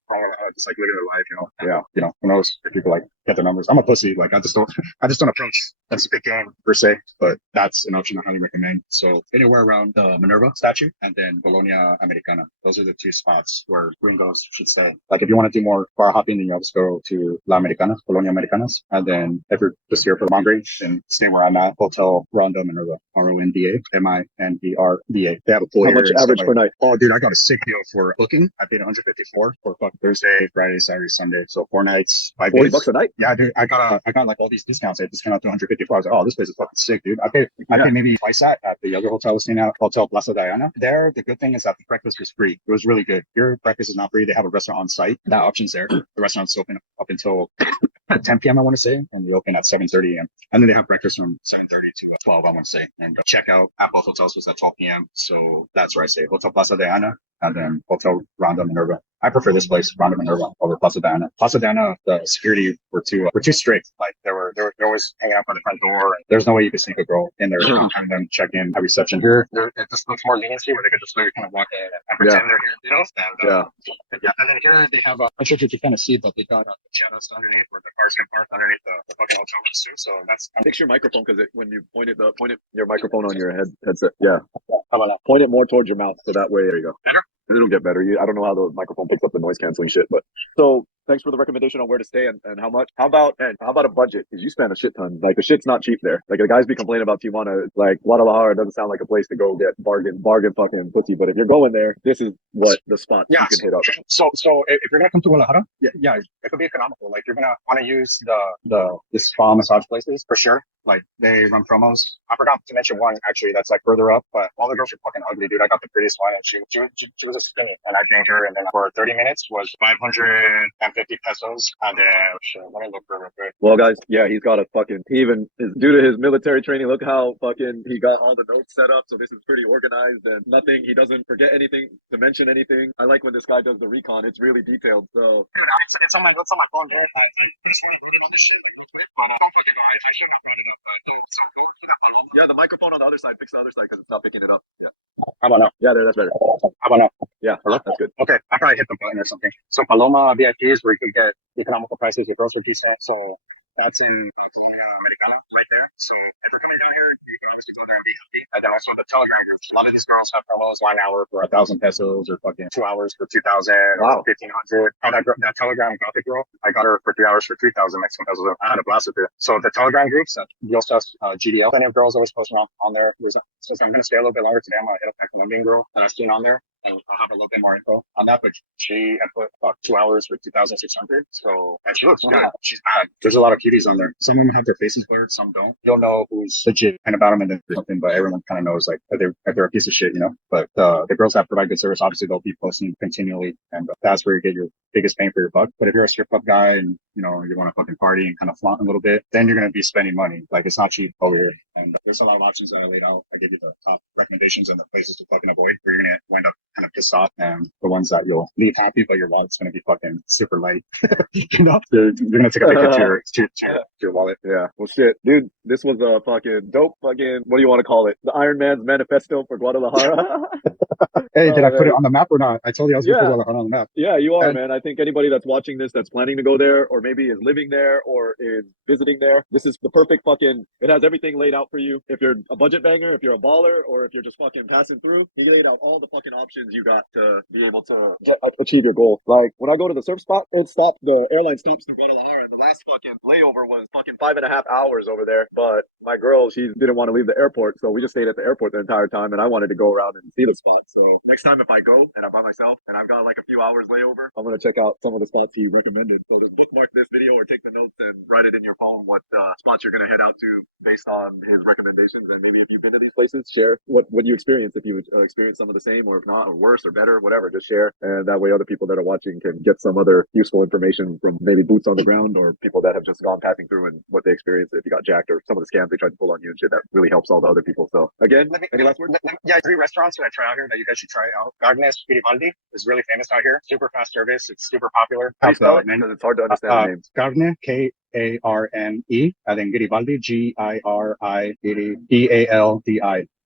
just like living their life, you know. Yeah, you know, who knows if people like get their numbers. I'm a pussy, like I just don't approach that big game per se, but that's an option I highly recommend. So anywhere around the Minerva statue and then Colonia Americana, those are the two spots where gringos should stay. Like if you want to do more bar hopping, then you just go to La Americana, Colonia Americanas, and then if you're just here for Monterey, then stay where I'm at, Hotel Ronda Minerva, RONDA, MINERVA. They have a pool. How much average per night? Oh, dude, I got a sick deal for booking. I paid 154 for Thursday, Friday, Saturday, Sunday. So 4 nights, 5 days. $40 a night? Yeah, dude, I got like all these discounts. I discounted to 154. I was like, oh, this place is fucking sick, dude. I paid maybe twice at the other hotel I was staying at, Hotel Plaza Diana. There, the good thing is that the breakfast was free. It was really good. Your breakfast is not free. They have a restaurant on site. That option's there. The restaurant's open up until 10 p.m. I want to say, and they open at 7:30 a.m. And then they have breakfast from 7:30 to 12, I want to say. And checkout at both hotels was at 12 p.m. So that's where I say Hotel Plaza Diana and then Hotel Ronda Minerva. I prefer this place, Ronda Minerva, over Plaza Diana. Plaza Diana, the security were too strict. Like they're always hanging out by the front door. There's no way you could sneak a girl in there and then check in at reception. Here, it just looks more leniency where they could just kind of walk in and pretend they're here, you know? And, and then here they have, I'm not sure if you can kind of see, but they got the shadows underneath where the cars can park underneath the fucking hotel rooms too. So that's. Fix your microphone, because when you point it your microphone on your headset. Yeah. How about that? Point it more towards your mouth, so that way, there you go. Better? It'll get better. I don't know how the microphone picks up the noise canceling shit, but so thanks for the recommendation on where to stay and how much. How about a budget? Because you spend a shit ton. Like the shit's not cheap there. Like the guys be complaining about Tijuana. Like Guadalajara doesn't sound like a place to go get bargain fucking pussy. But if you're going there, this is what the spot you can hit up. So if you're gonna come to Guadalajara, yeah, it could be economical. Like you're gonna want to use the spa massage places for sure. Like they run promos. I forgot to mention one actually that's like further up, but all the girls are fucking ugly, dude. I got the prettiest one, and she was a skinny, and I dinged her, and then for 30 minutes was 550 pesos. And then let me look real quick. Well, guys, yeah, he's got a fucking due to his military training. Look how fucking he got all the notes set up. So this is pretty organized and nothing. He doesn't forget anything to mention anything. I like when this guy does the recon. It's really detailed. So dude, it's on my phone, dude. I recently loaded all this shit like real quick, but I should not brought it up. So go to that Paloma. Yeah, the microphone on the other side. Fix the other side. Kind of stop picking it up. Yeah. How about now? Yeah, that's better. How about now? Yeah, hello? That's good. Okay, I probably hit the button or something. So Paloma VIP is where you can get economical prices. Your girls are decent. So that's in Colonia Americana right there. So if you're coming down here, you can obviously go there and be happy. And then also the Telegram groups. A lot of these girls have promos 1 hour for 1,000 pesos or fucking 2 hours for 2,000 or 1,500. Oh, that Telegram Gothic girl, I got her for 3 hours for 3,000 Mexican pesos. I had a blast with it. So the Telegram groups, you also have GDL. Plenty of girls always posting on there. So I'm going to stay a little bit longer today. I'm going to hit up that Colombian girl that I've seen on there. And I'll have a little bit more info on that, but she had put about 2 hours for 2,600. So, and she looks good. She's bad. There's a lot of cuties on there. Some of them have their faces blurred, some don't. You'll know who's legit and about them and something, but everyone kind of knows like if they're a piece of shit, you know. But the girls that provide good service, obviously they'll be posting continually, and that's where you get your biggest bang for your buck. But if you're a strip club guy and, you know, you want to fucking party and kind of flaunt a little bit, then you're going to be spending money. Like, it's not cheap over here. And there's a lot of options that I laid out. I gave you the top recommendations and the places to fucking avoid where you're going to wind up kind of pissed off, and the ones that you'll leave happy, but your wallet's going to be fucking super light. You know, you're going to take a big hit to your wallet. Yeah. Well, shit, dude, this was a fucking dope fucking, what do you want to call it? The Iron Man's manifesto for Guadalajara. Hey, did I put man. it on the map or not? I told you I was going to put Guadalajara on the map. Yeah, you are, And man. I think anybody that's watching this that's planning to go there or maybe is living there or is visiting there, this is the perfect fucking, it has everything laid out for you. If you're a budget banger, if you're a baller, or if you're just fucking passing through, he laid out all the fucking options you got to be able to achieve your goal. Like when I go to the surf spot, the airline stops to Guadalajara, and the last fucking layover was fucking 5.5 hours over there. But my girl, she didn't want to leave the airport, so we just stayed at the airport the entire time, and I wanted to go around and see the spot. So next time if I go and I'm by myself and I've got like a few hours layover, I'm gonna check out some of the spots he recommended. So just bookmark this video or take the notes and write it in your phone what spots you're gonna head out to based on his recommendations. And maybe if you've been to these places, share what you experienced. If you experience some of the same, or if not, or worse, or better, whatever, just share. And that way other people that are watching can get some other useful information from maybe boots on the ground or people that have just gone passing through and what they experienced if you got jacked or some of the scams they tried to pull on you and shit. That really helps all the other people. So again, any last words? Yeah, 3 restaurants that I try out here that you guys should try out. Gardenes Garibaldi is really famous out here. Super fast service. It's super popular. How do you spell it? Because it's hard to understand the names. Garne, Karne, and then Garibaldi, Girealdi.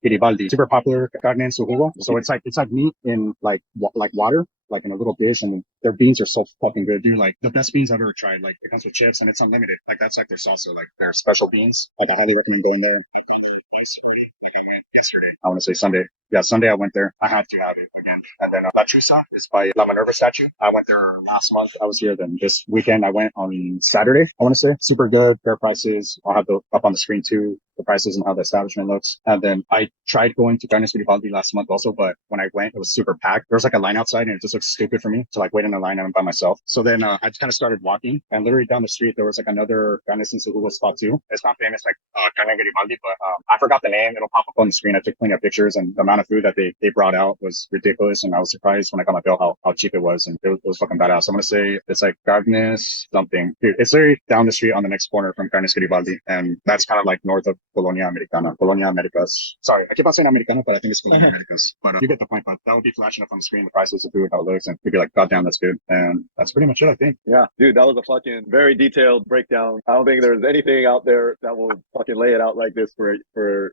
Garibaldi, super popular carne en su jugo. So it's like meat in like water, like in a little dish, and their beans are so fucking good, dude. Like the best beans I've ever tried. Like it comes with chips and it's unlimited. Like that's like their salsa, like their special beans. I highly recommend going there. Yesterday, I want to say Sunday. Yeah, Sunday I went there. I had to have it again. And then La Chusa is by La Minerva statue. I went there last month. I was here. Then this weekend I went on Saturday, I want to say. Super good, fair prices. I'll have the up on the screen too, the prices and how the establishment looks. And then I tried going to Garnes Garibaldi last month also, but when I went, it was super packed. There was like a line outside and it just looked stupid for me to like wait in a line and I'm by myself. So then I just kind of started walking, and literally down the street, there was like another Garnes en su jugo spot too. It's not famous like Garnes Garibaldi, but I forgot the name. It'll pop up on the screen. I took plenty of pictures, and the amount of food that they brought out was ridiculous. And I was surprised when I got my bill how cheap it was. And it was fucking badass. I'm going to say it's like Garnes something. Dude, it's literally down the street on the next corner from Garnes Garibaldi. And that's kind of like north of Colonia Americana. Colonia Americas. Sorry, I keep on saying Americana, but I think it's Colonia Americas. But you get the point. But that would be flashing up on the screen, the prices of food, how it looks. And you'd be like, God damn, that's good. And that's pretty much it, I think. Yeah, dude, that was a fucking very detailed breakdown. I don't think there's anything out there that will fucking lay it out like this for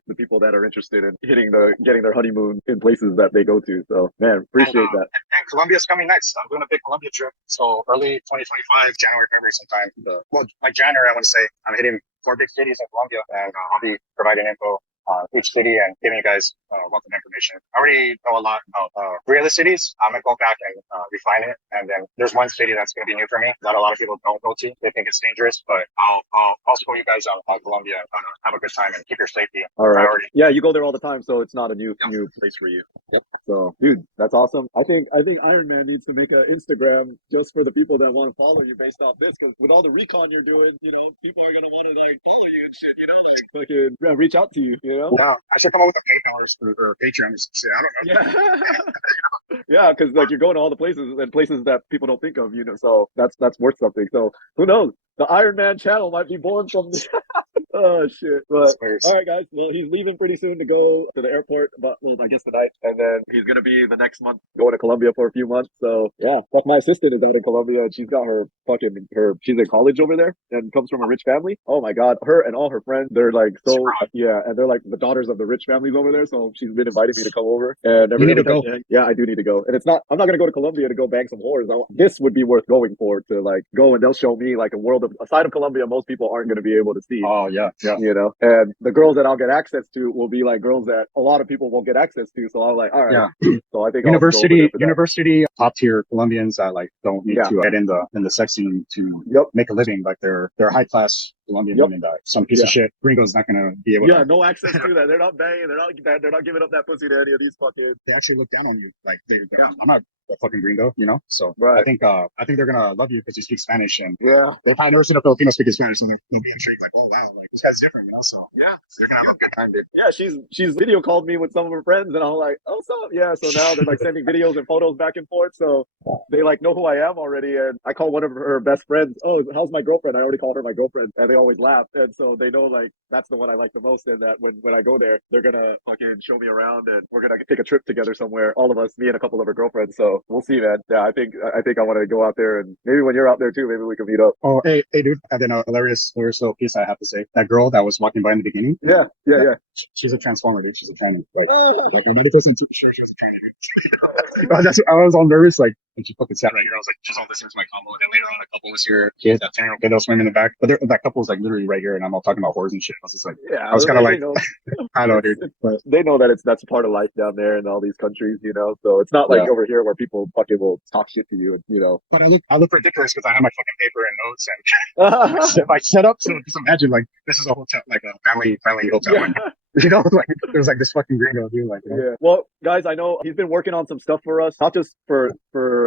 the people that are interested in getting their honeymoon in places that they go to. So, man, appreciate that. And Colombia's coming next. I'm doing a big Colombia trip. So early 2025, January, February sometime. By January, I want to say I'm hitting 4 big cities in Colombia, and I'll be providing info each city and giving you guys wealth of information. I already know a lot about 3 other cities. I'm going to go back and refine it. And then there's one city that's going to be new for me that a lot of people don't go to. They think it's dangerous, but I'll show you guys on Colombia and have a good time and keep your safety priority. Yeah, you go there all the time, so it's not a new place for you. Yep. So, dude, that's awesome. I think Iron Man needs to make an Instagram just for the people that want to follow you based off this, because with all the recon you're doing, you know, people are going to want to like follow you and shit, you know, like fucking reach out to you, you know? Yeah, I should come up with a PayPal or Patreon or some shit. I don't know. Yeah, yeah, because like you're going to all the places and places that people don't think of, you know. So that's worth something. So who knows? The Iron Man channel might be born from this. Oh shit! But all right, guys. Well, he's leaving pretty soon to go to the airport, but well, I guess tonight, and then he's gonna be the next month going to Colombia for a few months. So yeah, like my assistant is out in Colombia, and she's got she's in college over there, and comes from a rich family. Oh my god, her and all her friends, they're like yeah, and they're like the daughters of the rich families over there. So she's been inviting me to come over, and you need to go. Yeah, I do need to go, and I'm not gonna go to Colombia to go bang some whores. This would be worth going for, to like go, and they'll show me like a side of Colombia most people aren't gonna be able to see. Oh yeah. You know, and the girls that I'll get access to will be like girls that a lot of people won't get access to. So I'm like, all right. Yeah. So I think university top tier Colombians that like don't need to get in the sex scene to make a living. Like they're high class Colombian women that some piece of shit gringo's not gonna be able to. Yeah, no access to that. They're not banging. They're not giving up that pussy to any of these fucking. They actually look down on you. Like I'm not the fucking gringo, you know. So Right. I think they're gonna love you because you speak Spanish, and Yeah. they've probably never seen a Filipino speaking Spanish, so they'll be intrigued, like, oh wow, like this guy's different, you know. So Yeah. they're gonna have a good time, dude. Yeah, she's video called me with some of her friends, and I'm like, oh, so yeah. So now they're like sending videos and photos back and forth. So they like know who I am already. And I call one of her best friends. Oh, how's my girlfriend? I already call her my girlfriend, and they always laugh. And so they know like that's the one I like the most. And that when I go there, they're gonna fucking show me around, and we're gonna take a trip together somewhere. All of us, me and a couple of her girlfriends. So we'll see, man. Yeah, I think I want to go out there, and maybe when you're out there too, maybe we can meet up. Oh, hey, dude. And then a hilarious little piece I have to say. That girl that was walking by in the beginning. Yeah. She's a transformer, dude. She's a tranny. Like I'm 90% sure she was a tranny, dude. I was all nervous, like, and she fucking sat right here. I was like, she's all listening to my combo. And then later on, a couple was here. Kids, that 10-year-old kid that was swimming in the back. But that couple was like literally right here, and I'm all talking about whores and shit. I was just like, yeah. I was kind of like, know, I don't know, dude. But they know that that's a part of life down there in all these countries, you know. So it's not like over here where people fucking will talk shit to you, and you know. But I look ridiculous because I have my fucking paper and notes and my setup. So just imagine like this is a hotel, like a family hotel. Yeah. You know, like there's like this fucking gringo dude, like, you know? Yeah. Well, guys, I know he's been working on some stuff for us, not just for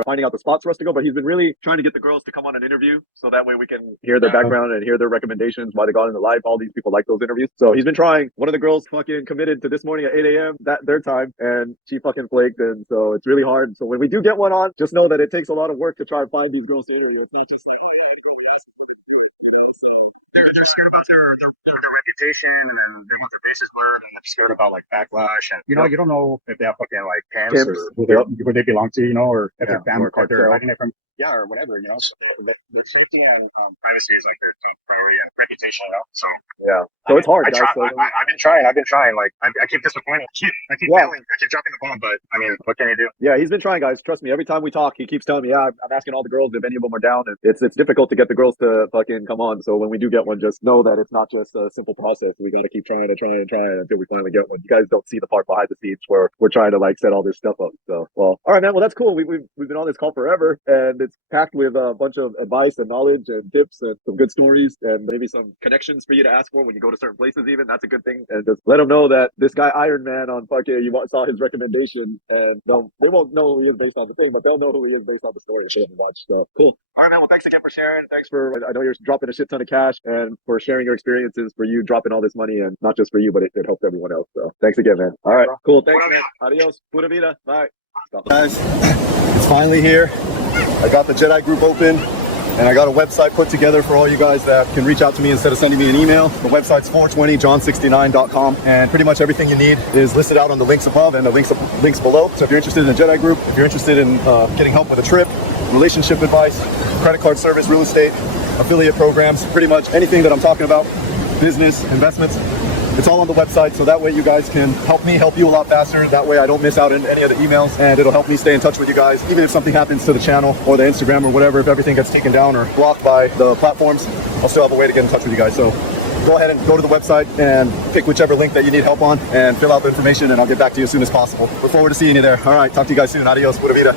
finding out the spots for us to go, but he's been really trying to get the girls to come on an interview, so that way we can hear their background and hear their recommendations, why they got into life. All these people like those interviews, so he's been trying. One of the girls fucking committed to this morning at 8 a.m. their time, and she fucking flaked, and so it's really hard. So when we do get one on, just know that it takes a lot of work to try and find these girls to interview. It's not just like, oh, yeah, we ask them to do it, you know, so They're scared about their reputation, and then they want their faces blurred, and they're scared about like backlash, and you know, you don't know if they have fucking like camps or who they belong to, you know, or if their family, if they're hiding it from, or whatever, you know. So their safety and privacy is like their top priority, and reputation, you know. So yeah, so it's hard, guys. I've been trying. Like I keep disappointing. I keep failing. I keep dropping the ball, but I mean, what can you do? Yeah, he's been trying, guys. Trust me. Every time we talk, he keeps telling me, "Yeah, I'm asking all the girls if any of them are down." And it's difficult to get the girls to fucking come on. So when we do get one, just know that it's not just a simple process. We got to keep trying until we finally get one. You guys don't see the part behind the scenes where we're trying to like set all this stuff up. So, well, all right, man. Well, that's cool. We've been on this call forever, and it's packed with a bunch of advice and knowledge and tips and some good stories and maybe some connections for you to ask for when you go to certain places. Even that's a good thing. And just let them know that this guy Iron Man on fucking saw his recommendation, and they won't know who he is based on the thing, but they'll know who he is based on the story. They haven't watched. So cool. All right, man. Well, thanks again for sharing. Thanks for, I know you're dropping a shit ton of cash, and for sharing your experiences, for you dropping all this money, and not just for you, but it helps everyone else. So thanks again, man. All right, cool. Thanks, man. Adios. Pura vida. Bye. Guys, it's finally here. I got the Jedi group open, and I got a website put together for all you guys that can reach out to me instead of sending me an email. The website's 420john69.com, and pretty much everything you need is listed out on the links above and the links below. So if you're interested in the Jedi group, if you're interested in getting help with a trip, relationship advice, credit card service, real estate, affiliate programs, pretty much anything that I'm talking about, business, investments, it's all on the website, so that way you guys can help me help you a lot faster. That way I don't miss out on any of the emails, and it'll help me stay in touch with you guys. Even if something happens to the channel or the Instagram or whatever, if everything gets taken down or blocked by the platforms, I'll still have a way to get in touch with you guys. So go ahead and go to the website and pick whichever link that you need help on and fill out the information, and I'll get back to you as soon as possible. Look forward to seeing you there. All right, talk to you guys soon. Adios. Pura vida.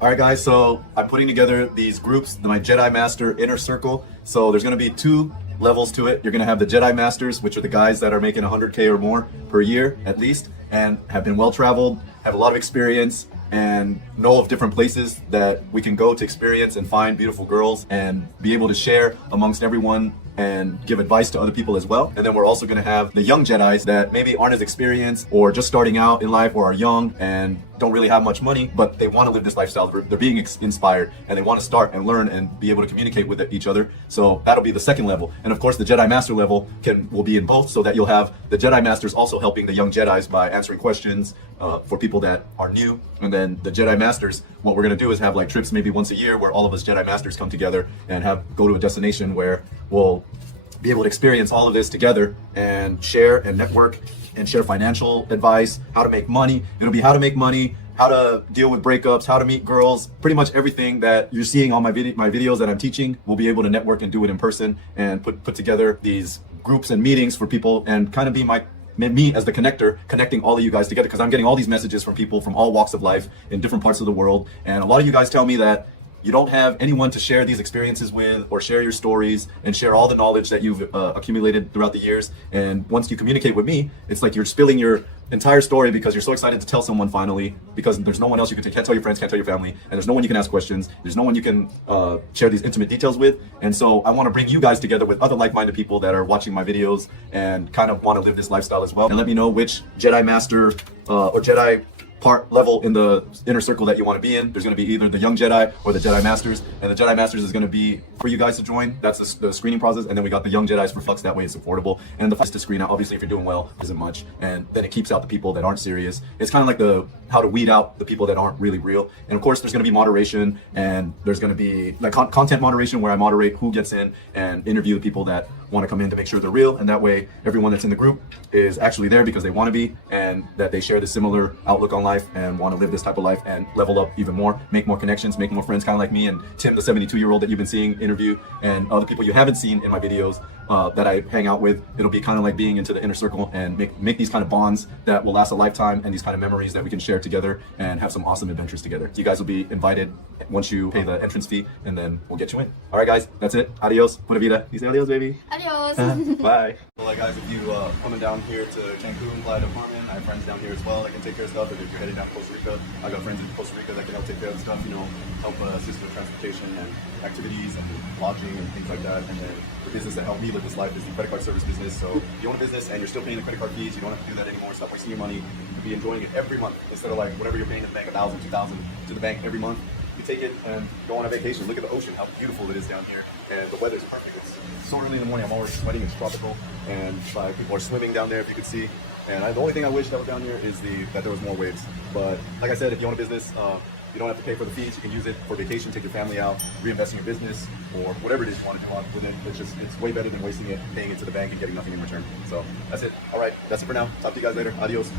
All right, guys, so I'm putting together these groups, my Jedi Master Inner Circle. So there's going to be 2 levels to it. You're going to have the Jedi Masters, which are the guys that are making 100K or more per year at least, and have been well-traveled, have a lot of experience, and know of different places that we can go to experience and find beautiful girls and be able to share amongst everyone and give advice to other people as well. And then we're also going to have the young Jedis that maybe aren't as experienced or just starting out in life or are young and don't really have much money, but they want to live this lifestyle. They're being inspired and they want to start and learn and be able to communicate with each other. So that'll be the second level. And of course the Jedi Master level will be in both, so that you'll have the Jedi Masters also helping the young Jedis by answering questions for people that are new. And then the Jedi Masters, what we're going to do is have like trips maybe once a year where all of us Jedi Masters come together and go to a destination where we'll be able to experience all of this together and share and network and share financial advice, how to make money. It'll be how to make money, how to deal with breakups, how to meet girls, pretty much everything that you're seeing on my videos that I'm teaching. We'll be able to network and do it in person and put together these groups and meetings for people and kind of be me as the connector, connecting all of you guys together, because I'm getting all these messages from people from all walks of life in different parts of the world. And a lot of you guys tell me that you don't have anyone to share these experiences with or share your stories and share all the knowledge that you've accumulated throughout the years. And once you communicate with me, it's like you're spilling your entire story because you're so excited to tell someone finally, because there's no one else you can't tell your friends, can't tell your family, and there's no one you can ask questions, there's no one you can share these intimate details with. And so I want to bring you guys together with other like-minded people that are watching my videos and kind of want to live this lifestyle as well. And let me know which Jedi Master or Jedi part level in the inner circle that you want to be in. There's going to be either the young Jedi or the Jedi Masters, and the Jedi Masters is going to be for you guys to join. That's the screening process, and then we got the young Jedis for Flux. That way it's affordable, and the first to screen out, obviously if you're doing well, isn't much, and then it keeps out the people that aren't serious. It's kind of like the how to weed out the people that aren't really real. And of course there's going to be moderation, and there's going to be like content moderation where I moderate who gets in and interview the people that want to come in to make sure they're real, and that way everyone that's in the group is actually there because they want to be, and that they share the similar outlook on life and want to live this type of life and level up even more, make more connections, make more friends, kind of like me and Tim, the 72-year-old that you've been seeing interview, and other people you haven't seen in my videos that I hang out with. It'll be kind of like being into the inner circle and make these kind of bonds that will last a lifetime, and these kind of memories that we can share together and have some awesome adventures together. You guys will be invited once you pay the entrance fee, and then we'll get you in. All right, guys, that's it. Adios. Pura vida. You say adios, baby. Adios. Bye. Well, guys, if you coming down here to Cancun, Playa del Carmen, I have friends down here as well that can take care of stuff. If you're headed down to Costa Rica, I got friends in Costa Rica that can help take care of stuff, you know, help assist with transportation and activities and lodging and things like that. And then the business that helped me live this life is the credit card service business. So if you own a business and you're still paying the credit card fees, you don't have to do that anymore. Stop wasting your money. You'll be enjoying it every month instead of like whatever you're paying to the bank, $1,000, $2,000 to the bank every month. You take it and go on a vacation. Look at the ocean, how beautiful it is down here, and the weather's perfect. It's so early in the morning. I'm already sweating. It's tropical, and people are swimming down there, if you could see. And the only thing I wish that was down here is that there was more waves. But like I said, if you own a business, you don't have to pay for the fees. You can use it for vacation, take your family out, reinvest in your business, or whatever it is you want to do with it. It's way better than wasting it, paying it to the bank and getting nothing in return. So that's it. All right, that's it for now. Talk to you guys later. Adios.